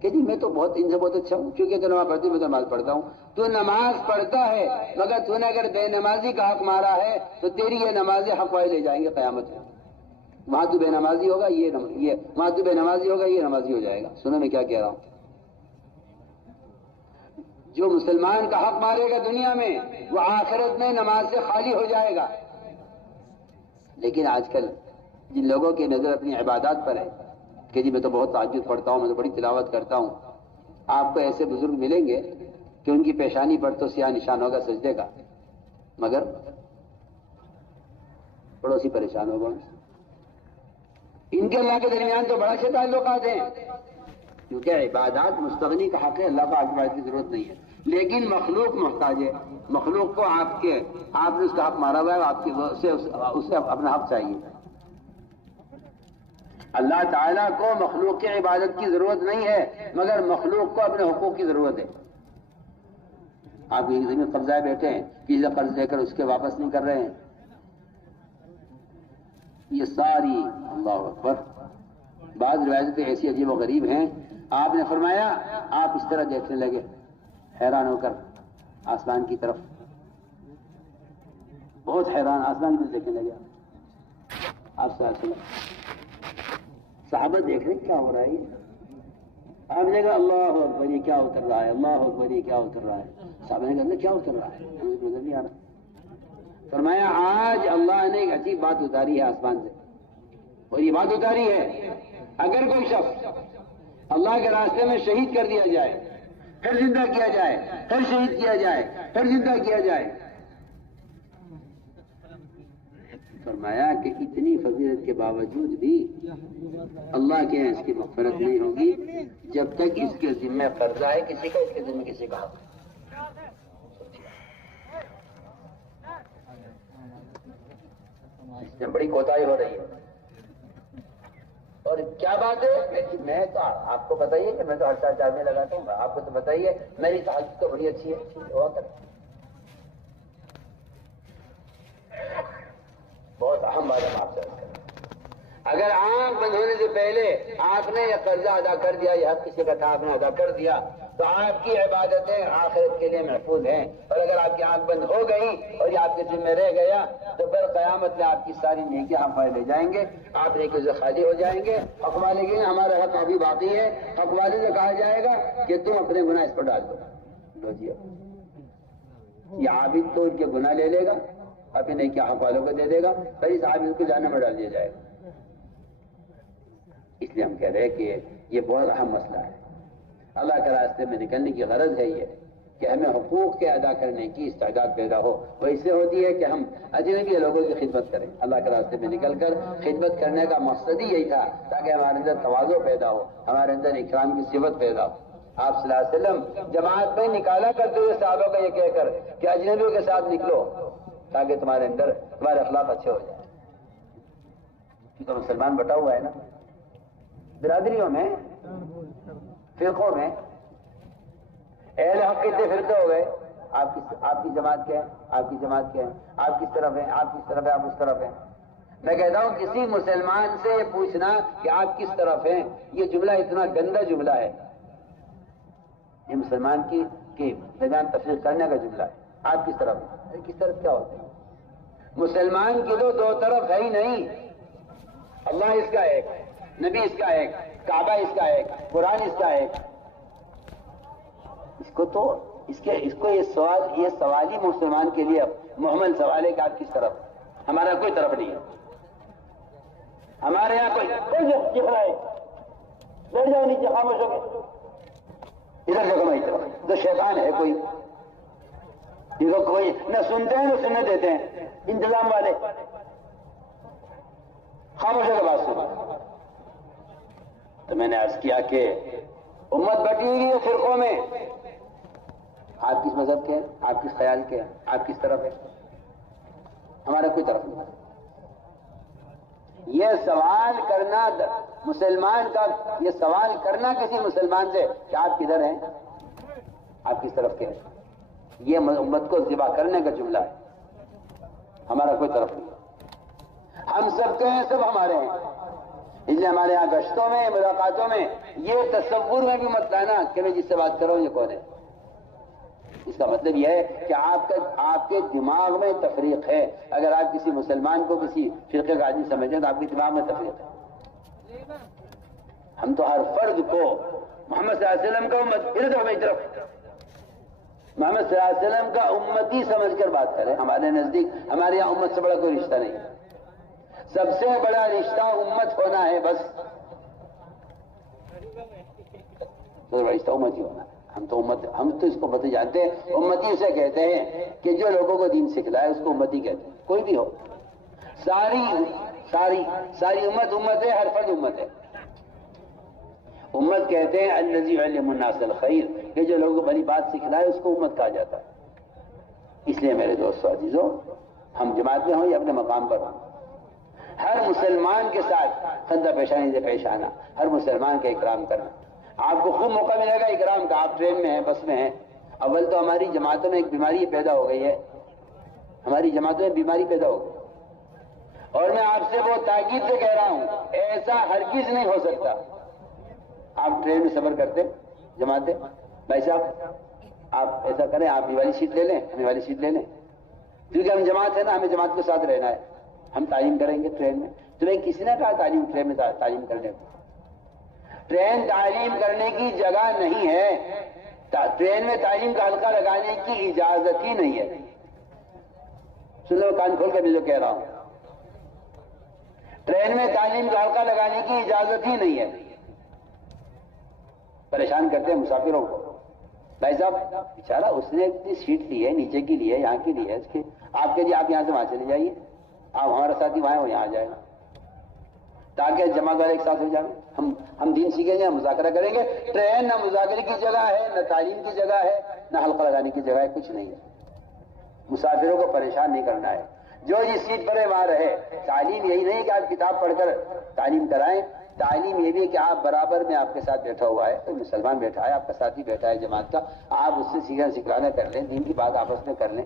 کہ جی میں تو بہت ان سے بہت اچھا ہوں، کیونکہ تو نماز پڑھتی ہوں، میں تو نماز پڑھتا ہوں۔ تو نماز پڑھتا ہے مگر تو نے اگر بے نمازی کا حق مارا ہے تو تیری یہ نمازیں حق والے لے جائیں گے قیامت میں۔ وہاں تو بے نمازی ہوگا یہ وہاں تو بے نمازی ہوگا یہ نمازی ہو جائے گا۔ سنو میں کیا کہہ رہا ہوں، جو مسلمان کا حق مارے گا دنیا میں وہ آخرت میں نماز سے خالی ہو جائے گا۔ لیکن آج کل جن لوگوں کی نظر اپنی عبادات پر ہے کہ جی میں تو بہت تہجد پڑھتا ہوں، میں تو بڑی تلاوت کرتا ہوں، آپ کو ایسے بزرگ ملیں گے کہ ان کی پیشانی پر تو سیاہ نشان ہوگا سجدے کا، مگر پڑوسی پریشان ہوگا ان سے۔ ان کے اللہ کے درمیان تو بڑا اچھے تعلقات ہیں، کیونکہ عبادات مستغنی کا حق ہے، اللہ کو عبادت کی ضرورت نہیں ہے، لیکن مخلوق محتاج ہے، مخلوق کو آپ نے اس کا حق مارا ہوا ہے، آپ کی اسے اپنا حق چاہیے۔ اللہ تعالیٰ کو مخلوق کی عبادت کی ضرورت نہیں ہے، مگر مخلوق کو اپنے حقوق کی ضرورت ہے۔ آپ ایک زمین قبضہ بیٹھے ہیں، کسی سے قرض لے کر اس کے واپس نہیں کر رہے ہیں، یہ ساری اللہ اکبر بعض روایتیں ایسی عجیب و غریب ہیں۔ آپ نے فرمایا آپ اس طرح دیکھنے لگے حیران ہو کر آسمان کی طرف، بہت حیران آسمان کی طرف دیکھنے لگے آپ سے صحابہ دیکھ رہے کیا ہو رہا ہے، آپ نے کہا اللہ اکبر یہ کیا اتر رہا ہے، اللہ اکبر یہ کیا اتر رہا ہے۔ صحابہ نے کہا کیا اتر رہا ہے، ہمیں نظر نہیں آ رہا۔ فرمایا آج اللہ نے ایک عجیب بات اتاری ہے آسمان سے، اور یہ بات اتاری ہے اگر کوئی شخص اللہ کے راستے میں شہید کر دیا جائے، پھر زندہ کیا جائے، پھر شہید کیا جائے، پھر زندہ کیا جائے، فرمایا کہ اتنی فضیلت کے باوجود بھی اللہ کے اس کی مغفرت نہیں ہوگی جب تک اس کے ذمہ قرضہ ہے کسی کا، اس کے ذمہ کسی کا حق۔ اس میں بڑی کوتاہی ہو رہی ہے، اور کیا بات ہے، میں تو آپ کو بتائیے کہ میں تو ہر سال چارنے لگاتا ہوں، آپ کو تو بتائیے میری تہجد تو بڑی اچھی ہے، ہوا کر بہت اہم بات ہے آپ سے عرض کریں۔ اگر آنکھ بند ہونے سے پہلے آپ نے یہ قرضہ ادا کر دیا، یہ حق کسی کا تھا آپ نے ادا کر دیا، تو آپ کی عبادتیں آخرت کے لیے محفوظ ہیں، اور اگر آپ کی آنکھ بند ہو گئی اور یہ آپ کے ذمہ رہ گیا تو پھر قیامت میں آپ کی ساری نیکیاں ہم پر لے جائیں گے، آپ نیکیوں سے خالی ہو جائیں گے۔ حق والے کے ہمارا حق ابھی باقی ہے، حق والے سے کہا جائے گا کہ تم اپنے گناہ اس پر ڈال دو، لو جی یہ عابد تو ان کے گناہ لے لے گا، اپنے نیکیاں حق والوں کو دے دے گا، پھر اس عابد کو جہنم میں ڈال دیا جائے گا۔ اس لیے ہم کہہ رہے ہیں کہ یہ بہت اہم مسئلہ ہے، اللہ کے راستے میں نکلنے کی غرض ہے یہ کہ ہمیں حقوق کے ادا کرنے کی استعداد پیدا ہو، وہ اس سے ہوتی ہے کہ ہم اجنبی لوگوں کی خدمت کریں۔ اللہ کے راستے میں نکل کر خدمت کرنے کا مقصد ہی یہی تھا تاکہ ہمارے اندر تواضع پیدا ہو، ہمارے اندر اکرام کی صفت پیدا ہو۔ آپ صلی اللہ علیہ وسلم جماعت میں نکالا کرتے ہوئے صحابہ کو یہ کہہ کر کہ اجنبیوں کے ساتھ نکلو تاکہ تمہارے اندر تمہارے اخلاق اچھے ہو جائیں، کیونکہ مسلمان بٹا ہوا ہے نا، برادریوں میں، فرقوں میں، اہل حق کتنے فرقے ہو گئے، آپ کی جماعت کیا ہے، آپ کی جماعت کیا ہے، آپ کس طرف ہیں، آپ کس طرف ہیں، آپ اس طرف ہیں۔ میں کہتا ہوں کسی مسلمان سے پوچھنا کہ آپ کس طرف ہیں، یہ جملہ اتنا گندا جملہ ہے، یہ مسلمان کی درمیان تفریق کرنے کا جملہ ہے۔ آپ کس طرف ہیں، کس طرف کیا ہوتے ہیں؟ مسلمان کی تو دو طرف ہے ہی نہیں، اللہ اس کا ایک، نبی اس کا ایک، کعبہ اس کا ایک، قرآن اس کا ایک۔ اس کو یہ سوال ہی مسلمان کے لیے محمل سوال ہے کہ آپ کس طرف، ہمارا کوئی طرف نہیں ہے، ہمارے یہاں کوئی دکھ رہا ہے، بیٹھ جاؤ نیچے خاموش ہو گئے، ادھر دیکھو ہماری طرف، تو شیطان ہے کوئی، ادھر کوئی نہ سنتے ہیں نہ سننے دیتے ہیں، انتظام والے، خاموش ہو کے بات سنو۔ تو میں نے عرض کیا کہ امت بٹی ہوئی ہے فرقوں میں، آپ کس مذہب کے ہیں، آپ کس خیال کے ہیں، آپ کس طرف ہے، ہمارا کوئی طرف نہیں۔ یہ سوال کرنا مسلمان کا، یہ سوال کرنا کسی مسلمان سے کہ آپ کدھر ہیں، آپ کس طرف کے ہیں، یہ امت کو ذبح کرنے کا جملہ ہے، ہمارا کوئی طرف نہیں، ہم سب کے ہیں، سب ہمارے ہیں۔ اس لیے ہمارے یہاں گشتوں میں، ملاقاتوں میں یہ تصور میں بھی مت لانا کہ میں جس سے بات کر رہا ہوں یہ کون ہے۔ اس کا مطلب یہ ہے کہ آپ کے دماغ میں تفریق ہے۔ اگر آپ کسی مسلمان کو کسی فرقے کا آدمی سمجھیں تو آپ کے دماغ میں تفریق ہے۔ ہم تو ہر فرد کو محمد صلی اللہ علیہ وسلم کا امت، محمد صلی اللہ علیہ وسلم کا امتی سمجھ کر بات کریں۔ ہمارے نزدیک ہمارے یہاں امت سے بڑا کوئی رشتہ نہیں، سب سے بڑا رشتہ امت ہونا ہے، بس رشتہ امت ہی ہونا ہے۔ ہم تو اس کو امتی جانتے ہیں۔ امتی اسے کہتے ہیں کہ جو لوگوں کو دین سکھلائے اس کو امتی کہتے ہیں، کوئی بھی ہو، ساری امت ہے، ہر فرد امت ہے۔ امت کہتے ہیں الذی علم الناس الخیر، کہ جو لوگوں کو بھلی بات سکھلائے اس کو امت کہا جاتا ہے۔ اس لیے میرے دوستو عزیزو، ہم جماعت میں ہوں یا اپنے مقام پر ہوں، ہر مسلمان کے ساتھ خندہ پیشانی سے پیش آنا، ہر مسلمان کا اکرام کرنا۔ آپ کو خوب موقع ملے گا اکرام کا، آپ ٹرین میں ہیں، بس میں ہیں۔ اول تو ہماری جماعتوں میں ایک بیماری پیدا ہو گئی ہے، ہماری جماعتوں میں بیماری پیدا ہو گئی، اور میں آپ سے وہ تاکید سے کہہ رہا ہوں ایسا ہرگز نہیں ہو سکتا۔ آپ ٹرین میں سفر کرتے جماعتیں، بھائی صاحب آپ ایسا کریں، آپ یہ والی سیٹ لے لیں، ہم یہ والی سیٹ لے لیں، کیونکہ ہم جماعت ہے نا، ہمیں جماعت کے ساتھ رہنا ہے، ہم تعلیم کریں گے ٹرین میں۔ تمہیں کسی نے کہا ٹرین میں تعلیم کرنے کو؟ ٹرین تعلیم کرنے کی جگہ نہیں ہے، ٹرین میں تعلیم کا حلقہ لگانے کی اجازت ہی نہیں ہے۔ سن لو کان کھول کے میں جو کہہ رہا ہوں، ٹرین میں تعلیم کا حلقہ لگانے کی اجازت ہی نہیں ہے۔ پریشان کرتے ہیں مسافروں کو، بھائی صاحب بیچارہ اس نے اتنی سیٹ لی ہے، نیچے کی لی ہے، یہاں کی لی ہے، اس کے آپ کے لیے آپ یہاں سے وہاں چلے جائیے، آپ ہمارا ساتھی وہاں ہے وہ یہاں جائے گا، تاکہ جمع دار ایک ساتھ ہو جائیں۔ ہم دین سیکھیں گے، ہم مذاکرہ کریں گے۔ ٹرین نہ مذاکرے کی جگہ ہے، نہ تعلیم کی جگہ ہے، نہ حلقہ لگانے کی جگہ ہے، کچھ نہیں ہے۔ مسافروں کو پریشان نہیں کرنا ہے، جو جس سیٹ پر ہے وہاں رہے۔ تعلیم یہی نہیں کہ آپ کتاب پڑھ کر تعلیم کرائیں، تعلیم یہ بھی ہے کہ آپ برابر میں آپ کے ساتھ بیٹھا ہوا ہے، کوئی مسلمان بیٹھا ہے، آپ کا ساتھی بیٹھا ہے جماعت کا، آپ اس سے سیکھنا سکھلانا کر لیں، دین کی بات آپس میں کر لیں،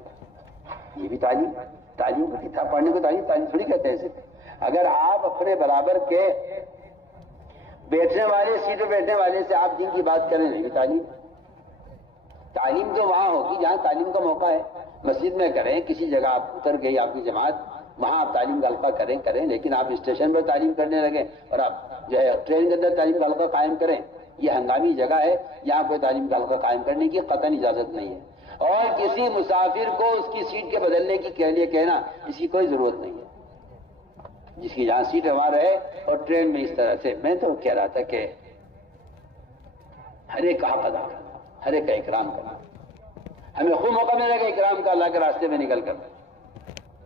یہ بھی تعلیم کو کتاب پڑھنے کو تعلیم تھوڑی کہتے ہیں اسے۔ اگر آپ اپنے برابر کے بیٹھنے والے سیٹ پہ بیٹھنے والے سے آپ دین کی بات کریں، نہیں تعلیم تو وہاں ہوگی جہاں تعلیم کا موقع ہے، مسجد میں کریں، کسی جگہ آپ اتر گئی آپ کی جماعت، وہاں آپ تعلیم کا حلقہ کریں، لیکن آپ اسٹیشن پر تعلیم کرنے لگے اور آپ جو ہے ٹرین کے اندر تعلیم کا حلقہ قائم کریں، یہ ہنگامی جگہ ہے، یہاں کوئی تعلیم کا حلقہ قائم کرنے کی قطعاً اجازت نہیں ہے۔ اور کسی مسافر کو اس کی سیٹ کے بدلنے کی لیے کہنا، اس کی کوئی ضرورت نہیں ہے۔ جس کی جہاں سیٹ ہے وہاں رہے، اور ٹرین میں اس طرح سے میں تو کہہ رہا تھا کہ ہر ایک کا حق ادا کرنا، ہر ایک کا اکرام کرنا، ہمیں خوب موقع ملے گا اکرام کا اللہ کے راستے میں نکل کر۔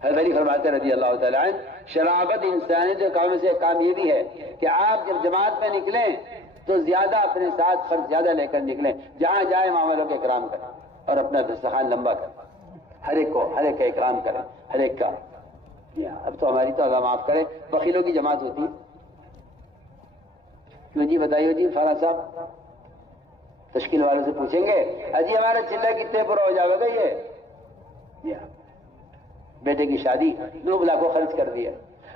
حضرت علی فرماتے رضی اللہ تعالیٰ عنہ، شرافت انسانی کے کاموں سے کام یہ بھی ہے کہ آپ جب جماعت میں نکلیں تو زیادہ اپنے ساتھ فرض زیادہ لے کر نکلیں، جہاں جائیں وہاں والوں کا اکرام کریں اور اپنا دسترخوان لمبا کریں، ہر ایک کا اکرام کریں، ہر ایک کا۔ اب تو ہماری تو اللہ معاف کرے بخیلوں کی جماعت ہوتی ہے، کیوں جی بتائیے جی فلاں صاحب، تشکیل والوں سے پوچھیں گے اجی ہمارا چلہ کتنے پورا ہو جائے گا، یہ بیٹے کی شادی 2 لاکھ کو خرچ کر دیا،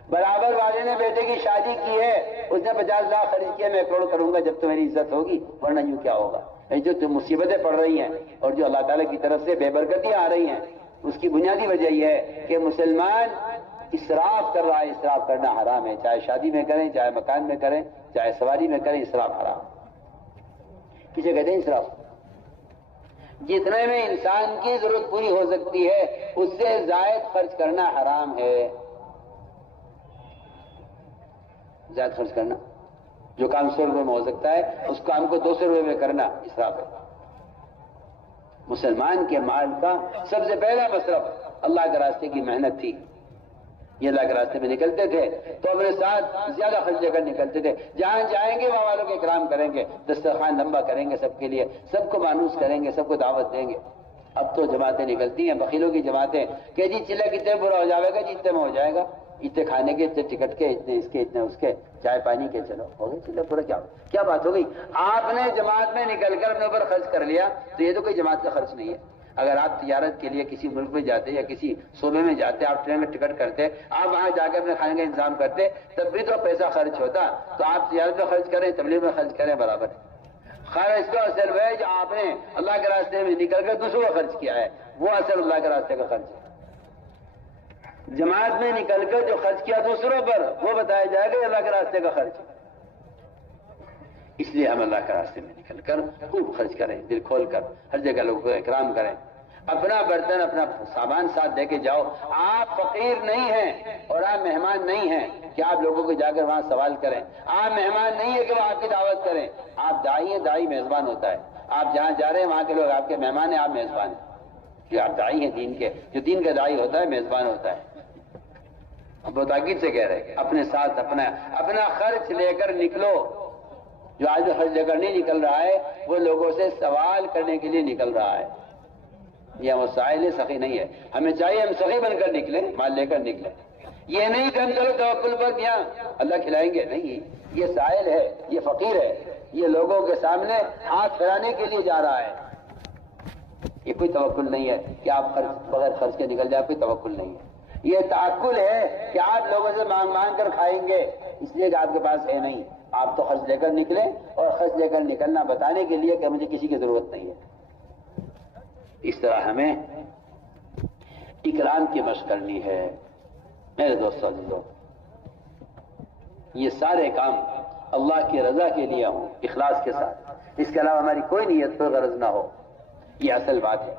برابر والے نے بیٹے کی شادی کی ہے، اس نے 50 لاکھ خرچ کیا، میں 1 کروڑ کروں گا جب تو میری عزت ہوگی، ورنہ یوں کیا ہوگا۔ جو مصیبتیں پڑ رہی ہیں اور جو اللہ تعالیٰ کی طرف سے بے برکتیاں آ رہی ہیں، اس کی بنیادی وجہ یہ ہے کہ مسلمان اسراف کر رہا ہے۔ اسراف کرنا حرام ہے، چاہے شادی میں کریں، چاہے مکان میں کریں، چاہے سواری میں کریں، اسراف حرام۔ کسے کہتے ہیں اسراف؟ جتنے میں انسان کی ضرورت پوری ہو سکتی ہے اس سے زائد خرچ کرنا حرام ہے۔ زائد خرچ کرنا، جو کام 100 روپے میں ہو سکتا ہے اس کام کو 200 روپے میں کرنا اسراف ہے۔ مسلمان کے مال کا سب سے پہلا مصرف اللہ کے راستے کی محنت تھی، یہ اللہ کے راستے میں نکلتے تھے تو اپنے ساتھ زیادہ خرچ لے کر نکلتے تھے، جہاں جائیں گے وہاں والوں کے اکرام کریں گے، دسترخوان لمبا کریں گے، سب کے لیے سب کو مانوس کریں گے، سب کو دعوت دیں گے۔ اب تو جماعتیں نکلتی ہیں بخیلوں کی جماعتیں کہ جی چلہ کتنے برا ہو جائے گا، جی اتنے میں ہو جائے گا، اتنے کھانے کے، اتنے ٹکٹ کے، اتنے اس کے، اتنے اس کے، چائے پانی کے، چلو ہو گئے چلہ پورا، کیا بات ہو گئی؟ آپ نے جماعت میں نکل کر اپنے اوپر خرچ کر لیا تو یہ تو کوئی جماعت کا خرچ نہیں ہے۔ اگر آپ تجارت کے لیے کسی ملک میں جاتے یا کسی صوبے میں جاتے، آپ ٹرین میں ٹکٹ کرتے، آپ وہاں جا کے اپنے کھانے کا انتظام کرتے، تب بھی تو پیسہ خرچ ہوتا. تو آپ تجارت میں خرچ کریں، تبلیغ میں خرچ کریں، برابر ہے. خرچ تو اصل ہے جو آپ نے اللہ کے راستے میں نکل کر دوسروں کا خرچ کیا ہے، وہ اصل اللہ کے راستے کا خرچ ہے. جماعت میں نکل کر جو خرچ کیا دوسروں پر، وہ بتایا جائے گا اللہ کے راستے کا خرچ. اس لیے ہم اللہ کے راستے میں نکل کر خوب خرچ کریں، دل کھول کر، ہر جگہ لوگوں کو اکرام کریں. اپنا برتن اپنا سامان ساتھ دے کے جاؤ. آپ فقیر نہیں ہیں اور آپ مہمان نہیں ہیں کہ آپ لوگوں کو جا کر وہاں سوال کریں. آپ مہمان نہیں ہے کہ وہ آپ کی دعوت کریں. آپ داعی ہیں، داعی میزبان ہوتا ہے. آپ جہاں جا رہے ہیں وہاں کے لوگ آپ کے مہمان ہیں، آپ میزبان ہیں. کہ آپ داعی ہیں دین کے، جو دین کا داعی ہوتا ہے میزبان ہوتا ہے. اب وہ تاکید سے کہہ رہے ہیں اپنے ساتھ اپنا خرچ لے کر نکلو. جو آج خرچ لے کر نہیں نکل رہا ہے وہ لوگوں سے سوال کرنے کے لیے نکل رہا ہے. یہ مسائل سخی نہیں ہے. ہمیں چاہیے ہم سخی بن کر نکلیں، مال لے کر نکلیں. یہ نہیں کہ ہم چلو توکل پر یہاں اللہ کھلائیں گے، نہیں. یہ سائل ہے، یہ فقیر ہے، یہ لوگوں کے سامنے ہاتھ پھیلانے کے لیے جا رہا ہے. یہ کوئی توکل نہیں ہے کہ آپ بغیر خرچ کے نکل جائے، کوئی توکل نہیں ہے. یہ تعقل ہے کہ آپ لوگوں سے مانگ مانگ کر کھائیں گے، اس لیے کہ آپ کے پاس ہے نہیں. آپ تو خرچ لے کر نکلیں، اور خرچ لے کر نکلنا بتانے کے لیے کہ مجھے کسی کی ضرورت نہیں ہے. اس طرح ہمیں اکرام کی مشق کرنی ہے. میرے دوستو عزیزو، یہ سارے کام اللہ کی رضا کے لیے ہوں، اخلاص کے ساتھ. اس کے علاوہ ہماری کوئی نیت کوئی غرض نہ ہو، یہ اصل بات ہے.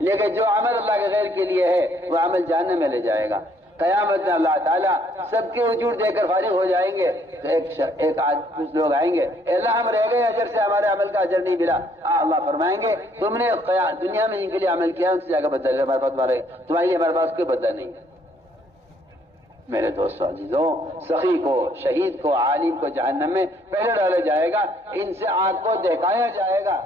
لیکن جو عمل اللہ کے غیر کے لیے ہے وہ عمل جہنم میں لے جائے گا. قیامت میں اللہ تعالیٰ سب کے وجود دے کر فارغ ہو جائیں گے تو کچھ لوگ آئیں گے، اللہ ہم رہ گئے اجر سے، ہمارے عمل کا اجر نہیں ملا. اللہ فرمائیں گے تم نے دنیا میں جن کے لیے عمل کیا ان سے جا کر بدلہ ہمارے پاس تمہاری ہمارے پاس کوئی بدلہ نہیں. میرے دوستو عزیزوں، سخی کو، شہید کو، عالم کو جہنم میں پہلے ڈالا جائے گا. ان سے آنکھ کو دہکایا جائے گا.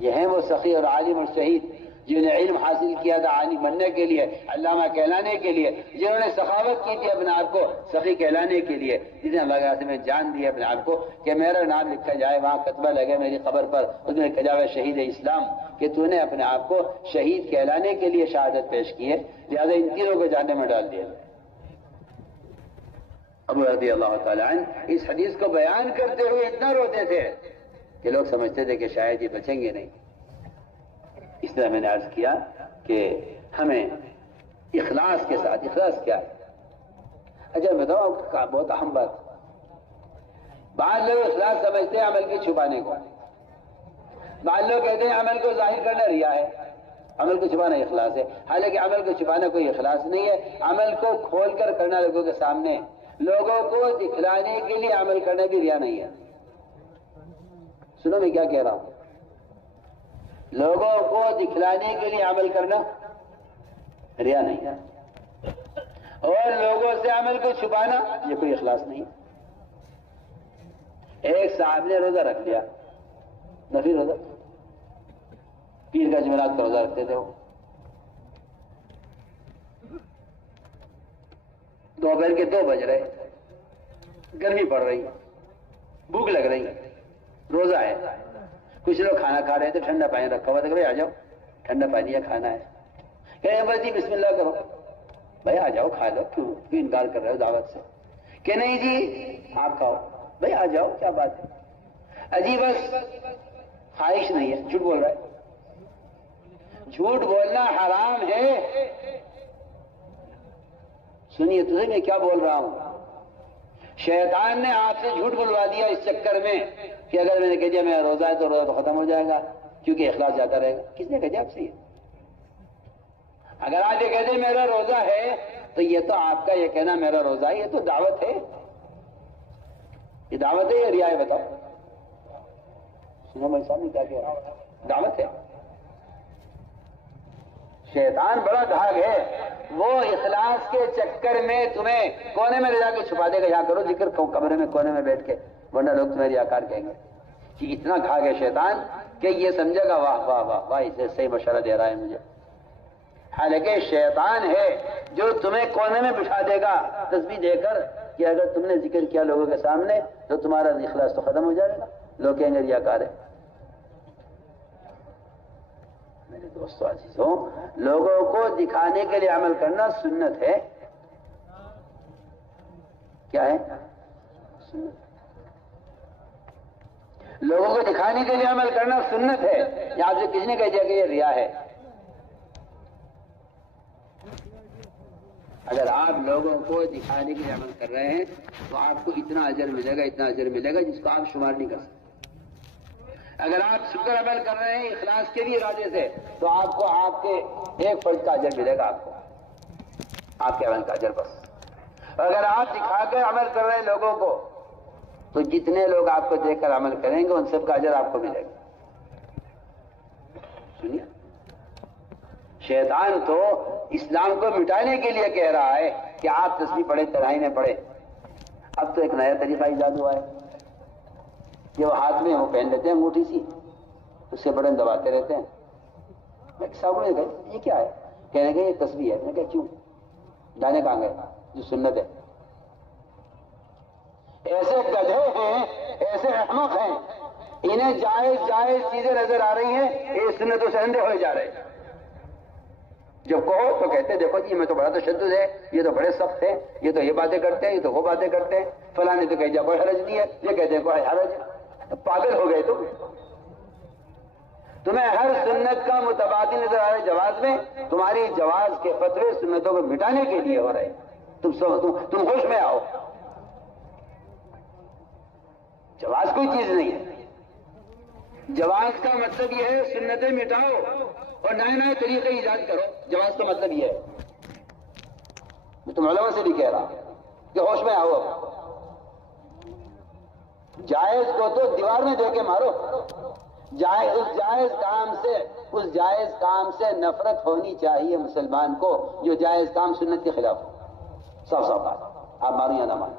یہ ہیں وہ سخی اور عالم اور شہید جنہوں نے علم حاصل کیا تھا عالم بننے کے لیے، علامہ کہلانے کے لیے، جنہوں نے سخاوت کی تھی اپنے آپ کو سخی کہلانے کے لیے، جنہیں اللہ کے راستے میں جان دی اپنے آپ کو کہ میرا نام لکھا جائے، وہاں کتبہ لگے میری قبر پر، اس میں لکھا جائے شہید اسلام، کہ تو نے اپنے آپ کو شہید کہلانے کے لیے شہادت پیش کی ہے. لہٰذا ان تینوں کو جہنم میں ڈال دیا. ابو رضی اللہ تعالیٰ عنہ اس حدیث کو بیان کرتے ہوئے اتنا روتے تھے کہ لوگ سمجھتے تھے کہ شاید یہ بچیں گے نہیں. اس طرح میں نے عرض کیا کہ ہمیں اخلاص کے ساتھ، اخلاص کیا ہے؟ اچھا بتاؤ، بہت اہم بات. بعض لوگ اخلاص سمجھتے ہیں عمل کے چھپانے کو. بعض لوگ کہتے ہیں عمل کو ظاہر کرنا ریا ہے، عمل کو چھپانا اخلاص ہے. حالانکہ عمل کو چھپانا کوئی اخلاص نہیں ہے. عمل کو کھول کر کرنا لوگوں کے سامنے، لوگوں کو دکھلانے کے لیے عمل کرنا بھی ریا نہیں ہے. سنو میں کیا کہہ رہا ہوں. لوگوں کو دکھلانے کے لیے عمل کرنا ریا نہیں ہے، اور لوگوں سے عمل کو چھپانا یہ کوئی اخلاص نہیں. ایک صاحب نے روزہ رکھ لیا، نفل روزہ، پیر کا جمعرات کا روزہ رکھتے تھے. وہ دوپہر کے 2 بج رہے، گرمی پڑ رہی، بھوک لگ رہی، روزہ ہے. کچھ لوگ کھانا کھا رہے تھے، ٹھنڈا پانی رکھا ہوا تھا کہ بھائی آ جاؤ ٹھنڈا پانی ہے، کھانا ہے. کہ بس جی بسم اللہ کرو، بھائی آ جاؤ کھا لو، کیوں انکار کر رہے ہو دعوت سے؟ کہ نہیں جی آپ کھاؤ. بھائی آ جاؤ، کیا بات ہے؟ عجیب، بس خواہش نہیں ہے. جھوٹ بول رہا ہے. جھوٹ بولنا حرام ہے. سنیے تو میں کیا بول رہا ہوں. شیطان نے آپ سے جھوٹ بلوا دیا اس چکر میں کہ اگر میں نے کہہ دیا میرا روزہ ہے تو روزہ تو ختم ہو جائے گا کیونکہ اخلاص جاتا رہے گا. کس نے کہہ دیا آپ سے یہ؟ اگر آج یہ کہہ دیں میرا روزہ ہے تو یہ تو آپ کا یہ کہنا میرا روزہ ہے یہ تو دعوت ہے. یہ دعوت ہے یا ریا ہے؟ بتاؤ. سنو میں سامنے کیا کہہ رہا ہوں، دعوت ہے. شیطان بڑا دھاگ ہے، وہ اخلاص کے چکر میں تمہیں کونے میں لے جا کے چھپا دے گا. یہاں کرو ذکر کمرے میں کونے میں بیٹھ کے، ورنہ لوگ تمہیں ریاکار کہیں گے. کہ اتنا دھاگ ہے شیطان کہ یہ سمجھے گا واہ واہ واہ واہ اسے صحیح مشورہ دے رہا ہے مجھے. حالانکہ شیطان ہے جو تمہیں کونے میں بٹھا دے گا تسبیح دے کر کہ اگر تم نے ذکر کیا لوگوں کے سامنے تو تمہارا اخلاص تو ختم ہو جائے گا، لوگ کہیں گے ریاکار ہے. میرے دوستوں عزیزوں، لوگوں کو دکھانے کے لیے عمل کرنا سنت ہے. کیا ہے؟ سنت. لوگوں کو دکھانے کے لیے عمل کرنا سنت ہے. یا آپ سے کسی نے کہہ دیا کہ یہ ریا ہے. اگر آپ لوگوں کو دکھانے کے لیے عمل کر رہے ہیں تو آپ کو اتنا اجر ملے گا، اتنا اجر ملے گا جس کو آپ شمار نہیں کر سکتے. اگر آپ شکر عمل کر رہے ہیں اخلاص کے لیے ارادے سے تو آپ کو آپ کے ایک فرض کا اجر ملے گا، آپ کو آپ کے عمل کا اجر بس. اگر آپ دکھا کے عمل کر رہے ہیں لوگوں کو تو جتنے لوگ آپ کو دیکھ کر عمل کریں گے ان سب کا اجر آپ کو ملے گا. سنیے، شیطان تو اسلام کو مٹانے کے لیے کہہ رہا ہے کہ آپ تسبیح پڑھیں، تراہیمیں پڑھیں. اب تو ایک نیا طریقہ ایجاد ہوا ہے کہ وہ ہاتھ میں وہ پہن لیتے ہیں انگوٹھی سی، اس سے بٹن دباتے رہتے ہیں. میں صاحب نے کہا یہ کیا ہے؟ کہنے کہ یہ تسبیح ہے. میں کہا کیوں؟ جانے کہاں گئے جو سنت ہے. ایسے گدھے ہیں، ایسے احمق ہیں، انہیں جائز جائز چیزیں نظر آ رہی ہیں، یہ سنتوں سے اندھے ہوئے جا رہے ہیں. جب کہو تو کہتے دیکھو جی میں تو بڑا تشدد ہے، یہ تو بڑے سخت ہیں، یہ تو یہ باتیں کرتے ہیں، یہ تو وہ باتیں کرتے ہیں. فلاں نے تو کہہ دیا کوئی حرج نہیں ہے، یہ کہتے ہیں کوئی حرج ہے. پاگل ہو گئے تمہیں ہر سنت کا متبادل نظر آ رہا ہے جواز میں. تمہاری جواز کے فتوے سنتوں کو مٹانے کے لیے ہو رہے. تم ہوش میں آؤ. جواز کوئی چیز نہیں ہے. جواز کا مطلب یہ ہے سنتیں مٹاؤ اور نئے نئے طریقے ایجاد کرو. جواز کا مطلب یہ ہے. میں تم علماء سے بھی کہہ رہا کہ ہوش میں آؤ. اب جائز کو تو دیوار میں دے کے مارو. اس جائز کام سے نفرت ہونی چاہیے مسلمان کو جو جائز کام سنت کے خلاف ہو. صاف صاف بات، آپ مانو یا نہ مانو.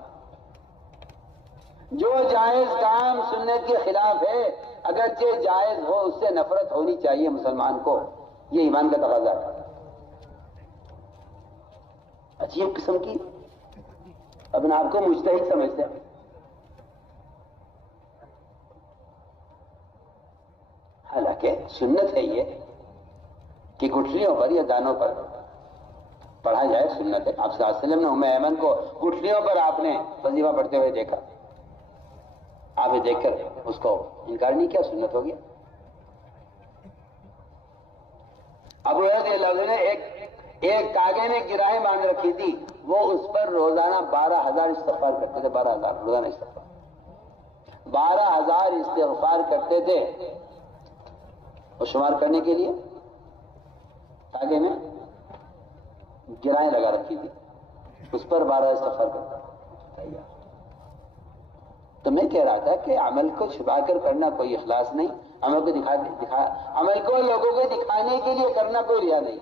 جو جائز کام سنت کے خلاف ہے اگرچہ جائز ہو اس سے نفرت ہونی چاہیے مسلمان کو. یہ ایمان کا تقاضا ہے. عجیب قسم کی اپنے آپ کو مجتہد سمجھتے ہیں. حالانکہ سنت ہے یہ کہ گٹھلیوں پر یا دانوں پر پڑھا جائے. سنت ہے. آپ صلی اللہ علیہ وسلم نے ام ایمن کو گٹھلیوں پر آپ نے وظیفہ پڑھتے ہوئے دیکھا. آپ نے دیکھ کر اس کو انکار نہیں کیا، سنت ہو گیا. ابو ہریرہ نے ایک کاغے میں گرہیں باندھ رکھی تھی، وہ اس پر روزانہ 12,000 استغفار کرتے تھے. 12,000 روزانہ استغفار. 12,000 استغفار کرتے تھے. اور شمار کرنے کے لیے کاغے میں گرہیں لگا رکھی تھی، اس پر 12 استغفار کرتے. تو میں کہہ رہا تھا کہ عمل کو چھپا کر کرنا کوئی اخلاص نہیں. عمل کو لوگوں کو دکھانے کے لیے کرنا کوئی ریا نہیں.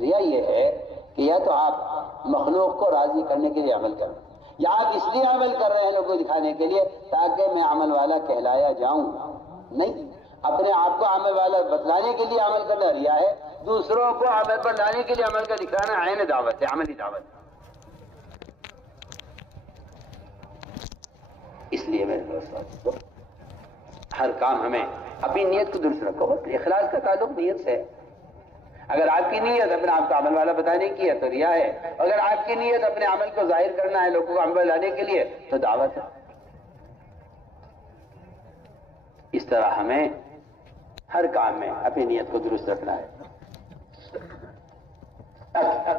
ریا یہ ہے کہ یا تو آپ مخلوق کو راضی کرنے کے لیے عمل کریں، یا آپ اس لیے عمل کر رہے ہیں لوگوں کو دکھانے کے لیے تاکہ میں عمل والا کہلایا جاؤں. نہیں، اپنے آپ کو عمل والا بتلانے کے لیے عمل کرنا ریا ہے. دوسروں کو عمل پر لانے کے لیے عمل کا دکھانا عین دعوت ہے، عملی دعوت ہے. اس لیے میرے دوستوں ہر کام ہمیں اپنی نیت کو درست رکھو. اخلاص کا تعلق نیت سے ہے. اگر آپ کی نیت اپنے آپ کو عمل والا بتانے کی ہے تو ریا ہے. اگر آپ کی نیت اپنے عمل کو ظاہر کرنا ہے لوگوں کو عمل لانے کے لیے تو دعوت ہے. اس طرح ہمیں ہر کام میں اپنی نیت کو درست رکھنا ہے.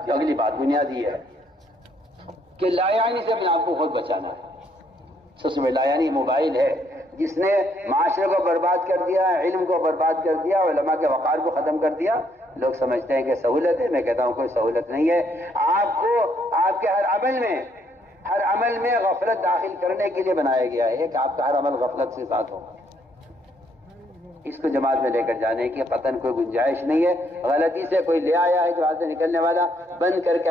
اگلی بات بنیادی ہے کہ لایانی سے اپنے آپ کو خود بچانا ہے. سب سے بڑا لایانی موبائل ہے جس نے معاشرے کو برباد کر دیا، علم کو برباد کر دیا، علماء کے وقار کو ختم کر دیا. لوگ سمجھتے ہیں کہ سہولت ہے. میں کہتا ہوں کوئی سہولت نہیں ہے. آپ کو آپ کے ہر عمل میں غفلت داخل کرنے کے لیے بنایا گیا ہے کہ آپ کا ہر عمل غفلت سے ساتھ ہو. اس کو جماعت میں لے کر جانے کی قطعاً کوئی گنجائش نہیں ہے. غلطی سے کوئی لے آیا ہے جو وہاں سے نکلنے والا بند کر کے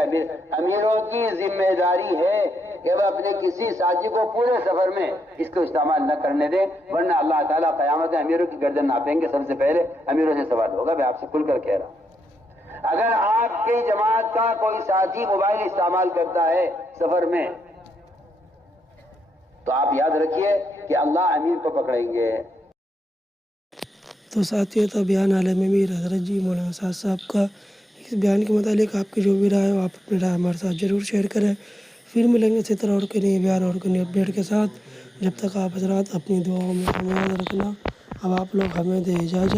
امیروں کی ذمہ داری ہے کہ وہ اپنے کسی ساتھی کو پورے سفر میں اس کو استعمال نہ کرنے دیں، ورنہ اللہ تعالیٰ قیامت میں امیروں کی گردن ناپیں گے. سب سے پہلے امیروں سے سوال ہوگا. میں آپ سے کھل کر کہہ رہا ہوں اگر آپ کی جماعت کا کوئی ساتھی موبائل استعمال کرتا ہے سفر میں تو آپ یاد رکھیے کہ اللہ امیر کو پکڑیں گے. تو ساتھیوں تھا بیان عالم امیر حضرت جی مولانا سعد صاحب کا۔ اس بیان کے متعلق آپ کی جو بھی رائے ہو آپ اپنی رائے ہمارے ساتھ ضرور شیئر کریں۔ پھر ملیں گے اسی طرح اور کے نئے بیان اور کے نئے اپڈیٹ کے ساتھ۔ جب تک آپ حضرات اپنی دعاؤں میں ہمیں یاد رکھنا۔ اب آپ لوگ ہمیں دیں اجازت۔